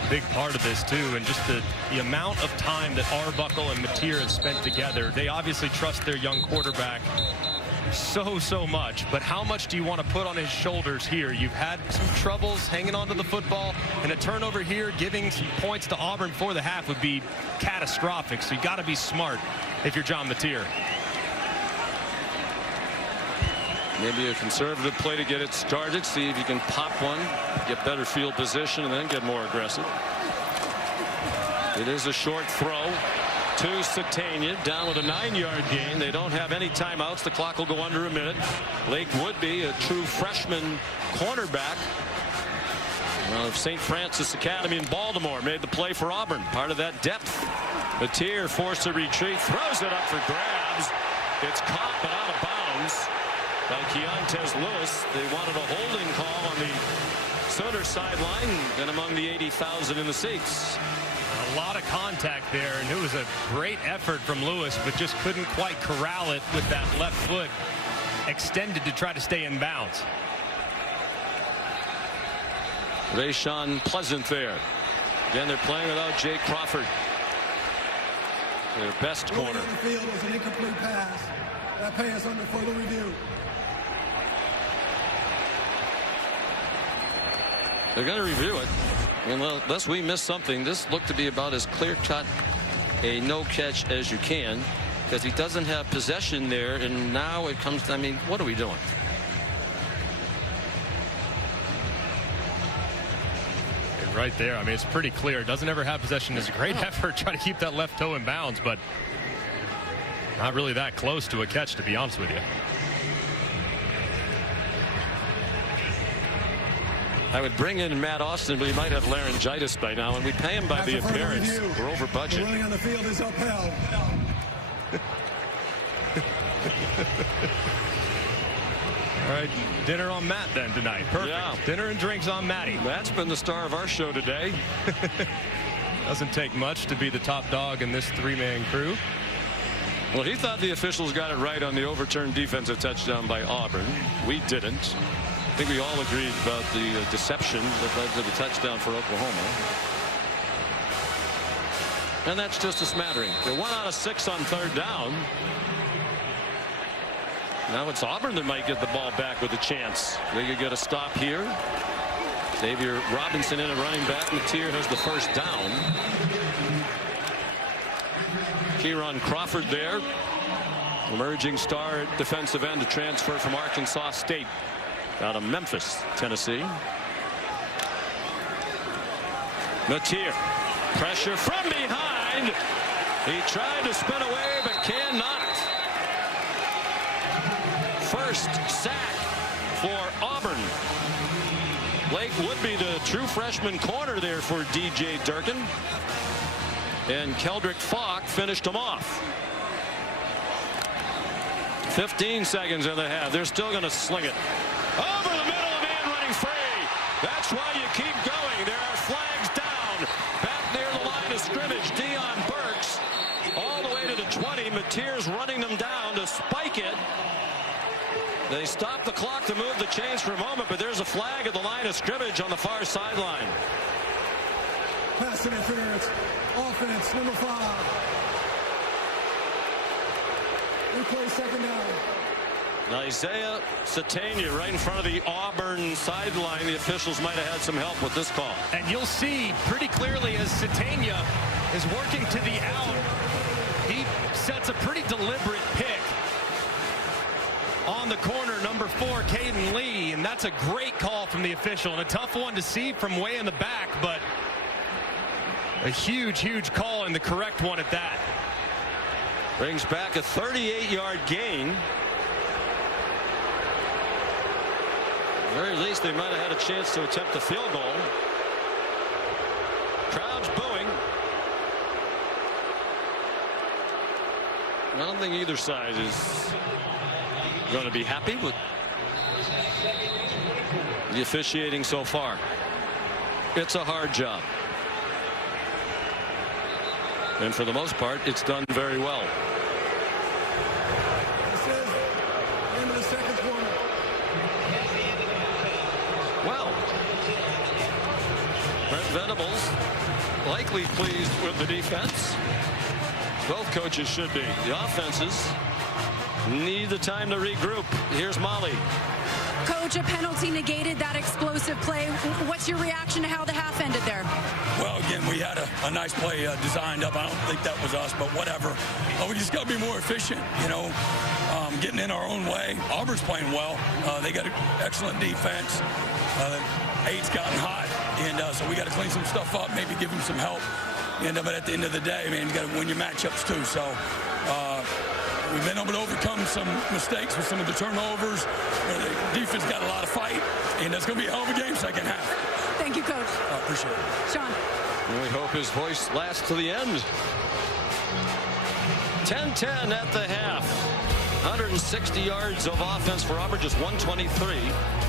Big part of this too, and just the amount of time that Arbuckle and Mateer have spent together. They obviously trust their young quarterback so much, but how much do you want to put on his shoulders here? You've had some troubles hanging onto the football, and a turnover here giving some points to Auburn for the half would be catastrophic. So you got to be smart if you're John Mateer. Maybe a conservative play to get it started, see if you can pop one, get better field position, and then get more aggressive. It is a short throw to Satania, down with a 9-yard gain. They don't have any timeouts. The clock will go under a minute. Blake Woodby, a true freshman cornerback of St. Francis Academy in Baltimore, made the play for Auburn. Part of that depth. Mateer forced a retreat, throws it up for grabs. It's caught but out of bounds by Keontez Lewis. They wanted a holding call on the Sooner sideline and among the 80,000 in the seats. A lot of contact there, and it was a great effort from Lewis, but just couldn't quite corral it with that left foot extended to try to stay in bounds. Rayshawn Pleasant there. Again, they're playing without Jake Crawford, their best corner. The field was an incomplete pass. That pass under further review. They're going to review it. Unless we miss something, this looked to be about as clear-cut a no catch as you can, because he doesn't have possession there, and now it comes to, I mean, what are we doing? And right there, I mean, it's pretty clear. Doesn't ever have possession. It's a great effort trying to keep that left toe in bounds, but not really that close to a catch, to be honest with you. I would bring in Matt Austin, but he might have laryngitis by now, and we pay him by the appearance. We're over budget. The ruling on the field is upheld. All right, dinner on Matt then tonight. Perfect. Yeah. Dinner and drinks on Matty. Matt's been the star of our show today. Doesn't take much to be the top dog in this 3-man crew. Well, he thought the officials got it right on the overturned defensive touchdown by Auburn. We didn't. I think we all agreed about the deception that led to the touchdown for Oklahoma. And that's just a smattering. They're 1 out of 6 on 3rd down. Now it's Auburn that might get the ball back with a chance. They could get a stop here. Xavier Robinson in a running back. Mateer has the first down. Kieron Crawford there. Emerging star defensive end, to transfer from Arkansas State out of Memphis, Tennessee. Mateer, pressure from behind. He tried to spin away but cannot. First sack for Auburn. Blake Woodby, the true freshman corner there for DJ Durkin. And Keldrick Falk finished him off. 15 seconds in the half. They're still going to sling it. Over the middle, a man running free. That's why you keep going. There are flags down. Back near the line of scrimmage, Deion Burks all the way to the 20. Mateer's running them down to spike it. They stop the clock to move the chains for a moment, but there's a flag at the line of scrimmage on the far sideline. Pass interference. Offense, number 5. Replay 2nd down. Isaiah Satania right in front of the Auburn sideline. The officials might have had some help with this call. And you'll see pretty clearly as Satania is working to the out. He sets a pretty deliberate pick on the corner, number 4, Caden Lee, and that's a great call from the official and a tough one to see from way in the back, but a huge call and the correct one at that. Brings back a 38-yard gain. At the very least, they might have had a chance to attempt a field goal. Crowd's booing. I don't think either side is going to be happy with the officiating so far. It's a hard job. And for the most part, it's done very well. This is the end of the second quarter. Well, Brent Venables likely pleased with the defense. Both coaches should be. The offenses need the time to regroup. Here's Molly. Coach, a penalty negated that explosive play. What's your reaction to how the half ended there? Well, again, we had a nice play designed up. I don't think that was us, but whatever. We just got to be more efficient, you know, getting in our own way. Auburn's playing well. They got an excellent defense. Eight's gotten hot, and so we got to clean some stuff up, maybe give him some help. But at the end of the day, man, you got to win your matchups too. So we've been able to overcome some mistakes with some of the turnovers. The defense got a lot of fight, and that's going to be a hell of a game second half. Thank you, Coach. I appreciate it. Sean. And we hope his voice lasts to the end. 10-10 at the half. 160 yards of offense for Auburn, just 123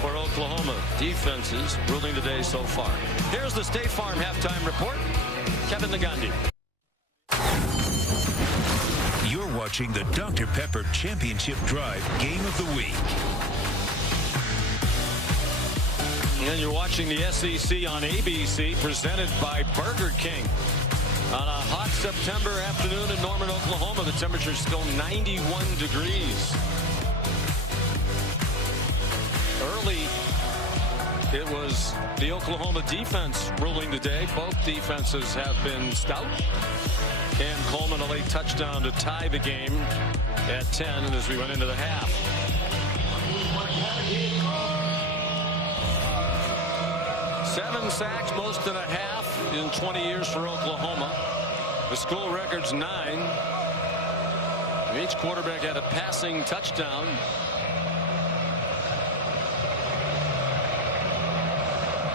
for Oklahoma. Defenses ruling today so far. Here's the State Farm halftime report. Kevin Nagandi. You're watching the Dr. Pepper Championship Drive Game of the Week. And you're watching the SEC on ABC, presented by Burger King. On a hot September afternoon in Norman, Oklahoma, the temperature is still 91 degrees. Early, it was the Oklahoma defense ruling today. Both defenses have been stout. Cam Coleman, a late touchdown to tie the game at 10, and as we went into the half. Seven sacks, most in a half in 20 years for Oklahoma. The school record's 9. Each quarterback had a passing touchdown.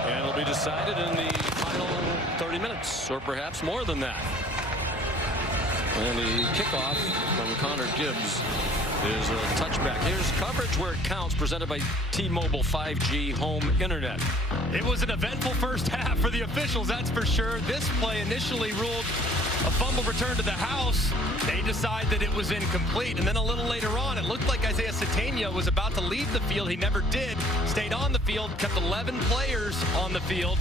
And it'll be decided in the final 30 minutes, or perhaps more than that. And the kickoff from Connor Gibbs is a touchback. Here's coverage where it counts, presented by T-Mobile 5G home internet. It was an eventful first half for the officials, that's for sure. This play initially ruled a fumble return to the house. They decide that it was incomplete, and then a little later on, it looked like Isaiah Satania was about to leave the field. He never did. Stayed on the field, kept 11 players on the field.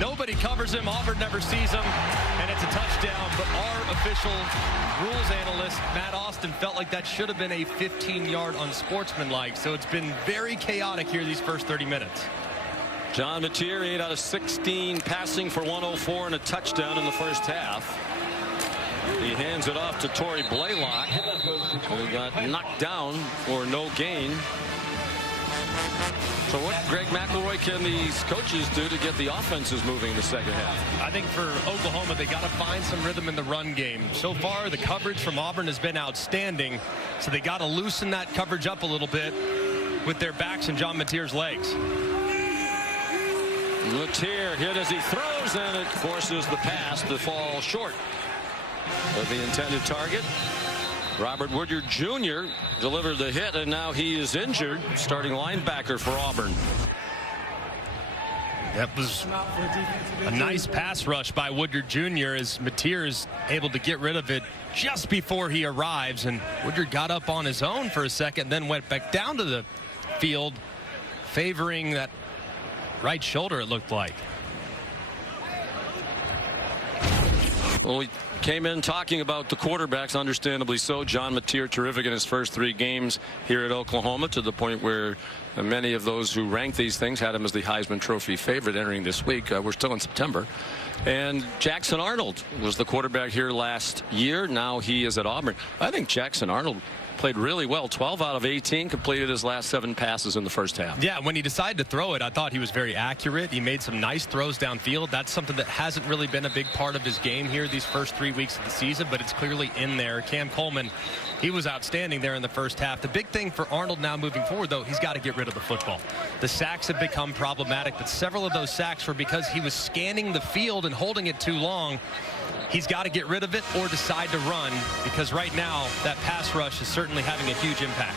Nobody covers him. Auburn never sees him, and it's a touchdown. But our official rules analyst, Matt Austin, felt like that should have been a 15-yard unsportsmanlike. So it's been very chaotic here these first 30 minutes. John Mateer, 8 out of 16 passing for 104 and a touchdown in the first half. He hands it off to Torrey Blaylock, who got knocked down for no gain. So what, Greg McElroy, can these coaches do to get the offenses moving in the second half? I think for Oklahoma, they got to find some rhythm in the run game. So far, the coverage from Auburn has been outstanding, so they got to loosen that coverage up a little bit with their backs and John Mateer's legs. Mateer hit as he throws, and it forces the pass to fall short of the intended target. Robert Woodyard Jr. delivered the hit, and now he is injured. Starting linebacker for Auburn. That was a nice pass rush by Woodyard Jr. as Mateer is able to get rid of it just before he arrives, and Woodyard got up on his own for a second, then went back down to the field, favoring that right shoulder, it looked like. Well, we came in talking about the quarterbacks, understandably so. John Mateer, terrific in his first 3 games here at Oklahoma, to the point where many of those who rank these things had him as the Heisman Trophy favorite entering this week. We're still in September. And Jackson Arnold was the quarterback here last year. Now he is at Auburn. I think Jackson Arnold played really well. 12 out of 18, completed his last 7 passes in the first half. Yeah, when he decided to throw it, I thought he was very accurate. He made some nice throws downfield. That's something that hasn't really been a big part of his game here these first 3 weeks of the season, but it's clearly in there. Cam Coleman, he was outstanding there in the first half. The big thing for Arnold now moving forward, though, he's got to get rid of the football. The sacks have become problematic, but several of those sacks were because he was scanning the field and holding it too long. He's got to get rid of it or decide to run, because right now that pass rush is certainly having a huge impact.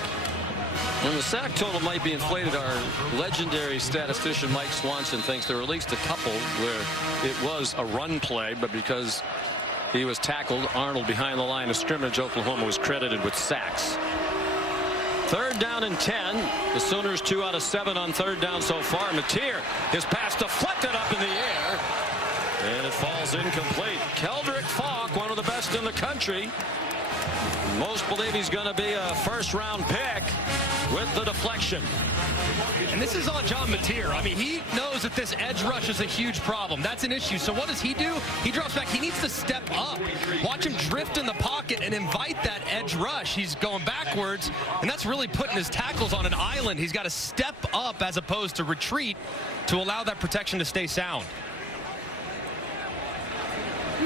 When the sack total might be inflated, our legendary statistician Mike Swanson thinks there were at least a couple where it was a run play, but because he was tackled, Arnold behind the line of scrimmage, Oklahoma was credited with sacks. 3rd down and 10. The Sooners 2 out of 7 on 3rd down so far. Mateer, his pass deflected up in the air, and it falls incomplete. Keldrick Falk, one of the best in the country. Most believe he's going to be a first-round pick with the deflection. And this is on John Mateer. I mean, he knows that this edge rush is a huge problem. That's an issue. So what does he do? He drops back. He needs to step up. Watch him drift in the pocket and invite that edge rush. He's going backwards, and that's really putting his tackles on an island. He's got to step up as opposed to retreat to allow that protection to stay sound.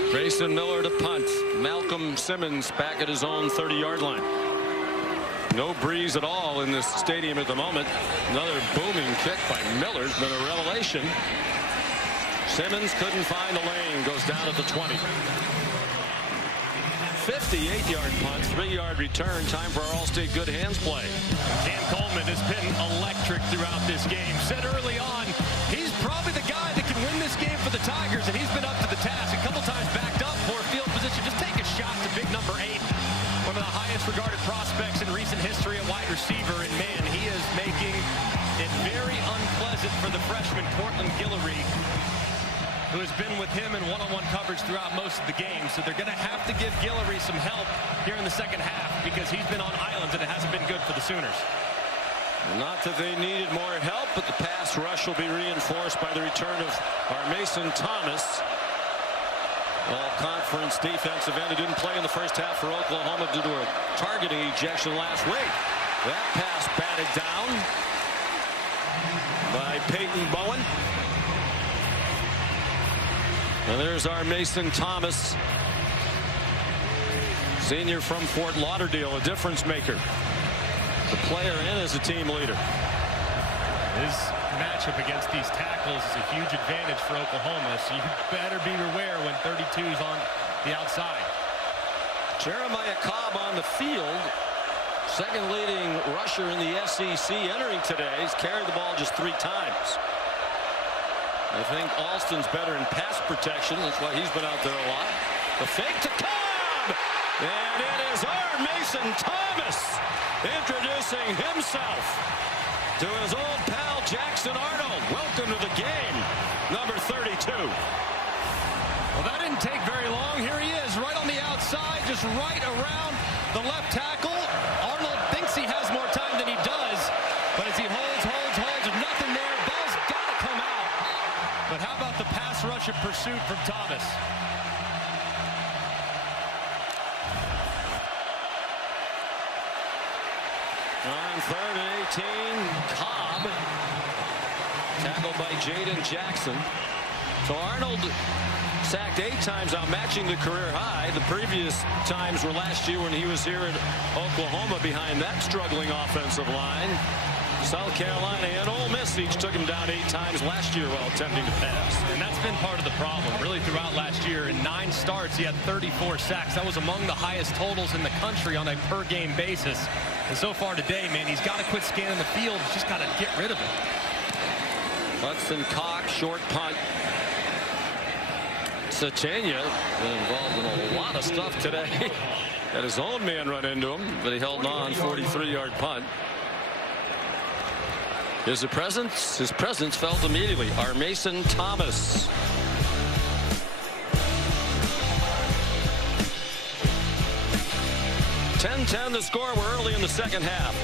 Grayson Miller to punt. Malcolm Simmons back at his own 30-yard line. No breeze at all in this stadium at the moment. Another booming kick by Miller's been a revelation. Simmons couldn't find a lane. Goes down at the 20. 58-yard punt, 3-yard return. Time for our All-State good hands play. Cam Coleman has been electric throughout this game. Said early on, he's probably the guy that can win this game for the Tigers, and he's been up to the task. A couple times backed up, poor field position. Just take a shot to big number 8. One of the highest regarded prospects in recent history at wide receiver. And man, he is making it very unpleasant for the freshman Cortland Guillory, who has been with him in one-on-one coverage throughout most of the game. So they're going to have to give Guillory some help here in the second half, because he's been on islands and it hasn't been good for the Sooners. Not that they needed more help, but the pass rush will be reinforced by the return of our Mason Thomas. All-conference defensive end who didn't play in the first half for Oklahoma due to a targeting ejection last week. That pass batted down by Peyton Bowen. And there's our Mason Thomas, senior from Fort Lauderdale, a difference maker. The player and as a team leader. His matchup against these tackles is a huge advantage for Oklahoma, so you better be aware when 32's on the outside. Jeremiah Cobb on the field, second leading rusher in the SEC entering today. He's carried the ball just 3 times. I think Alston's better in pass protection. That's why he's been out there a lot. The fake to Cobb, and it is our Mason Thomas introducing himself to his old pal Jackson Arnold. Welcome to the game, number 32. Well, that didn't take very long. Here he is, right on the outside, just right around the left tackle. Arnold thinks he has more time than he does, but as he holds, there's nothing there. Ball's got to come out. But how about the pass rush and pursuit from Thomas? On 3rd and 18, Cobb, tackled by Jaden Jackson. So Arnold sacked 8 times, out matching the career high. The previous times were last year when he was here at Oklahoma behind that struggling offensive line. South Carolina and Ole Miss each took him down 8 times last year while attempting to pass. And that's been part of the problem really throughout last year. In 9 starts, he had 34 sacks. That was among the highest totals in the country on a per game basis. And so far today, man, he's got to quit scanning the field. He's just got to get rid of it. Hudson Cock, short punt. Satania been involved in a lot of stuff today. Had his own man run into him, but he held on. 43-yard punt. His presence felt immediately. Our Mason Thomas. 10-10 the score. We're early in the second half.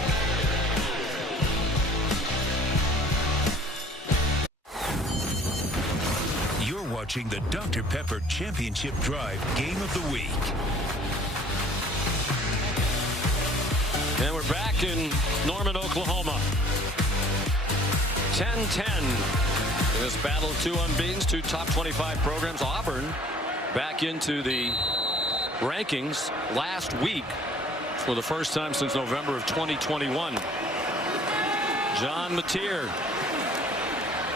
You're watching the Dr. Pepper Championship Drive Game of the Week. And we're back in Norman, Oklahoma. 10-10. This battle of two unbeatens, two top 25 programs. Auburn back into the rankings last week for the first time since November of 2021. John Mateer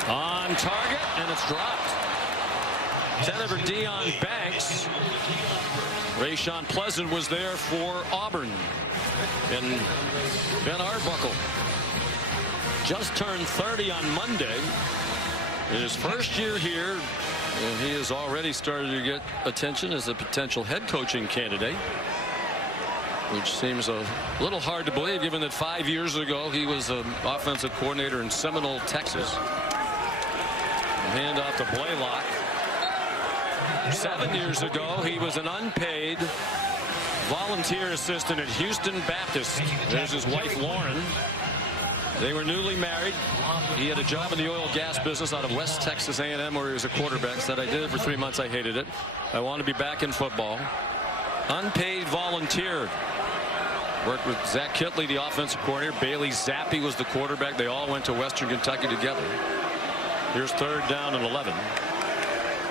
on target, and it's dropped. Senator Deion Banks. Rayshawn Pleasant was there for Auburn. And Ben Arbuckle just turned 30 on Monday. In his first year here, and he has already started to get attention as a potential head coaching candidate, which seems a little hard to believe given that 5 years ago he was an offensive coordinator in Seminole, Texas. Hand off to Blaylock. 7 years ago he was an unpaid volunteer assistant at Houston Baptist. There's his wife Lauren. They were newly married. He had a job in the oil and gas business out of West Texas A&M where he was a quarterback. Said, I did it for 3 months. I hated it. I want to be back in football. Unpaid volunteer. Worked with Zach Kittley, the offensive coordinator. Bailey Zappi was the quarterback. They all went to Western Kentucky together. Here's 3rd down and 11.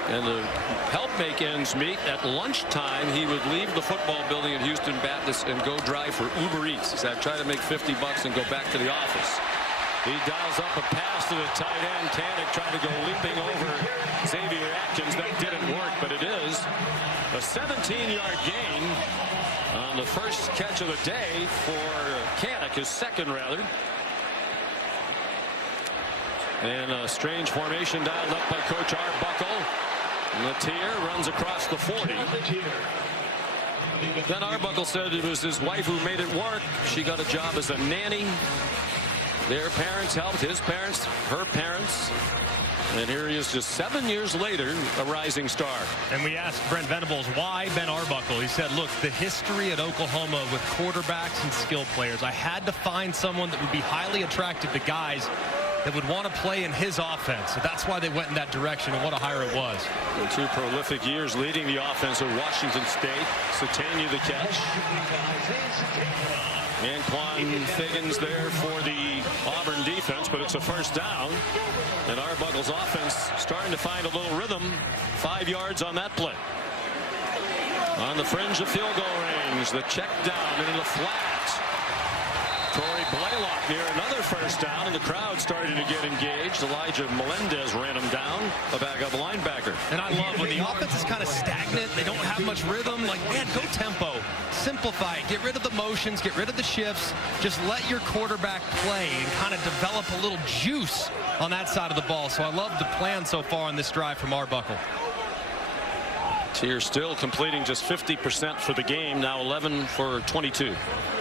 And to help make ends meet, at lunchtime, he would leave the football building at Houston Baptist and go drive for Uber Eats. He said, I'd try to make $50 and go back to the office. He dials up a pass to the tight end. Tannick tried to go leaping over Xavier Atkins. That didn't work, but it is a 17-yard gain on the first catch of the day for Tannick, his second rather. And a strange formation dialed up by Coach Arbuckle. Mateer runs across the 40. Ben Arbuckle said it was his wife who made it work. She got a job as a nanny. Their parents helped, his parents, her parents. And here he is just 7 years later, a rising star. And we asked Brent Venables why Ben Arbuckle. He said, look, the history at Oklahoma with quarterbacks and skill players. I had to find someone that would be highly attractive to guys that would want to play in his offense. So that's why they went in that direction, and what a hire it was. And 2 prolific years leading the offense at Washington State. Satania the catch. Anquan Figgins there for the Auburn defense, but it's a first down. And Arbuckle's offense starting to find a little rhythm. 5 yards on that play. On the fringe of field goal range, the check down into the flat. Corey Blaylock near another first down, and the crowd started to get engaged. Elijah Melendez ran him down, a backup linebacker. And I love when the offense is kind of stagnant, they don't have much rhythm. Like, man, go tempo. Simplify it. Get rid of the motions. Get rid of the shifts. Just let your quarterback play and kind of develop a little juice on that side of the ball. So I love the plan so far on this drive from Arbuckle. Mateer still completing just 50% for the game, now 11 for 22.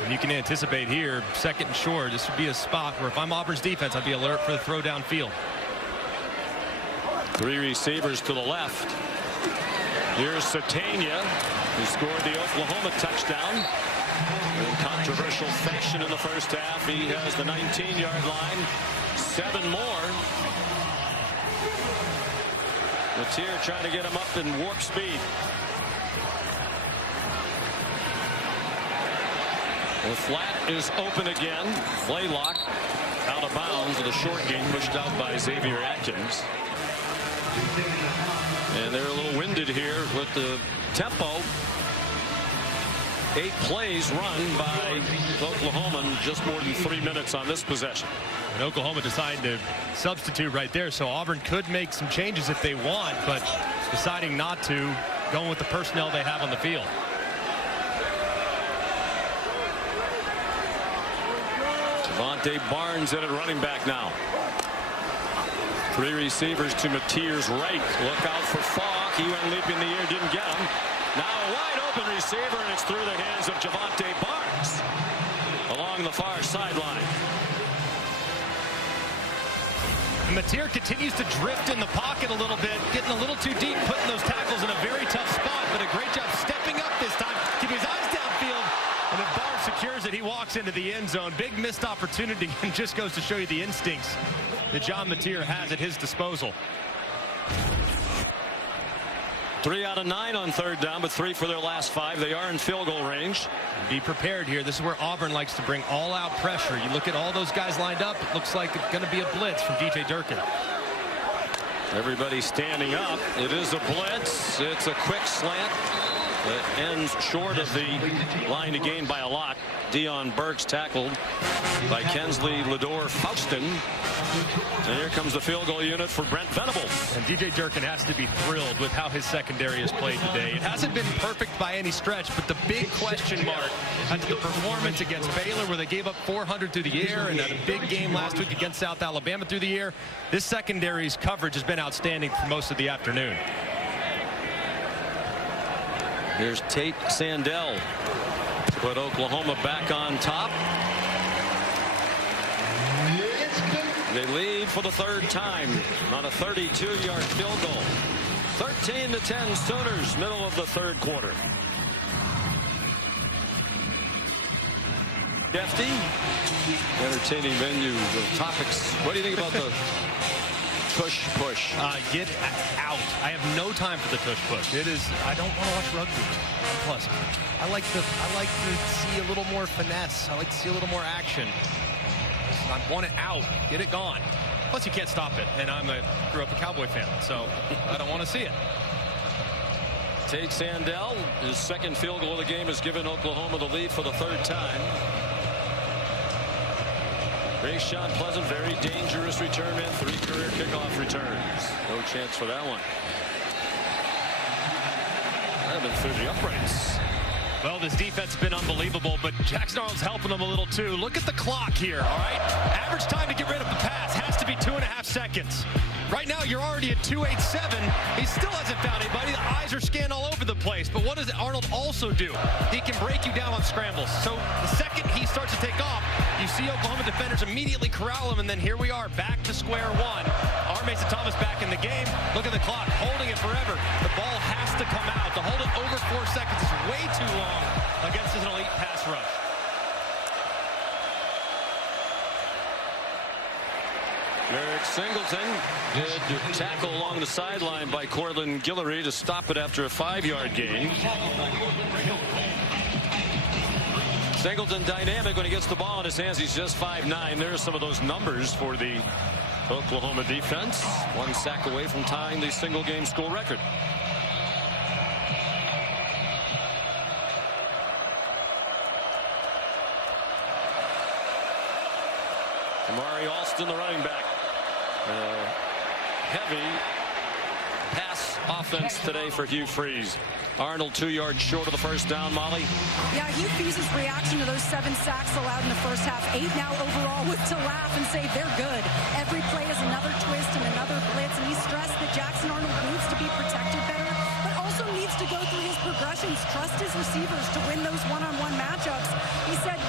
And you can anticipate here, 2nd and short, this would be a spot where if I'm Auburn's defense, I'd be alert for the throw downfield. 3 receivers to the left. Here's Satania, who scored the Oklahoma touchdown. In controversial fashion in the first half, he has the 19-yard line. 7 more. Mateer trying to get him up in warp speed. The flat is open again. Blaylock out of bounds with a short game pushed out by Xavier Atkins. And they're a little winded here with the tempo. 8 plays run by Oklahoma in just more than 3 minutes on this possession. And Oklahoma decided to substitute right there, so Auburn could make some changes if they want, but deciding not to, going with the personnel they have on the field. Javante Barnes in at running back now. 3 receivers to Mateer's right. Look out for Falk. He went leaping in the air, didn't get him. Now a wide open receiver, and it's through the hands of Javante Barnes along the far sideline. Mateer continues to drift in the pocket a little bit, getting a little too deep, putting those tackles in a very tough spot, but a great job stepping up this time, keeping his eyes downfield, and And if Barnes secures it, he walks into the end zone. Big missed opportunity, and just goes to show you the instincts that John Mateer has at his disposal. 3 out of 9 on third down, but 3 for their last 5. They are in field goal range. Be prepared here. This is where Auburn likes to bring all-out pressure. You look at all those guys lined up. It looks like it's going to be a blitz from DJ Durkin. Everybody standing up. It is a blitz. It's a quick slant. It ends short of the line to gain by a lot. Deion Burks tackled by Kensley Lador-Faustin. And here comes the field goal unit for Brent Venables. And DJ Durkin has to be thrilled with how his secondary has played today. It hasn't been perfect by any stretch, but the big question mark after the performance against Baylor, where they gave up 400 through the air, and had a big game last week against South Alabama through the air, this secondary's coverage has been outstanding for most of the afternoon. Here's Tate Sandell to put Oklahoma back on top. They lead for the 3rd time on a 32-yard field goal. 13-10 Sooners, middle of the 3rd quarter. Defty, entertaining venue of topics. What do you think about the tush push? Get out. I have no time for the tush push. It is. I don't want to watch rugby. Plus, I like to see a little more finesse. I like to see a little more action. I want it out. Get it gone. Plus, you can't stop it. And grew up a Cowboy fan, so I don't want to see it. Tate Sandell, his 2nd field goal of the game, has given Oklahoma the lead for the 3rd time. Rayshawn Pleasant, very dangerous return man. 3 career kickoff returns. No chance for that one. I've been through the uprights. Well, this defense has been unbelievable, but Jackson Arnold's helping them a little too. Look at the clock here, all right? Average time to get rid of the pass has to be 2.5 seconds. Right now, you're already at 2.87. He still hasn't found anybody. The eyes are scanned all over the place. But what does Arnold also do? He can break you down on scrambles. So the second he starts to take off, you see Oklahoma defenders immediately corral him, and then here we are back to square one. Mason Thomas back in the game. Look at the clock, holding it forever. The ball has to come out. To hold it over 4 seconds is way too long against an elite pass rush. Eric Singleton did tackle along the sideline by Cortland Guillory to stop it after a 5-yard gain. Singleton dynamic when he gets the ball in his hands. He's just 5'9". There's some of those numbers for the Oklahoma defense. 1 sack away from tying the single-game school record. Amari Alston, the running back. Heavy pass offense today for Hugh Freeze. Arnold 2 yards short of the first down. Molly. Yeah, Hugh Freeze's reaction to those 7 sacks allowed in the first half, 8 now overall, was to laugh and say they're good. Every play is another twist and another blitz, and he stressed that Jackson Arnold needs to be protected better, but also needs to go through his progressions, trust his receivers to win those one-on-one matchups. He said,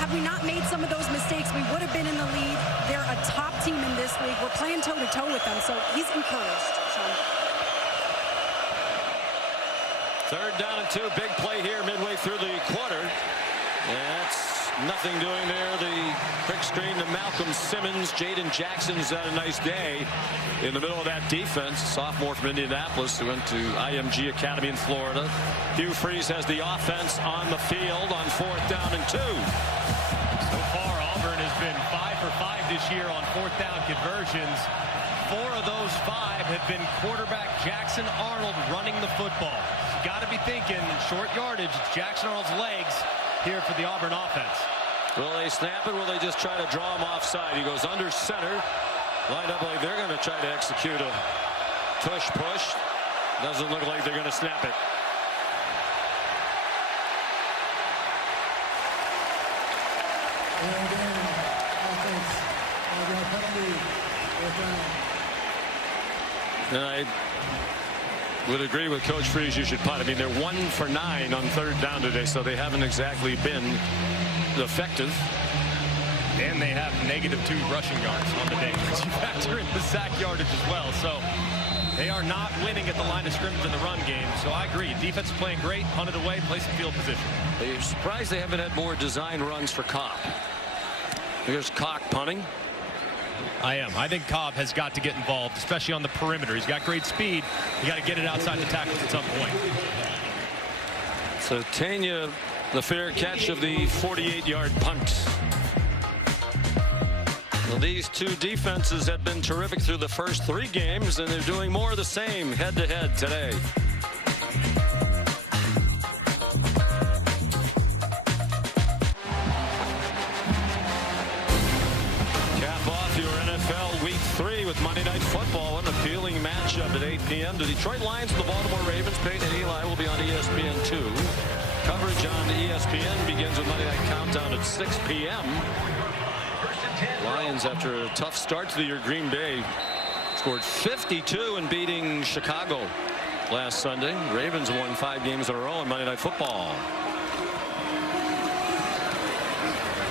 have we not made some of those mistakes, we would have been in the lead. They're a top team in this league. We're playing toe-to-toe with them, so he's encouraged, Sean. 3rd down and 2. Big play here midway through the quarter. And that's nothing doing there. The quick screen to Malcolm Simmons. Jaden Jackson's had a nice day in the middle of that defense. Sophomore from Indianapolis who went to IMG Academy in Florida. Hugh Freeze has the offense on the field on 4th down and 2. So far, Auburn has been 5 for 5 this year on 4th down conversions. 4 of those 5 have been quarterback Jackson Arnold running the football. You got to be thinking short yardage. It's Jackson Arnold's legs here for the Auburn offense. Will they snap it? Will they just try to draw him offside? He goes under center. Lined up like they're going to try to execute a tush push. Doesn't look like they're going to snap it. And I would agree with Coach Freeze, you should punt. I mean, they're 1 for 9 on 3rd down today, so they haven't exactly been effective. And they have -2 rushing yards on the day. You factor in the sack yardage as well. So They are not winning at the line of scrimmage in the run game, so I agree. Defense is playing great, punted away, play some field position. Are you surprised they haven't had more design runs for Cobb? Here's Cock punting. I am. I think Cobb has got to get involved, especially on the perimeter. He's got great speed. You got to get it outside the tackles at some point. So Tanya, the fair catch of the 48-yard punt. Well, these two defenses have been terrific through the first 3 games, and they're doing more of the same head-to-head today. Cap off your NFL Week 3 with Monday Night Football, an appealing matchup at 8 p.m. The Detroit Lions and the Baltimore Ravens. Peyton and Eli will be on ESPN2. Coverage on ESPN begins with Monday Night Countdown at 6 p.m. Lions, after a tough start to the year, Green Bay scored 52 in beating Chicago last Sunday. Ravens won 5 games in a row on Monday Night Football.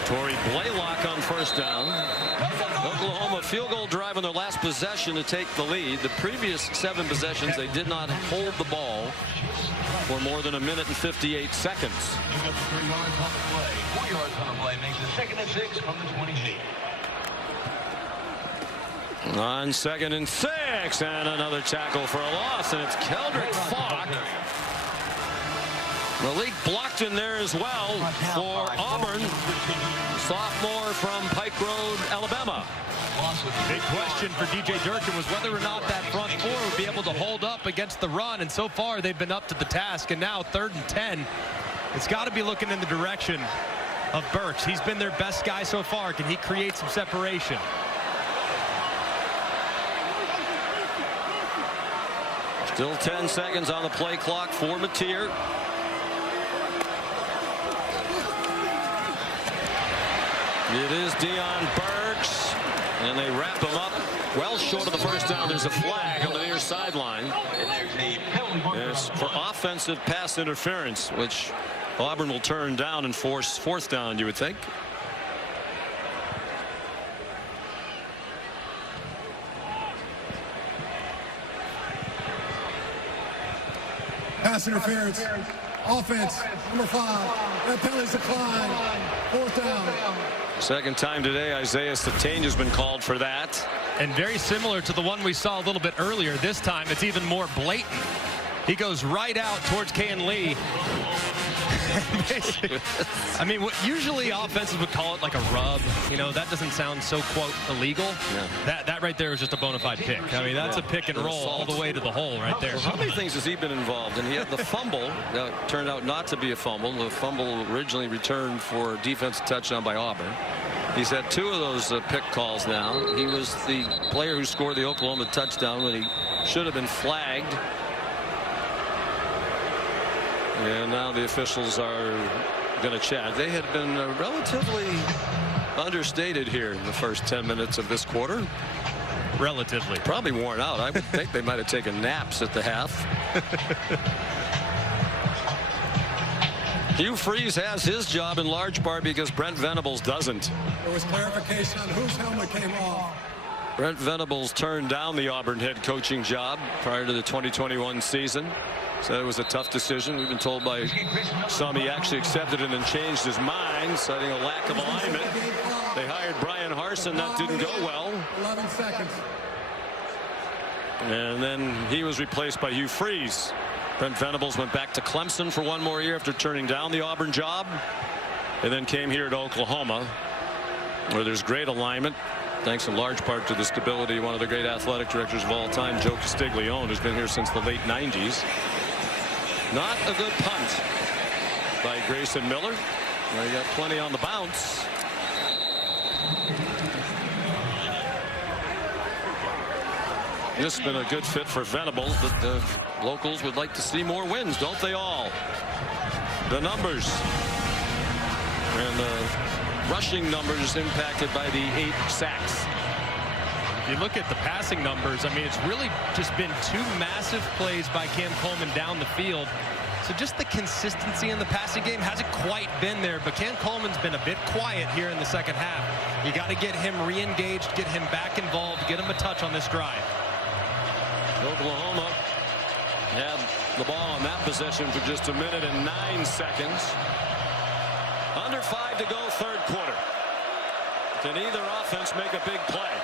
Torrey Blaylock on first down. Oklahoma field goal drive on their last possession to take the lead. The previous 7 possessions, they did not hold the ball for more than 1 minute and 58 seconds. 3 yards on the play. 4 yards on the play makes it 2nd and 6 from the 28. On 2nd and 6, and another tackle for a loss, and it's Keldrick Falk. Malik blocked in there as well for Auburn. Sophomore from Pike Road, Alabama. Big question for DJ Durkin was whether or not that front 4 would be able to hold up against the run, and so far they've been up to the task. And now 3rd and 10. It's got to be looking in the direction of Burks. He's been their best guy so far. Can he create some separation? Still 10 seconds on the play clock for Mateer. It is Deion Burks, and they wrap him up well short of the first down. There's a flag on the near sideline. It's for offensive pass interference, which Auburn will turn down and force 4th down, you would think. Pass interference. Offense, number 5. That penalty's declined. 4th down. Second time today, Isaiah Satane has been called for that. And very similar to the one we saw a little bit earlier. This time it's even more blatant. He goes right out towards Kayan Lee. I mean, usually offenses would call it like a rub. You know, that doesn't sound so, quote, illegal. Yeah. That right there is just a bona fide pick. I mean, that's a pick and roll all the way to the hole right there. Well, how many things has he been involved in? He had the fumble that turned out not to be a fumble. The fumble originally returned for a defensive touchdown by Auburn. He's had 2 of those pick calls now. He was the player who scored the Oklahoma touchdown when he should have been flagged. And now the officials are going to chat. They had been relatively understated here in the first 10 minutes of this quarter. Relatively. Probably worn out. I would think they might have taken naps at the half. Hugh Freeze has his job in large part because Brent Venables doesn't. There was clarification on whose helmet came off. Brent Venables turned down the Auburn head coaching job prior to the 2021 season. So it was a tough decision. We've been told by some he actually accepted it and changed his mind, citing a lack of alignment. They hired Brian Harsin. That didn't go well. 11 seconds. And then he was replaced by Hugh Freeze. Brent Venables went back to Clemson for 1 more year after turning down the Auburn job, and then came here to Oklahoma, where there's great alignment, thanks in large part to the stability of one of the great athletic directors of all time, Joe Castiglione, who's been here since the late 90s. Not a good punt by Grayson Miller. Well, he got plenty on the bounce. This has been a good fit for Venables, but the locals would like to see more wins, don't they all? The numbers and the rushing numbers impacted by the 8 sacks. If you look at the passing numbers, I mean, it's really just been 2 massive plays by Cam Coleman down the field. So just the consistency in the passing game hasn't quite been there, but Cam Coleman's been a bit quiet here in the second half. You got to get him re-engaged, get him back involved, get him a touch on this drive. Oklahoma had the ball on that possession for just 1 minute and 9 seconds. Under 5 to go, third quarter. Can either offense make a big play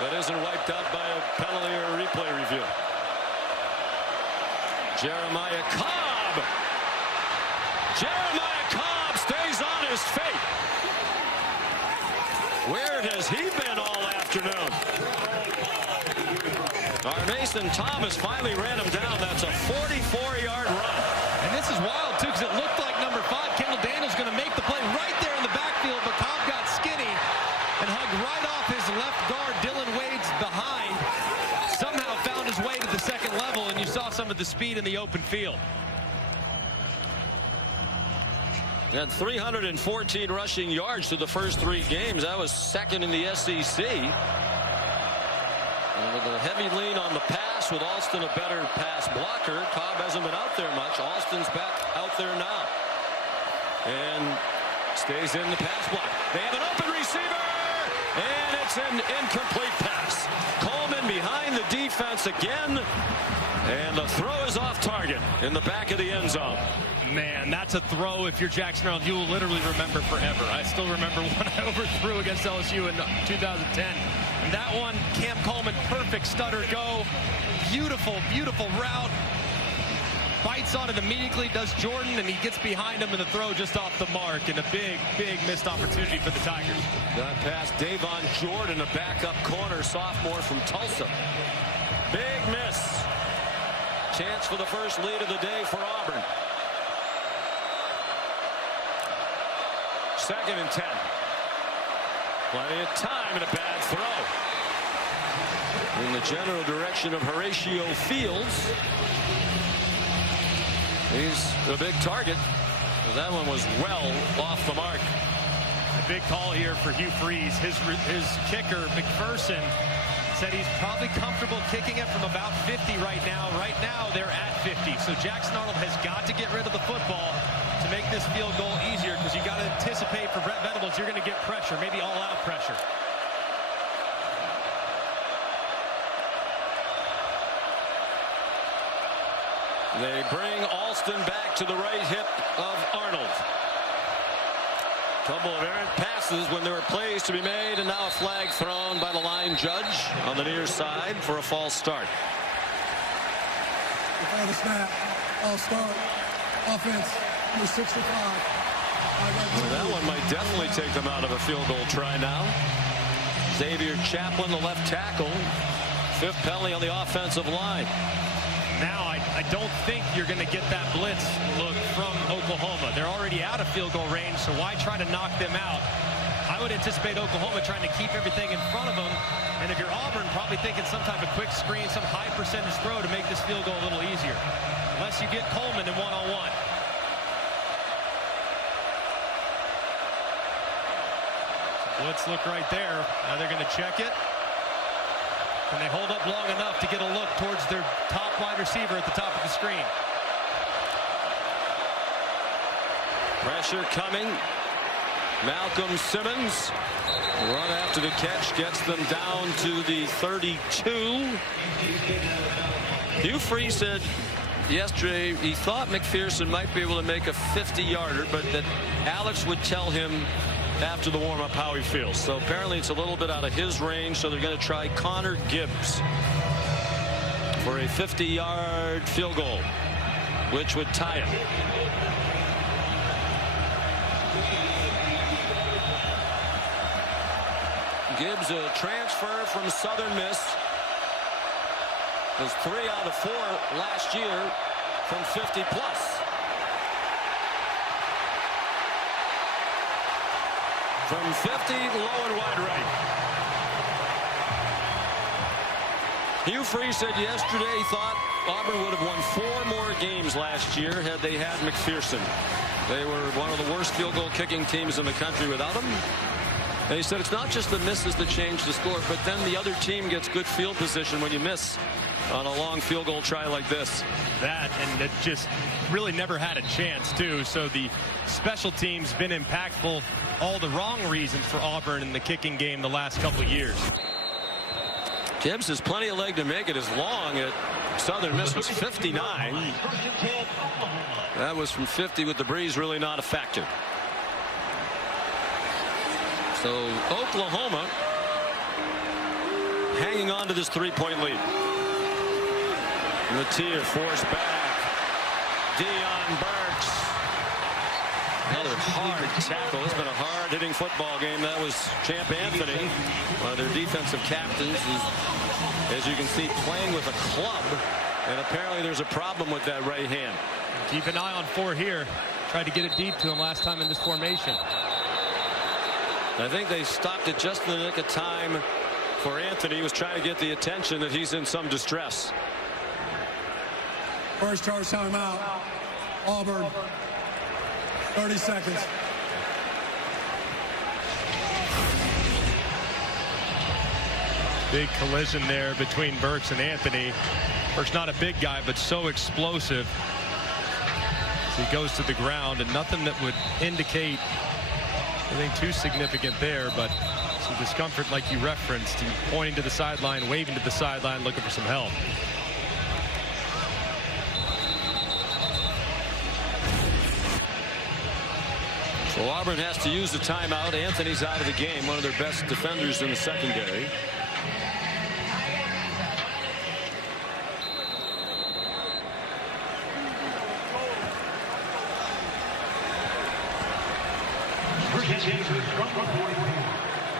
that isn't wiped out by a penalty or a replay review? Jeremiah Cobb. Jeremiah Cobb stays on his feet. Where has he been all afternoon? Our Mason Thomas finally ran him down. That's a 44-yard run. And this is wild, too, because it looked like number 5, Kendall Daniels, going to make the play right there in the backfield, but Cobb got skinny and hugged right off his left guard. Dylan Wade's behind. Somehow found his way to the second level, and you saw some of the speed in the open field. Had 314 rushing yards through the first 3 games. That was second in the SEC. And with a heavy lean on the pass, with Alston a better pass blocker, Cobb hasn't been out there much. Alston's back out there now. And stays in the pass block. They have an open receiver, and it's an incomplete pass. Coleman behind the defense again, and the throw is off target in the back of the end zone. Man, that's a throw. If you're Jackson Arnold, you will literally remember forever. I still remember one I overthrew against LSU in 2010. And that one, Cam Coleman, perfect stutter go. Beautiful, beautiful route. Bites on it immediately, does Jordan, and he gets behind him, and the throw just off the mark, and a big, big missed opportunity for the Tigers. That pass, Davon Jordan, a backup corner, sophomore from Tulsa. Big miss. Chance for the first lead of the day for Auburn. 2nd and 10. Plenty of time and a bad throw. In the general direction of Horatio Fields. He's a big target. That one was well off the mark. A big call here for Hugh Freeze. His kicker, McPherson, said he's probably comfortable kicking it from about 50 right now. Right now, they're at 50. So Jackson Arnold has got to get rid of the football to make this field goal easier, because you got to anticipate for Brett Venables, you're going to get pressure, maybe all-out pressure. They bring Alston back to the right hip of Arnold. Couple of errant passes when there were plays to be made, and now a flag thrown by the line judge on the near side for a false start. Before the snap, all start, offense, number 65. Well, that one might definitely take them out of a field goal try now. Xavier Chaplin, the left tackle, 5th penalty on the offensive line. Now, I don't think you're going to get that blitz look from Oklahoma. They're already out of field goal range, so why try to knock them out? I would anticipate Oklahoma trying to keep everything in front of them. And if you're Auburn, probably thinking some type of quick screen, some high percentage throw to make this field goal a little easier. Unless you get Coleman in one-on-one. Blitz look right there. Now they're going to check it. Can they hold up long enough to get a look towards their top wide receiver at the top of the screen? Pressure coming. Malcolm Simmons, run after the catch, gets them down to the 32. Hugh Freeze said yesterday he thought McPherson might be able to make a 50-yarder, but that Alex would tell him after the warm-up how he feels. So apparently it's a little bit out of his range, so they're going to try Connor Gibbs for a 50-yard field goal, which would tie it. Gibbs, a transfer from Southern Miss, was 3 out of 4 last year from 50 plus. From 50, low and wide right. Hugh Freeze said yesterday he thought Auburn would have won 4 more games last year had they had McPherson. They were one of the worst field goal kicking teams in the country without him. And he said it's not just the misses that change the score, but then the other team gets good field position when you miss on a long field goal try like this. That, and it just really never had a chance, too. So the special teams been impactful, all the wrong reasons for Auburn in the kicking game the last couple of years. Gibbs has plenty of leg to make it. As long at Southern Miss was 59. That was from 50 with the breeze really not a factor. So Oklahoma hanging on to this 3-point lead. Latier forced back. Deion Burks. Another hard tackle. It's been a hard-hitting football game. That was Champ Anthony, one of their defensive captains, is, as you can see, playing with a club. And apparently there's a problem with that right hand. Keep an eye on 4 here. Tried to get it deep to him last time in this formation. I think they stopped it just in the nick of time for Anthony. He was trying to get the attention that he's in some distress. First charge timeout. Auburn. 30 seconds. Big collision there between Burks and Anthony. Burks not a big guy, but so explosive. So he goes to the ground, and nothing that would indicate anything too significant there, but some discomfort like you referenced. He pointing to the sideline, waving to the sideline, looking for some help. So Auburn has to use the timeout. Anthony's out of the game, one of their best defenders in the secondary.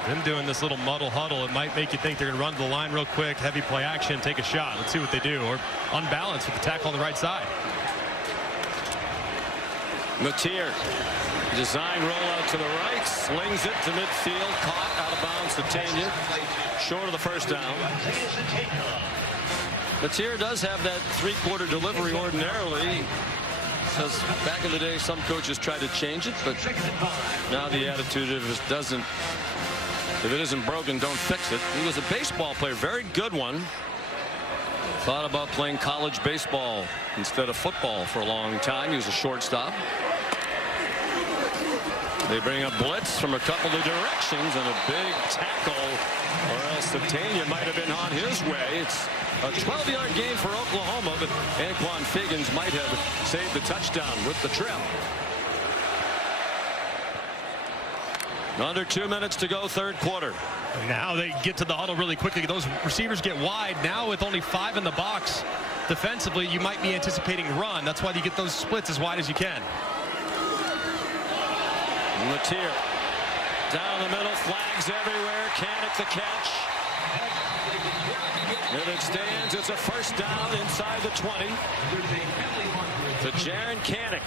Them doing this little muddle huddle, it might make you think they're going to run to the line real quick, heavy play action, take a shot. Let's see what they do. Or unbalanced with the tackle on the right side. Latier, design rollout to the right, slings it to midfield, caught out of bounds. Satania, short of the first down. Latier does have that 3-quarter delivery ordinarily. Because back in the day, some coaches tried to change it, but now the attitude of it doesn't. If it isn't broken, don't fix it. He was a baseball player, very good one. Thought about playing college baseball instead of football for a long time. He was a shortstop. They bring a blitz from a couple of directions and a big tackle, or else Satania might have been on his way. It's a 12-yard gain for Oklahoma, but Anquan Figgins might have saved the touchdown with the trip. Under 2 minutes to go, third quarter. Now they get to the huddle really quickly. Those receivers get wide. Now with only 5 in the box, defensively, you might be anticipating run. That's why you get those splits as wide as you can. Latier down the middle, flags everywhere. Canick the catch. If it stands, it's a first down inside the 20 to Jaron Canick.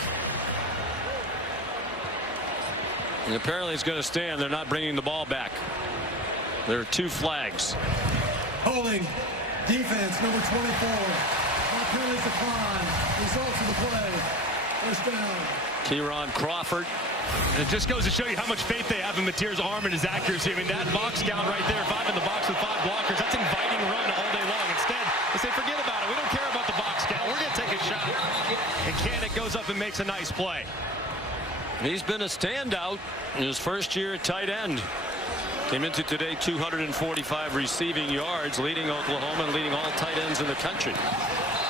And apparently it's going to stand. They're not bringing the ball back. There are 2 flags. Holding defense number 24. No penalties declined. Results of the play. First down. Kieron Crawford. And it just goes to show you how much faith they have in Mateer's arm and his accuracy. I mean, that box count right there, 5 in the box with 5 blockers, that's inviting run all day long. Instead, they say, forget about it. We don't care about the box count. We're going to take a shot. And Canick goes up and makes a nice play. He's been a standout in his first year at tight end. Came into today 245 receiving yards, leading Oklahoma and leading all tight ends in the country.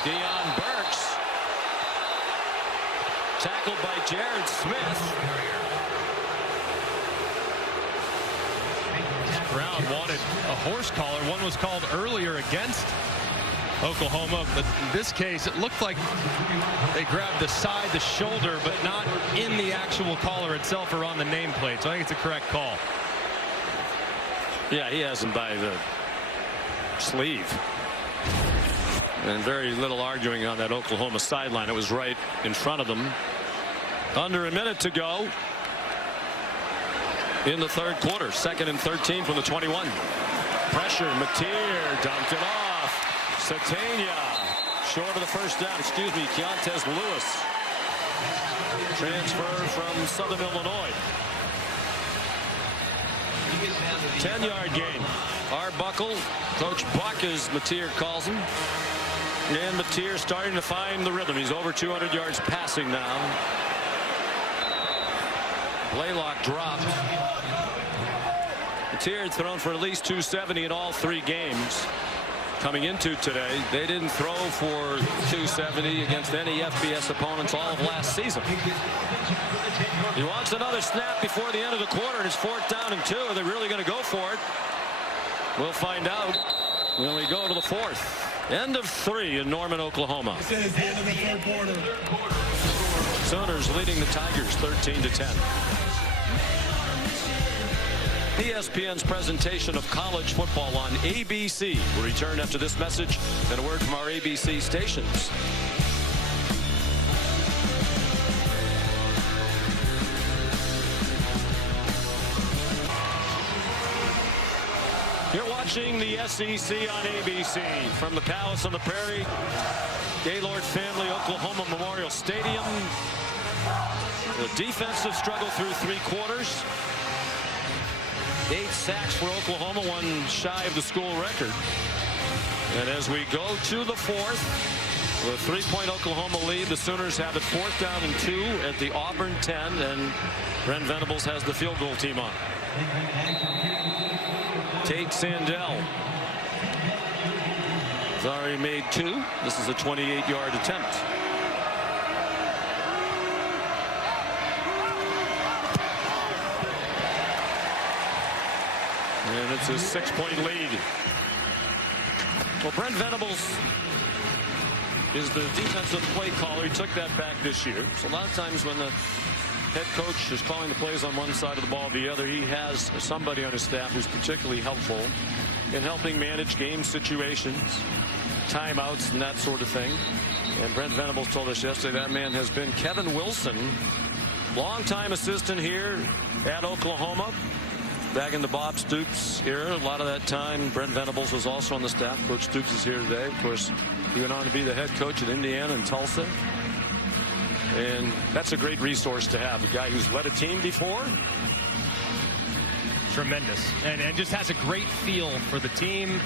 Deion Burks. Tackled by Jared Smith. Brown wanted a horse collar. One was called earlier against Oklahoma, but in this case it looked like they grabbed the side, the shoulder, but not in the actual collar itself or on the nameplate. So I think it's a correct call. Yeah, he has him by the sleeve. And very little arguing on that Oklahoma sideline. It was right in front of them. Under a minute to go in the third quarter. 2nd and 13 from the 21. Pressure. Mateer dumped it off. Satania short of the first down. Excuse me, Keontae Lewis. Transfer from Southern Illinois. 10-yard gain. Arbuckle. Coach Buck, as Mateer calls him. And Mateer starting to find the rhythm. He's over 200 yards passing now. Blaylock dropped. Volunteer had thrown for at least 270 in all 3 games. Coming into today, they didn't throw for 270 against any FBS opponents all of last season. He wants another snap before the end of the quarter, and it's 4th down and 2. Are they really going to go for it? We'll find out when we go to the 4th. End of 3 in Norman, Oklahoma. This is the end of the 3rd quarter. Sooners leading the Tigers 13-10. ESPN's presentation of college football on ABC will return after this message and a word from our ABC stations. You're watching the SEC on ABC from the Palace on the Prairie, Gaylord Family Oklahoma Memorial Stadium. The defensive struggle through 3 quarters. 8 sacks for Oklahoma, 1 shy of the school record. And as we go to the 4th, with a 3-point Oklahoma lead, the Sooners have it 4th down and 2 at the Auburn 10, and Brent Venables has the field goal team on. Tate Sandell has already made 2. This is a 28-yard attempt. And it's a 6-point lead. Well, Brent Venables is the defensive play caller. He took that back this year. So a lot of times when the head coach is calling the plays on one side of the ball or the other, he has somebody on his staff who's particularly helpful in helping manage game situations, timeouts, and that sort of thing. And Brent Venables told us yesterday that man has been Kevin Wilson, longtime assistant here at Oklahoma. Back in the Bob Stoops era, a lot of that time, Brent Venables was also on the staff. Coach Stoops is here today. Of course, he went on to be the head coach at Indiana and Tulsa. And that's a great resource to have. A guy who's led a team before. Tremendous. And just has a great feel for the team,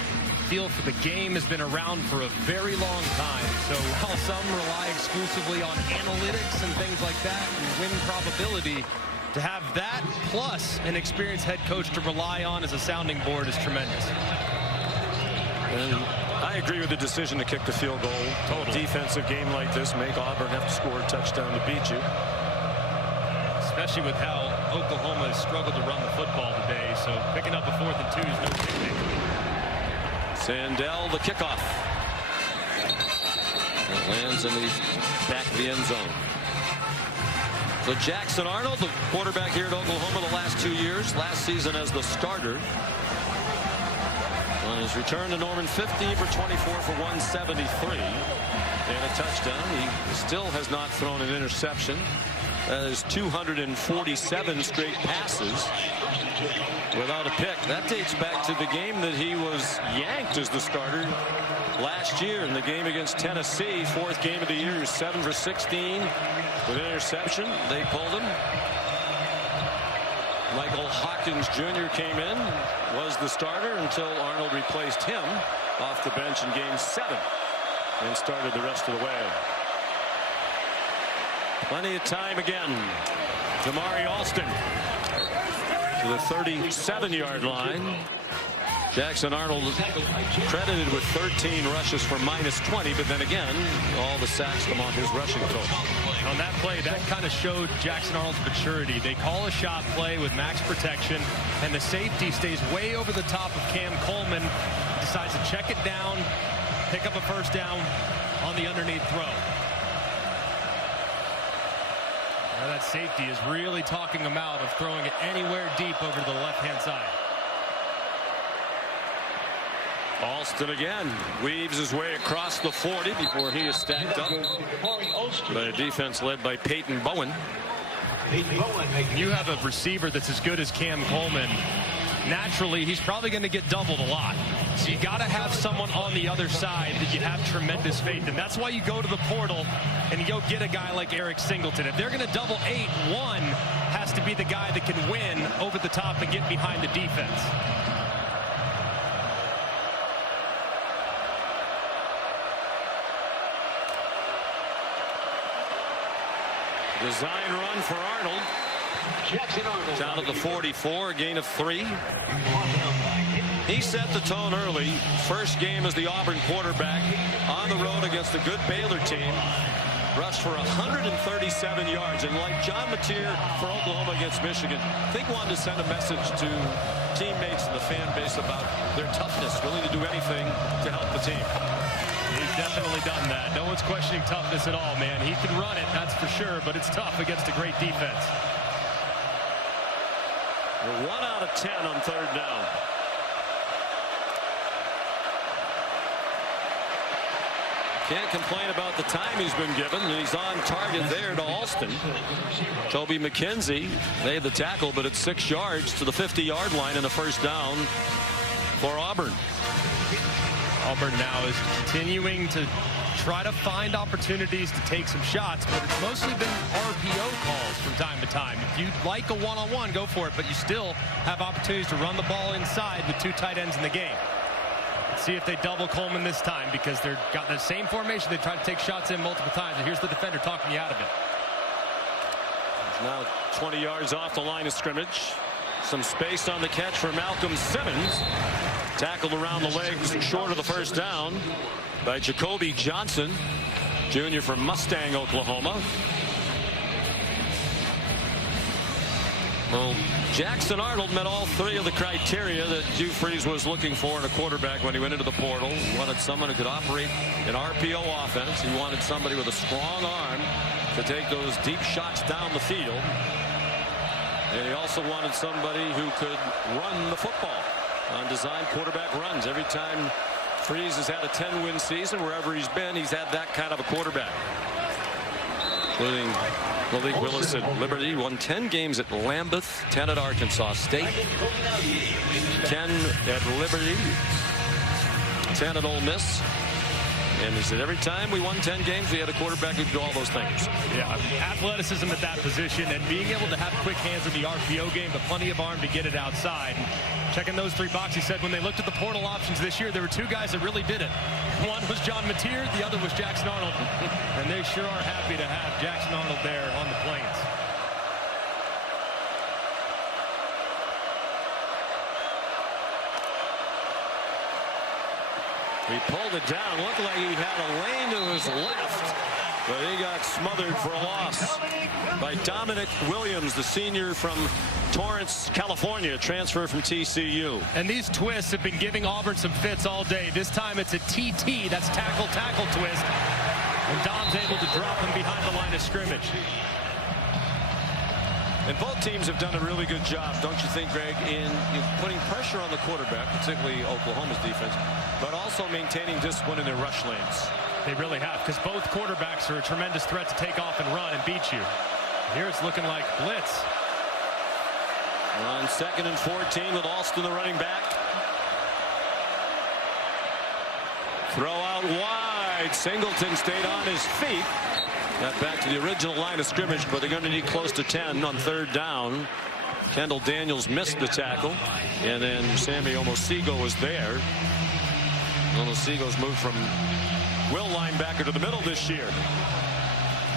feel for the game, has been around for a very long time. So while some rely exclusively on analytics and things like that and win probability, to have that plus an experienced head coach to rely on as a sounding board is tremendous. And I agree with the decision to kick the field goal. Total defensive game like this, make Auburn have to score a touchdown to beat you. Especially with how Oklahoma has struggled to run the football today. So picking up a 4th and 2 is no picnic. Sandell, the kickoff. It lands in the back of the end zone. So Jackson Arnold, the quarterback here at Oklahoma the last 2 years, last season as the starter. On his return to Norman, 15 for 24 for 173 and a touchdown. He still has not thrown an interception. That is 247 straight passes without a pick. That dates back to the game that he was yanked as the starter last year in the game against Tennessee. 4th game of the year. He was 7 for 16 with an interception. They pulled him. Michael Hawkins Jr. came in, was the starter until Arnold replaced him off the bench in game 7 and started the rest of the way. Plenty of time again. Damari Alston to the 37-yard line. Jackson Arnold credited with 13 rushes for -20, but then again, all the sacks come on his rushing total. On that play, that kind of showed Jackson Arnold's maturity. They call a shot play with max protection, and the safety stays way over the top of Cam Coleman, decides to check it down, pick up a 1st down on the underneath throw. Now that safety is really talking him out of throwing it anywhere deep over to the left-hand side. Alston again weaves his way across the 40 before he is stacked up by a defense led by Peyton Bowen. You have a receiver that's as good as Cam Coleman. Naturally, he's probably going to get doubled a lot. So you got to have someone on the other side that you have tremendous faith in. That's why you go to the portal and you go get a guy like Eric Singleton. If they're going to double 8, one has to be the guy that can win over the top and get behind the defense. Design run for Arnold. Down at the 44, a gain of 3. He set the tone early. First game as the Auburn quarterback on the road against a good Baylor team. Rushed for 137 yards. And like John Mateer for Oklahoma against Michigan, I think wanted to send a message to teammates and the fan base about their toughness, willing to do anything to help the team. He's definitely done that. No one's questioning toughness at all, man. He can run it, that's for sure, but it's tough against a great defense. We're 1 out of 10 on 3rd down. Can't complain about the time he's been given. He's on target there to Alston. Toby McKenzie made the tackle, but it's 6 yards to the 50-yard line and a 1st down for Auburn. Auburn now is continuing to try to find opportunities to take some shots, but it's mostly been RPO calls from time to time. If you'd like a one-on-one, go for it, but you still have opportunities to run the ball inside with 2 tight ends in the game. Let's see if they double Coleman this time, because they've got the same formation. They try to take shots in multiple times, and here's the defender talking you out of it. Now 20 yards off the line of scrimmage. Some space on the catch for Malcolm Simmons. Tackled around the legs short of the 1st down by Jacoby Johnson, junior from Mustang, Oklahoma. Well, Jackson Arnold met all 3 of the criteria that Hugh Freeze was looking for in a quarterback when he went into the portal. He wanted someone who could operate an RPO offense. He wanted somebody with a strong arm to take those deep shots down the field. And he also wanted somebody who could run the football on design quarterback runs. Every time Freeze has had a 10-win season, wherever he's been, he's had that kind of a quarterback. Including Malik Willis at Liberty, won 10 games at Lambeth, 10 at Arkansas State, 10 at Liberty, 10 at Ole Miss. And he said every time we won 10 games, we had a quarterback who could do all those things. Yeah, athleticism at that position and being able to have quick hands in the RPO game, but plenty of arm to get it outside. Checking those 3 boxes, he said when they looked at the portal options this year, there were 2 guys that really did it. One was John Mateer, the other was Jackson Arnold. And they sure are happy to have Jackson Arnold there on the Plains. He pulled it down. Looked like he had a lane to his left, but he got smothered for a loss by Dominic Williams, the senior from Torrance, California, transfer from TCU. And these twists have been giving Auburn some fits all day. This time it's a TT, that's tackle twist. And Dom's able to drop him behind the line of scrimmage. And both teams have done a really good job, don't you think, Greg, in putting pressure on the quarterback, particularly Oklahoma's defense, but also maintaining discipline in their rush lanes. They really have, because both quarterbacks are a tremendous threat to take off and run and beat you. Here it's looking like blitz. On 2nd and 14 with Alston, the running back. Throw out wide. Singleton stayed on his feet. Got back to the original line of scrimmage, but they're going to need close to 10 on 3rd down. Kendall Daniels missed the tackle, and then Sammy Omosigo was there. Omosigo's moved from will linebacker to the middle this year.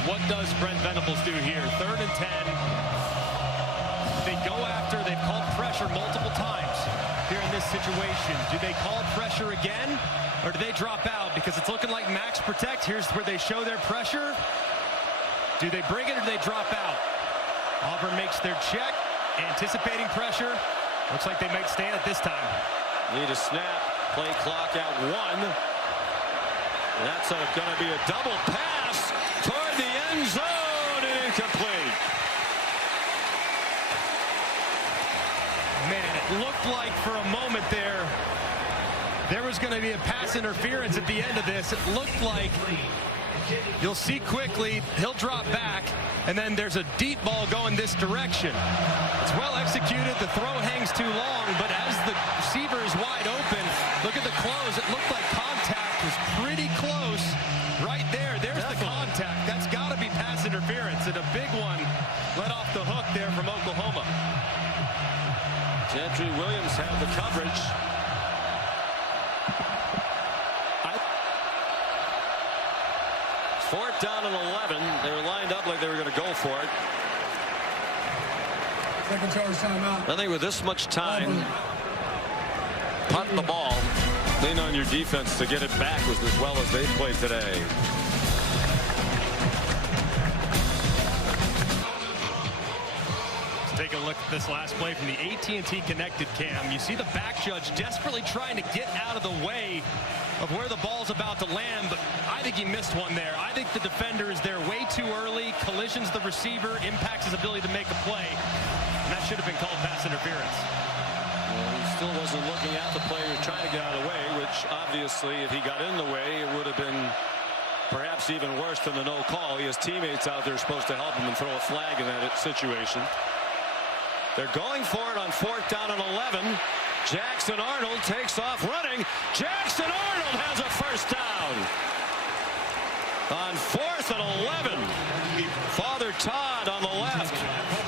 What does Brent Venables do here? 3rd and 10. They go after, they've called pressure multiple times here in this situation. Do they call pressure again, or do they drop out? Because it's looking like max protect. Here's where they show their pressure. Do they bring it or do they drop out? Auburn makes their check, anticipating pressure. Looks like they might stand it this time. Need a snap. Play clock at 1. That's going to be a double pass toward the end zone and incomplete. Man, it looked like for a moment there was going to be a pass interference at the end of this. It looked like, you'll see quickly, he'll drop back, and then there's a deep ball going this direction. It's well executed. The throw hangs too long, but as the receiver is wide open, look at the close. It looked like contact was pretty close right there. There's the contact. That's got to be pass interference, and a big one let off the hook there from Oklahoma. Gentry Williams had the coverage. Fourth down and 11. They were lined up like they were going to go for it. Second charge timeout. I think with this much time, punt the ball, lean on your defense to get it back was as well as they played today. Take a look at this last play from the AT&T connected cam. You see the back judge desperately trying to get out of the way of where the ball's about to land, but I think he missed one there. I think the defender is there way too early, collisions the receiver, impacts his ability to make a play, and that should have been called pass interference. Well, he still wasn't looking at the player trying to get out of the way, which obviously if he got in the way, it would have been perhaps even worse than the no call. He has teammates out there supposed to help him and throw a flag in that situation. They're going for it on 4th down and 11. Jackson Arnold takes off running. Jackson Arnold has a first down. On 4th and 11. Father Todd on the left.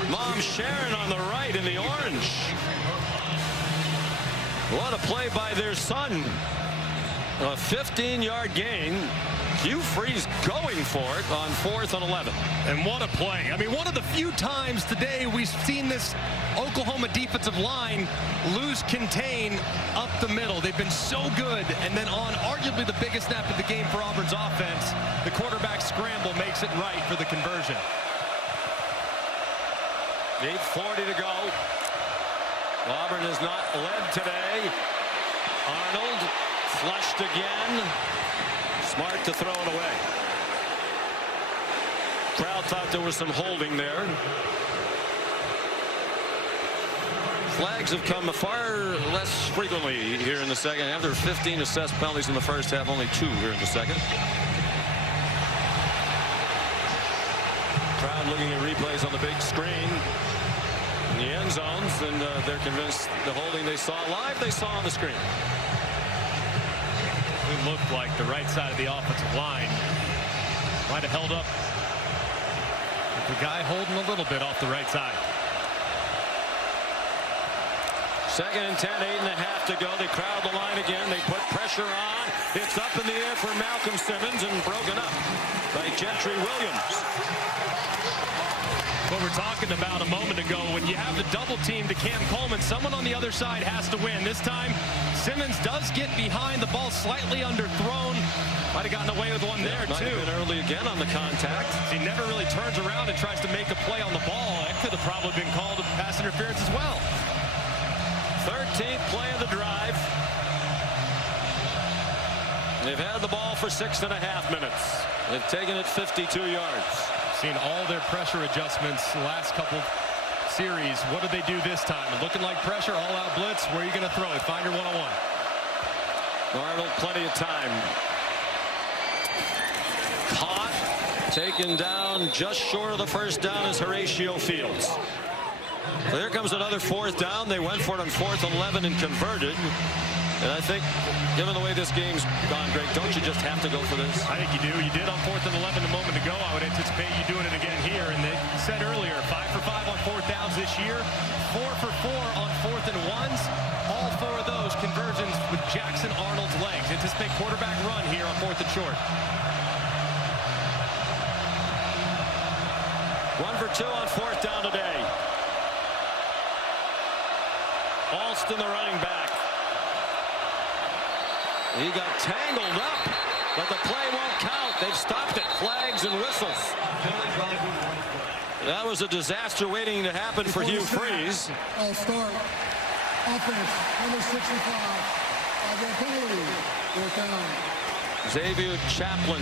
Mom Sharon on the right in the orange. What a play by their son. A 15-yard gain. Hugh Freeze going for it on 4th and 11. And what a play. I mean, one of the few times today we've seen this Oklahoma defensive line lose contain up the middle. They've been so good. And then on arguably the biggest snap of the game for Auburn's offense, the quarterback scramble makes it right for the conversion. 8:40 to go. Auburn has not led today. Arnold flushed again. Smart to throw it away. Crowd thought there was some holding there. Flags have come far less frequently here in the second half. There were 15 assessed penalties in the first half, only 2 here in the second. Crowd looking at replays on the big screen in the end zones, and they're convinced the holding they saw live, they saw on the screen. It looked like the right side of the offensive line might have held up with the guy holding a little bit off the right side. 2nd and 10, 8.5 to go. They crowd the line again. They put pressure on. It's up in the air for Malcolm Simmons and broken up by Gentry Williams. What we're talking about a moment ago, when you have the double team to Cam Coleman, someone on the other side has to win. This time, Simmons does get behind. The ball slightly underthrown. Might have gotten away with one there, Might too. have been early again on the contact. He never really turns around and tries to make a play on the ball. That could have probably been called a pass interference as well. 13th play of the drive. They've had the ball for 6.5 minutes. They've taken it 52 yards. Seen all their pressure adjustments the last couple series. What did they do this time? Looking like pressure, all-out blitz. Where are you going to throw it? Find your one-on-one. Arnold, plenty of time. Caught, taken down just short of the first down is Horatio Fields. So here comes another 4th down. They went for it on 4th and 11 and converted. And I think, given the way this game's gone, Greg, don't you just have to go for this? I think you do. You did on 4th and 11 a moment ago. I would anticipate you doing it again here. And they said earlier, 5 for 5 on 4th downs this year, 4 for 4 on 4th and 1s. All 4 of those conversions with Jackson Arnold's legs. Anticipate quarterback run here on 4th and short. 1 for 2 on 4th down today. Alston, the running back. He got tangled up, but the play won't count. They've stopped it. Flags and whistles. That was a disaster waiting to happen for Hugh Freeze. I'll start. Offense, number 65. I'll get penalty. 4th down. Xavier Chaplin.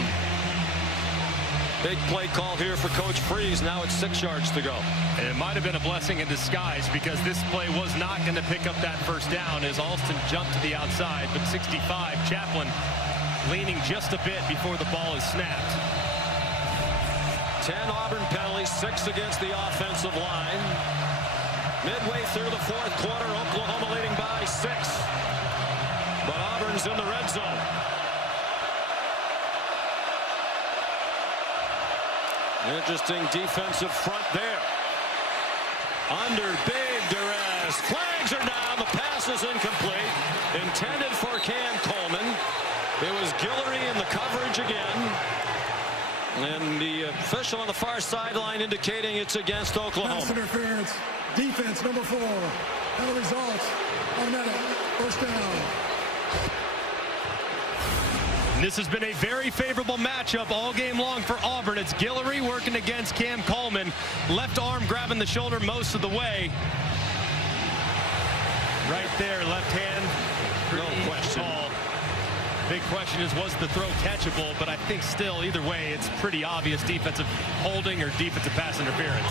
Big play call here for Coach Freeze. Now it's 6 yards to go. And it might have been a blessing in disguise because this play was not going to pick up that first down as Alston jumped to the outside. But 65, Chaplin leaning just a bit before the ball is snapped. 10 Auburn penalties, 6 against the offensive line. Midway through the 4th quarter, Oklahoma leading by 6. But Auburn's in the red zone. Interesting defensive front there. Under big duress. Flags are down. The pass is incomplete. Intended for Cam Coleman. It was Guillory in the coverage again. And the official official on the far sideline indicating it's against Oklahoma. Pass interference. Defense, number 4. And the results, automatic. First down. This has been a very favorable matchup all game long for Auburn. It's Guillory working against Cam Coleman. Left arm grabbing the shoulder most of the way. Right there, left hand. No question. Big question is, was the throw catchable? But I think still, either way, it's pretty obvious defensive holding or defensive pass interference.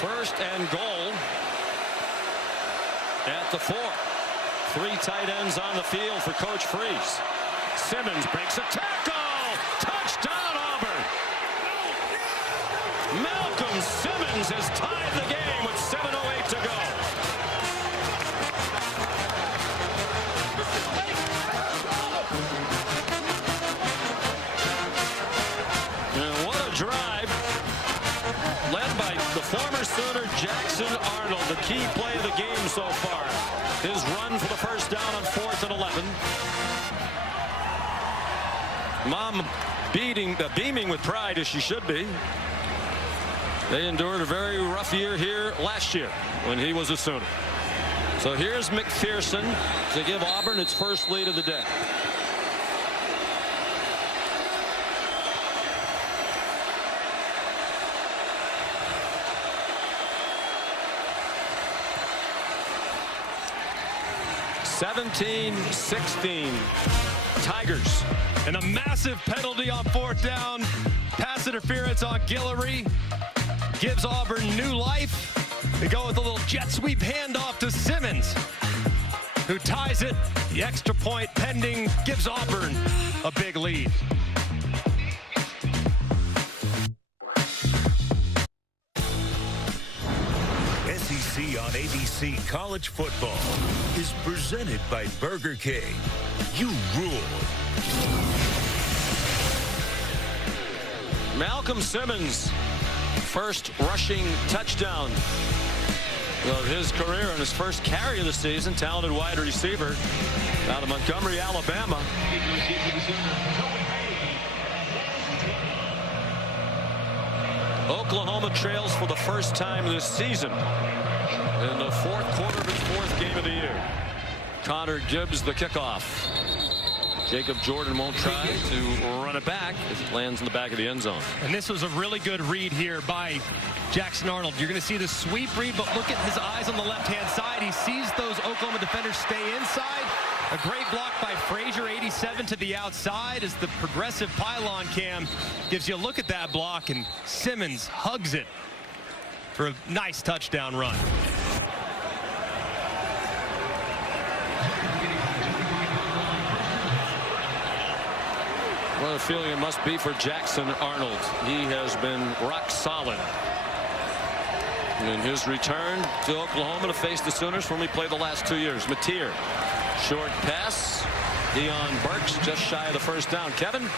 First and goal at the 4. 3 tight ends on the field for Coach Freeze. Simmons breaks a tackle. Touchdown, Auburn. Malcolm Simmons has tied the game with 7:08 to go. And what a drive. Led by the former Sooner, Jackson Arnold, the key play of the game so far. His run for the first down on 4th and 11. Mom beaming with pride, as she should be. They endured a very rough year here last year when he was a Sooner. So here's McPherson to give Auburn its first lead of the day. (17-16) Tigers. And a massive penalty on 4th down. Pass interference on Guillory gives Auburn new life. They go with a little jet sweep handoff to Simmons, who ties it. The extra point pending gives Auburn a big lead. SEC on ABC College Football is presented by Burger King. You rule. Malcolm Simmons, first rushing touchdown of his career and his first carry of the season. Talented wide receiver out of Montgomery, Alabama. Oklahoma trails for the first time this season in the 4th quarter of its 4th game of the year. Connor Gibbs the kickoff. Jacob Jordan won't try to run it back as it lands in the back of the end zone. And this was a really good read here by Jackson Arnold. You're going to see the sweep read, but look at his eyes on the left-hand side. He sees those Oklahoma defenders stay inside. A great block by Frazier, 87 to the outside, as the progressive pylon cam gives you a look at that block, and Simmons hugs it for a nice touchdown run. What a feeling it must be for Jackson Arnold. He has been rock solid in his return to Oklahoma to face the Sooners when we played the last 2 years. Mateer, short pass. Dion Burks just shy of the first down. Kevin?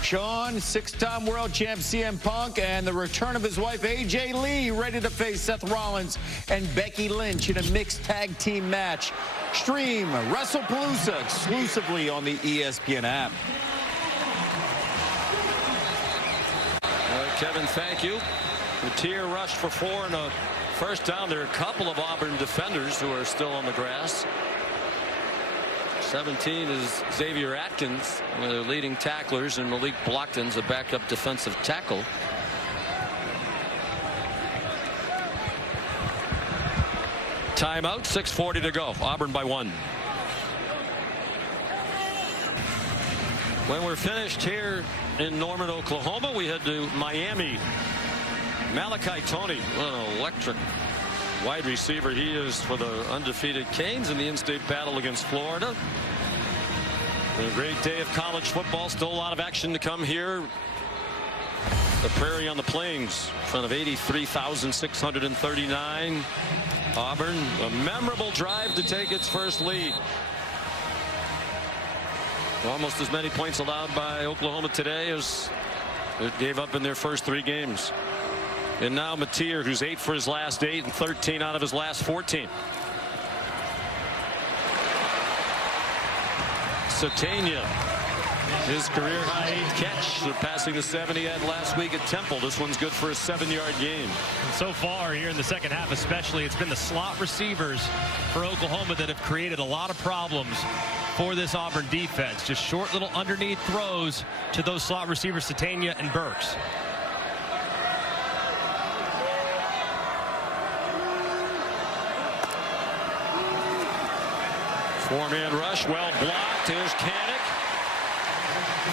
Sean, 6-time world champ CM Punk, and the return of his wife AJ Lee, ready to face Seth Rollins and Becky Lynch in a mixed tag team match. Stream WrestlePalooza exclusively on the ESPN app. Kevin, thank you. Mateer rushed for 4 and a first down. There are a couple of Auburn defenders who are still on the grass. 17 is Xavier Atkins, one of their leading tacklers, and Malik Blockton's a backup defensive tackle. Timeout, 6:40 to go. Auburn by 1. When we're finished here in Norman, Oklahoma, we head to Miami. Malachi Toney, what an electric wide receiver he is for the undefeated Canes in the in-state battle against Florida. A great day of college football. Still a lot of action to come here. The Prairie on the Plains in front of 83,639. Auburn, a memorable drive to take its first lead. Almost as many points allowed by Oklahoma today as it gave up in their first 3 games. And now Mateer, who's 8 for his last 8 and 13 out of his last 14. Satania, his career high 8th catch, surpassing the 70 he had last week at Temple. This one's good for a 7-yard gain. And so far here in the second half especially, it's been the slot receivers for Oklahoma that have created a lot of problems for this Auburn defense. Just short little underneath throws to those slot receivers, Satania and Burks. Four-man rush, well blocked. Here's Kanik.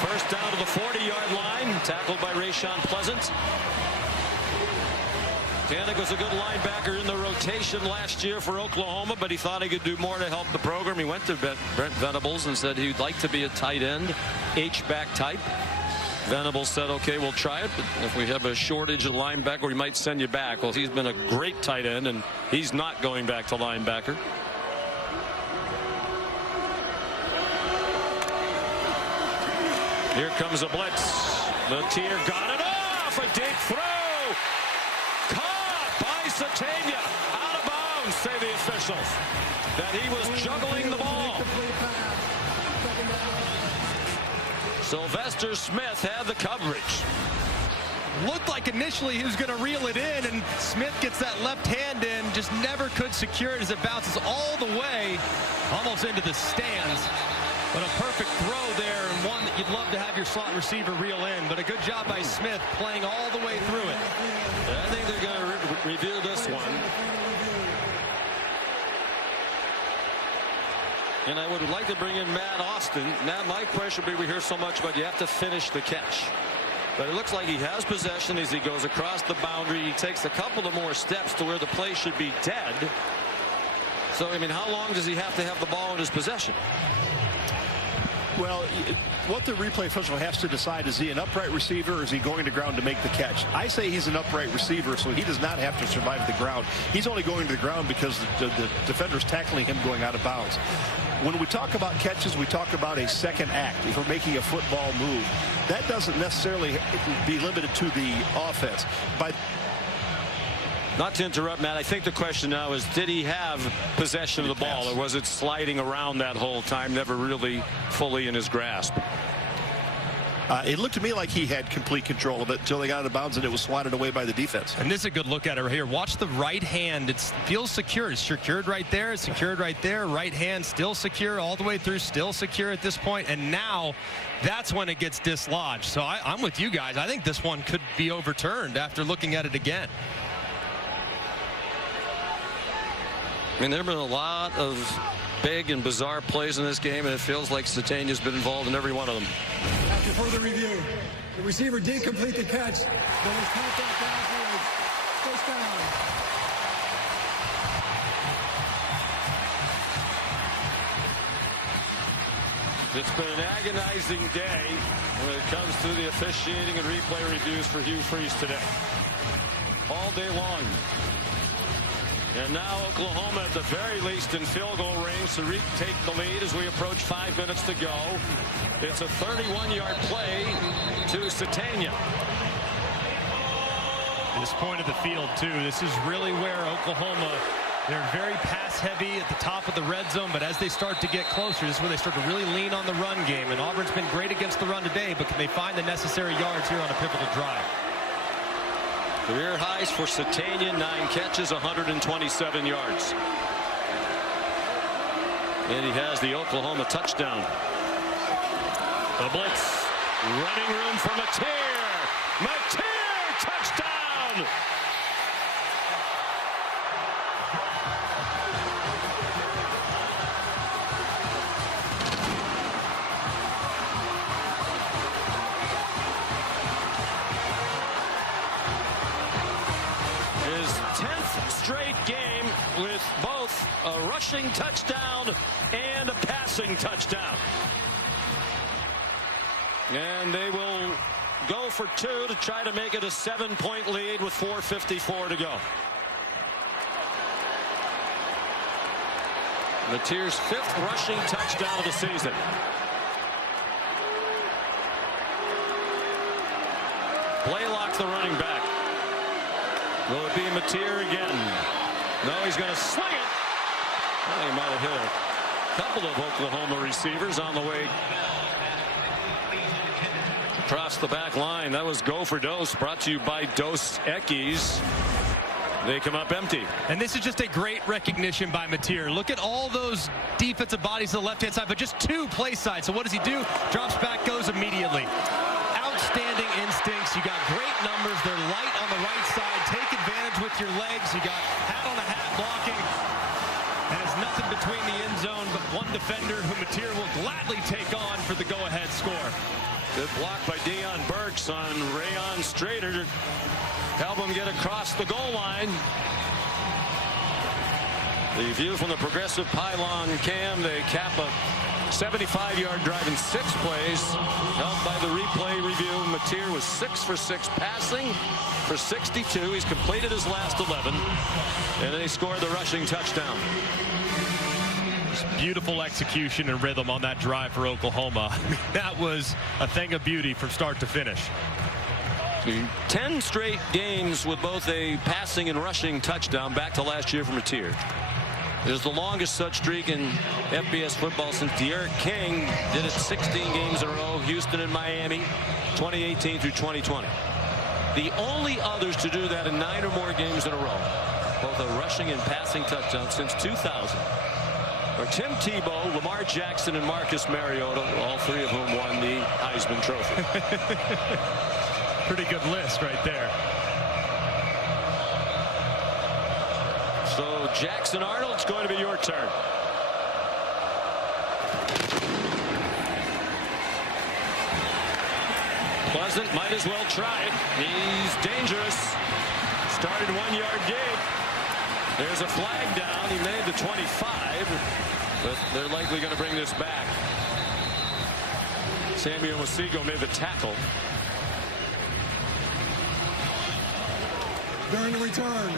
First down to the 40-yard line, tackled by Rayshon Pleasant. Kanik was a good linebacker in the rotation last year for Oklahoma, but he thought he could do more to help the program. He went to Brent Venables and said he'd like to be a tight end, H-back type. Venables said, okay, we'll try it, but if we have a shortage of linebacker, we might send you back. Well, he's been a great tight end, and he's not going back to linebacker. Here comes a blitz. Mateer got it off. A deep throw. Caught by Satania. Out of bounds, say the officials. That he was juggling the ball. Sylvester Smith had the coverage. Looked like initially he was going to reel it in, and Smith gets that left hand in, just never could secure it as it bounces all the way almost into the stands. But a perfect throw there, and one that you'd love to have your slot receiver reel in. But a good job by Smith playing all the way through it. I think they're going to review this one. And I would like to bring in Matt Austin. Now, my question would be, we hear so much about you have to finish the catch. But it looks like he has possession as he goes across the boundary. He takes a couple of more steps to where the play should be dead. So, I mean, how long does he have to have the ball in his possession? Well, what the replay official has to decide, is he an upright receiver or is he going to ground to make the catch? I say he's an upright receiver, so he does not have to survive the ground. He's only going to the ground because the defender's tackling him going out of bounds. When we talk about catches, we talk about a second act. If we're making a football move, that doesn't necessarily be limited to the offense. Not to interrupt, Matt, I think the question now is, did he have possession of the ball, or was it sliding around that whole time, never really fully in his grasp? It looked to me like he had complete control of it until they got out of bounds and it was swatted away by the defense. And this is a good look at it right here. Watch the right hand. It feels secure. It's secured right there. It's secured right there. Right hand still secure all the way through. Still secure at this point. And now that's when it gets dislodged. So I'm with you guys. I think this one could be overturned after looking at it again. I mean, there have been a lot of big and bizarre plays in this game, and it feels like Satania's been involved in every one of them. After further review, the receiver did complete the catch. There was contact afterwards. First down. It's been an agonizing day when it comes to the officiating and replay reviews for Hugh Freeze today. All day long. And now Oklahoma at the very least in field goal range to retake the lead as we approach 5 minutes to go. It's a 31-yard play to Satania. This point of the field, too, this is really where Oklahoma, they're very pass heavy at the top of the red zone, but as they start to get closer, this is where they start to really lean on the run game. And Auburn's been great against the run today, but can they find the necessary yards here on a pivotal drive? Career highs for Satania, 9 catches, 127 yards. And he has the Oklahoma touchdown. The blitz. Running room for Mateer. Mateer, touchdown! Straight game with both a rushing touchdown and a passing touchdown. And they will go for 2 to try to make it a 7-point lead with 4:54 to go. Mateer's 5th rushing touchdown of the season. Blaylock, the running back. Will it be Mateer again? No, he's going to sling it. Well, he might have hit a couple of Oklahoma receivers on the way across the back line. That was Go for Dose, brought to you by Dos Equis. They come up empty. And this is just a great recognition by Mateer. Look at all those defensive bodies to the left-hand side, but just 2 play sides. So what does he do? Drops back, goes immediately. Outstanding instincts. You got great numbers. They're light on the right side. Take advantage with your legs. You got hat on a hat blocking. And it's nothing between the end zone but one defender who Mateer will gladly take on for the go-ahead score. Good block by Deion Burks on Rayon Strader to help him get across the goal line. The view from the progressive pylon cam, they cap a 75-yard drive in 6 plays. Helped by the replay review. Mateer was 6 for 6 passing for 62. He's completed his last 11. And then he scored the rushing touchdown. Beautiful execution and rhythm on that drive for Oklahoma. I mean, that was a thing of beauty from start to finish. 10 straight games with both a passing and rushing touchdown back to last year for Mateer. It is the longest such streak in FBS football since D'Eriq King did it 16 games in a row. Houston and Miami, 2018 through 2020. The only others to do that in 9 or more games in a row, both a rushing and passing touchdown since 2000, are Tim Tebow, Lamar Jackson, and Marcus Mariota, all 3 of whom won the Heisman Trophy. Pretty good list right there. So Jackson Arnold, it's going to be your turn. Pleasant might as well try it. He's dangerous. Started 1-yard gain. There's a flag down. He made the 25, but they're likely going to bring this back. Samuel Masigo made the tackle. During the return,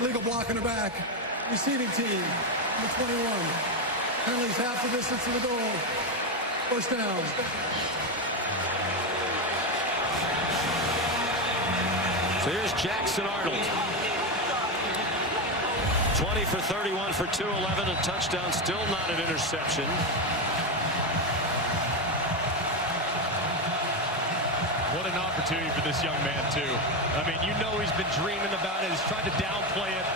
illegal block in the back. Receiving team, number 21. Penalties half the distance to the goal. First down. So here's Jackson Arnold. 20 for 31 for 211, a touchdown, still not an interception. What an opportunity for this young man, too. I mean, you know he's been dreaming about it. He's tried to downplay it.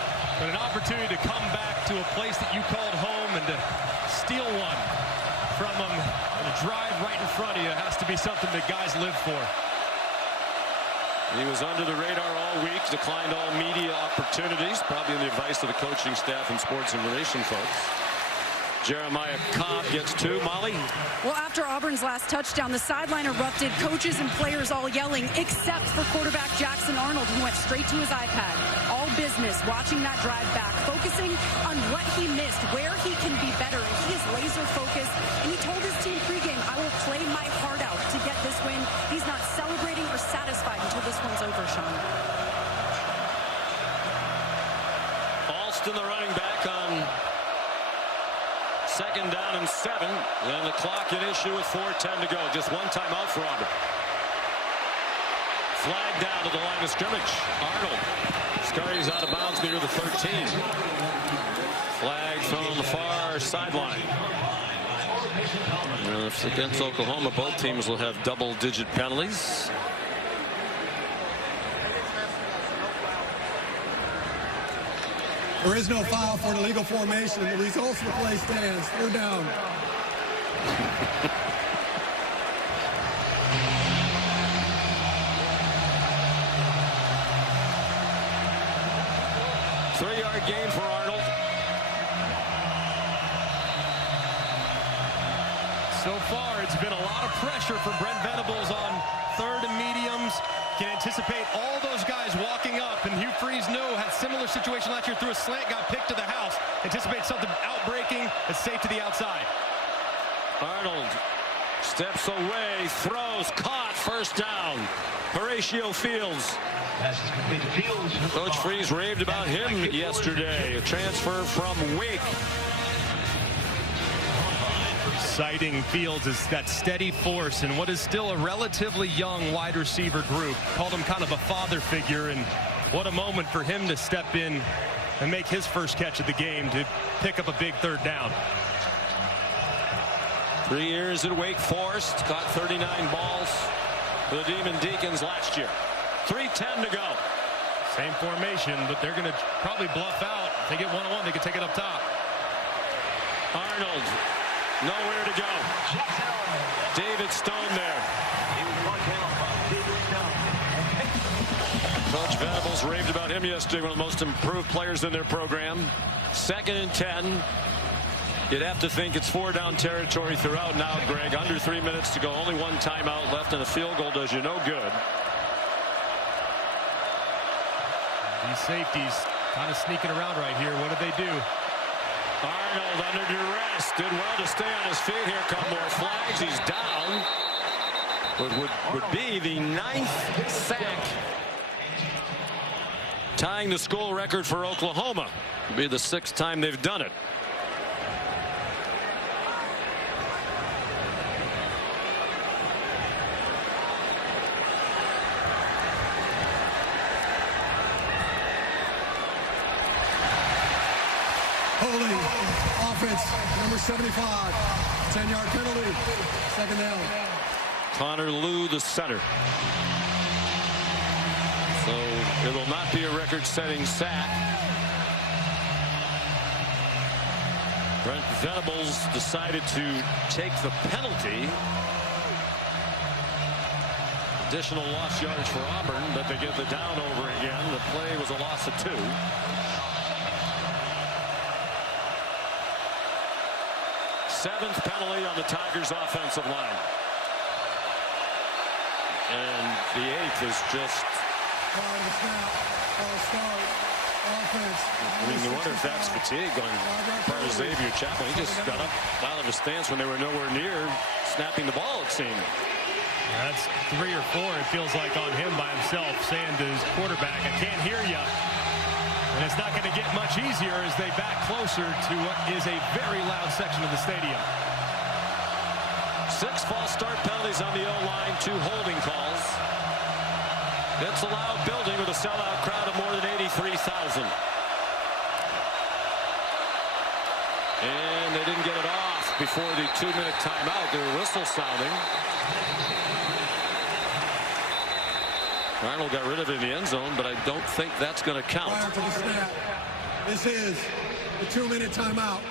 But an opportunity to come back to a place that you called home and to steal one from him and a drive right in front of you has to be something that guys live for. He was under the radar all week, declined all media opportunities, probably on the advice of the coaching staff and sports information folks. Jeremiah Cobb gets 2. Molly? Well, after Auburn's last touchdown, the sideline erupted, coaches and players all yelling, except for quarterback Jackson Arnold, who went straight to his iPad. All business, watching that drive back, focusing on what he missed, where he can be better. He is laser focused, and he told his team pregame, I will play my heart out to get this win. He's not celebrating or satisfied until this one's over, Sean. Alston, the running back, on 2nd down and 7. And the clock at issue with 4:10 to go. Just one timeout for Auburn. Flag down to the line of scrimmage. Arnold scurries out of bounds near the 13. Flag from the far sideline. If it's against Oklahoma, both teams will have double-digit penalties. There is no foul for an illegal formation. The results of the play stands. 3rd down. Three-yard gain for Arnold. So far, it's been a lot of pressure from Brent Venables on 3rd and mediums. Can anticipate all those guys walking up, and Hugh Freeze had similar situation last year, threw a slant, got picked to the house. Anticipate something outbreaking, it's safe to the outside. Arnold steps away, throws, caught, 1st down. Horatio Fields. Coach Freeze raved about him yesterday. A transfer from Wake. Citing Fields as that steady force in what is still a relatively young wide receiver group. Called him kind of a father figure, and What a moment for him to step in and make his first catch of the game to pick up a big third down. 3 years at Wake Forest, caught 39 balls for the Demon Deacons last year. 3:10 to go. Same formation, but they're going to probably bluff out. If they get one-on-one, they can take it up top. Arnold, nowhere to go. David Stone there. Coach Venables raved about him yesterday, one of the most improved players in their program. 2nd and 10. You'd have to think it's 4-down territory throughout now, Greg. Under 3 minutes to go. Only one timeout left, and a field goal does you no good. These safeties kind of sneaking around right here. What do they do? Arnold under duress. Did well to stay on his feet. Here come more flags. He's down. Would be the 9th sack, tying the school record for Oklahoma. It'll be the 6th time they've done it. Holding, offense, number 75, 10-yard penalty, 2nd down. Connor Lew, the center. So it will not be a record-setting sack. Brent Venables decided to take the penalty. Additional lost yards for Auburn, but they get the down over again. The play was a loss of 2. Seventh penalty on the Tigers' offensive line. And the 8th is just... I mean, you wonder if that's fatigue on part of Xavier Chapman. He just got up out of his stance when they were nowhere near snapping the ball, it seemed. That's 3 or 4, it feels like, on him by himself, saying to his quarterback, I can't hear you. And it's not going to get much easier as they back closer to what is a very loud section of the stadium. 6 false start penalties on the O-line, 2 holding calls. It's a loud building with a sellout crowd of more than 83,000. And they didn't get it off before the 2-minute timeout. Their whistle sounding. Arnold got rid of it in the end zone, but I don't think that's going to count. Prior to the snap, this is the 2-minute timeout.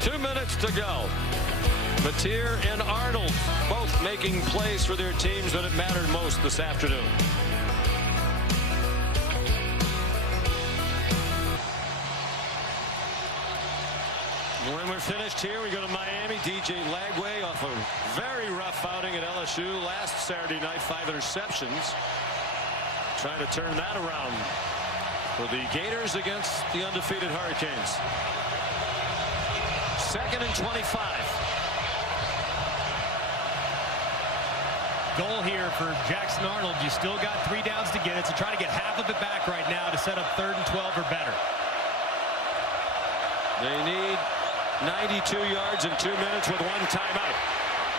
Two minutes to go. Mateer and Arnold both making plays for their teams when it mattered most this afternoon. When we're finished here, we go to Miami. DJ Lagway off a very rough outing at LSU last Saturday night, 5 interceptions. Trying to turn that around for the Gators against the undefeated Hurricanes. 2nd and 25. Goal here for Jackson Arnold. You still got 3 downs to get it, so try to get half of it back right now to set up 3rd and 12 or better. They need 92 yards in 2 minutes with 1 timeout.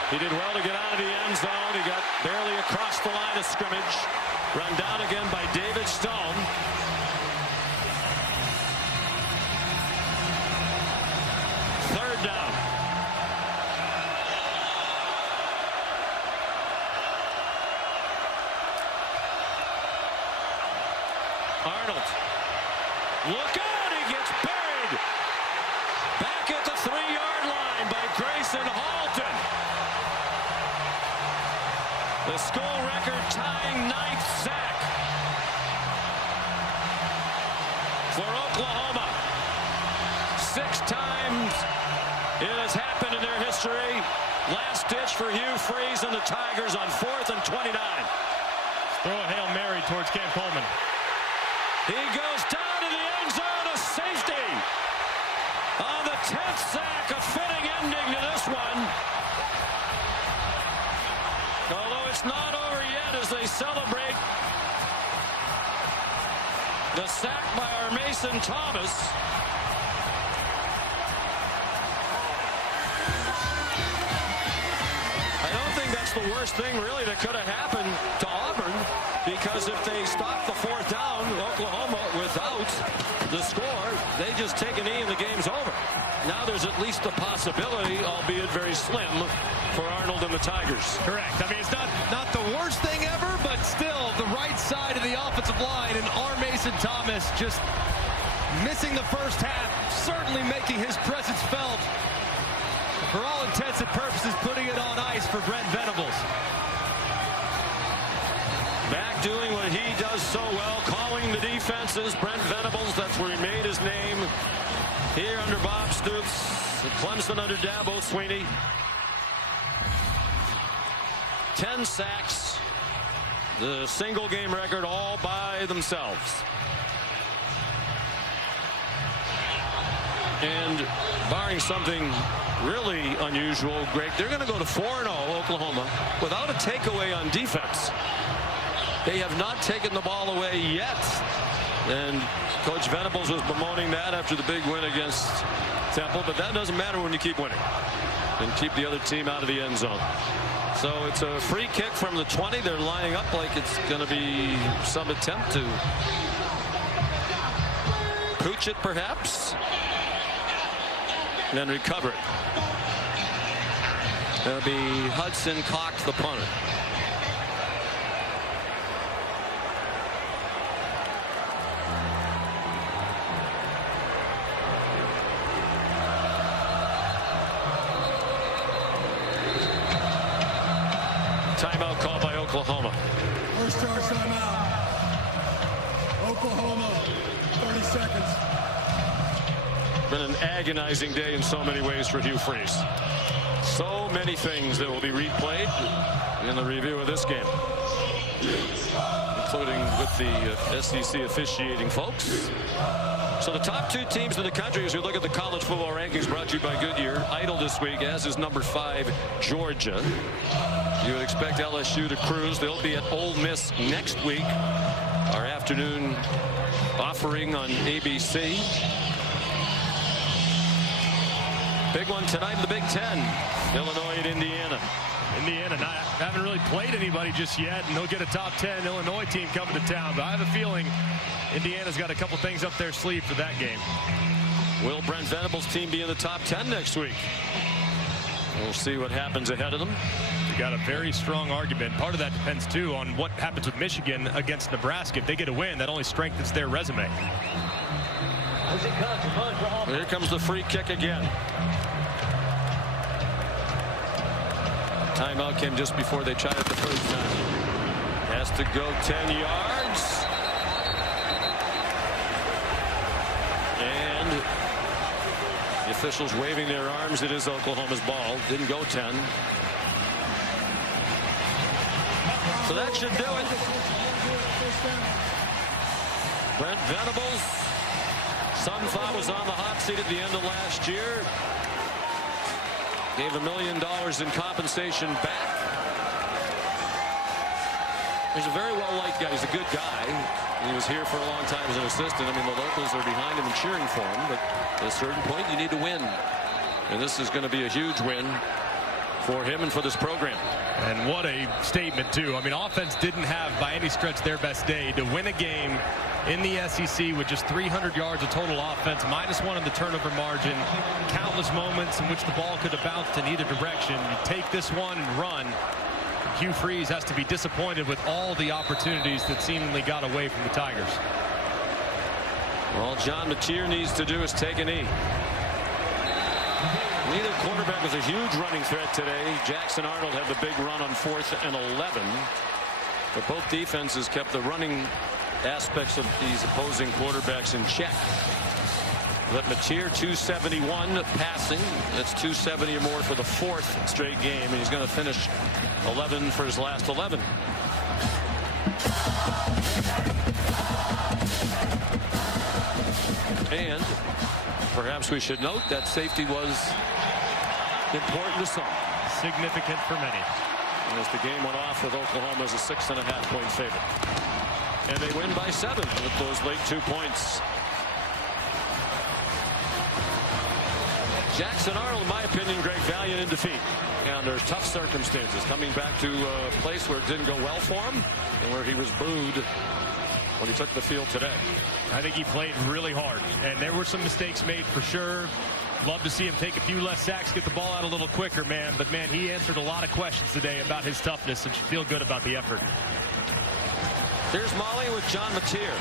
He did well to get out of the end zone. He got barely across the line of scrimmage. Run down again by David Stone. Third down. Arnold. Look out, he gets buried. Back at the 3-yard line by Grayson Halton. The school record tying 9th sack for Oklahoma. 6 times it has happened in their history. Last ditch for Hugh Freeze and the Tigers on 4th and 29. Throw a Hail Mary towards Cam Coleman. He goes down to the end zone, a safety. On the 10th sack, a fitting ending to this one. Although it's not over yet as they celebrate the sack by our Mason Thomas. the worst thing really that could have happened to Auburn, because if they stop the 4th down, Oklahoma without the score, they just take a knee and the game's over. Now there's at least a possibility, albeit very slim, for Arnold and the Tigers. Correct. I mean, it's not the worst thing ever, but still the right side of the offensive line, and R. Mason Thomas just missing the first half, certainly making his presence felt. For all intents and purposes, putting it on ice for Brent Venables. Back doing what he does so well, calling the defenses. Brent Venables, that's where he made his name. Here under Bob Stoops, Clemson under Dabo Swinney. 10 sacks, the single game record all by themselves. And barring something really unusual, Greg, they're going to go to 4-0 Oklahoma without a takeaway on defense. They have not taken the ball away yet. And Coach Venables was bemoaning that after the big win against Temple, but that doesn't matter when you keep winning and keep the other team out of the end zone. So it's a free kick from the 20. They're lining up like it's going to be some attempt to pooch it perhaps, and then recover it. That'll be Hudson Cox, the punter. Timeout called by Oklahoma. First charge timeout. Oklahoma, 30 seconds. Been an agonizing day in so many ways for Hugh Freeze. So many things that will be replayed in the review of this game, including with the SEC officiating folks. So the top 2 teams in the country, as we look at the college football rankings, brought to you by Goodyear, idle this week, as is number 5 Georgia. You would expect LSU to cruise. They'll be at Ole Miss next week. Our afternoon offering on ABC. Big one tonight in the Big Ten. Illinois and Indiana. Indiana haven't really played anybody just yet, and they'll get a top 10 Illinois team coming to town. But I have a feeling Indiana's got a couple things up their sleeve for that game. Will Brent Venables' team be in the top 10 next week? We'll see what happens ahead of them. They got a very strong argument. Part of that depends, too, on what happens with Michigan against Nebraska. If they get a win, that only strengthens their resume. Here comes the free kick again. Timeout came just before they tried it the first time. Has to go 10 yards. And the officials waving their arms. It is Oklahoma's ball. Didn't go 10. So that should do it. Brent Venables, some thought was on the hot seat at the end of last year. Gave $1 million in compensation back. He's a very well-liked guy. He's a good guy. He was here for a long time as an assistant. I mean, the locals are behind him and cheering for him, but at a certain point, you need to win. And this is going to be a huge win for him and for this program. And what a statement, too. I mean, offense didn't have, by any stretch, their best day. To win a game in the SEC with just 300 yards of total offense, -1 in the turnover margin, countless moments in which the ball could have bounced in either direction. You take this one and run. Hugh Freeze has to be disappointed with all the opportunities that seemingly got away from the Tigers. All John Mateer needs to do is take a knee. Neither quarterback was a huge running threat today. Jackson Arnold had the big run on 4th and 11. But both defenses kept the running aspects of these opposing quarterbacks in check. But Mateer 271 passing. That's 270 or more for the 4th straight game. And he's going to finish 11 for his last 11. And perhaps we should note that safety was important to some. Significant for many. And as the game went off with Oklahoma as a 6.5-point favorite. And they win by 7 with ththose late 2 points. Jackson Arnold, in my opinion, great valiant in defeat. And there's tough circumstances. Coming back to a place where it didn't go well for him and where he was booed when he took the field today. I think he played really hard, and there were some mistakes made for sure. Love to see him take a few less sacks, get the ball out a little quicker, man. But, man, he answered a lot of questions today about his toughness, and should feel good about the effort. Here's Molly with John Mateer.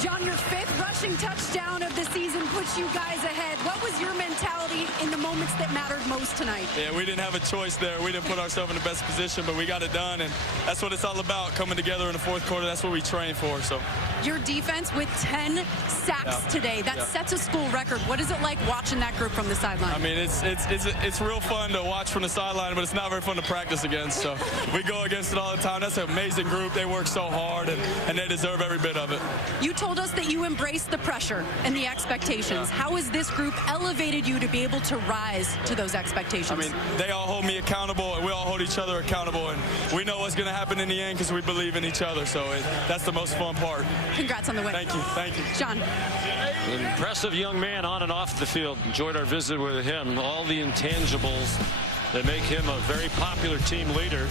John, your 5th rushing touchdown of the season puts you guys ahead. What was your mentality in the moments that mattered most tonight? Yeah, we didn't have a choice there. We didn't put ourselves in the best position, but we got it done, and that's what it's all about, coming together in the 4th quarter. That's what we train for. So your defense with 10 sacks today. That sets a school record. What is it like watching that group from the sideline? I mean, it's real fun to watch from the sideline, but it's not very fun to practice against. So we go against it all the time. That's an amazing group. They work so hard, and they deserve every bit of it. You told us that you embrace the pressure and the expectations. How has this group elevated you to be able to rise to those expectations? I mean, they all hold me accountable, and we all hold each other accountable, and we know what's going to happen in the end because we believe in each other. So that's the most fun part. Congrats on the win. Thank you. Thank you. John. An impressive young man on and off the field. Enjoyed our visit with him. All the intangibles that make him a very popular team leader.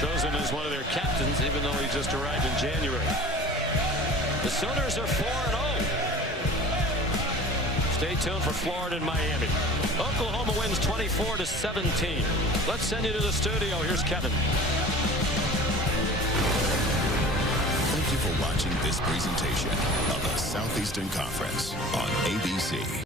Chosen as one of their captains, even though he just arrived in January. The Sooners are 4-0. Stay tuned for Florida and Miami. Oklahoma wins 24-17. Let's send you to the studio. Here's Kevin. Thank you for watching this presentation of the Southeastern Conference on ABC.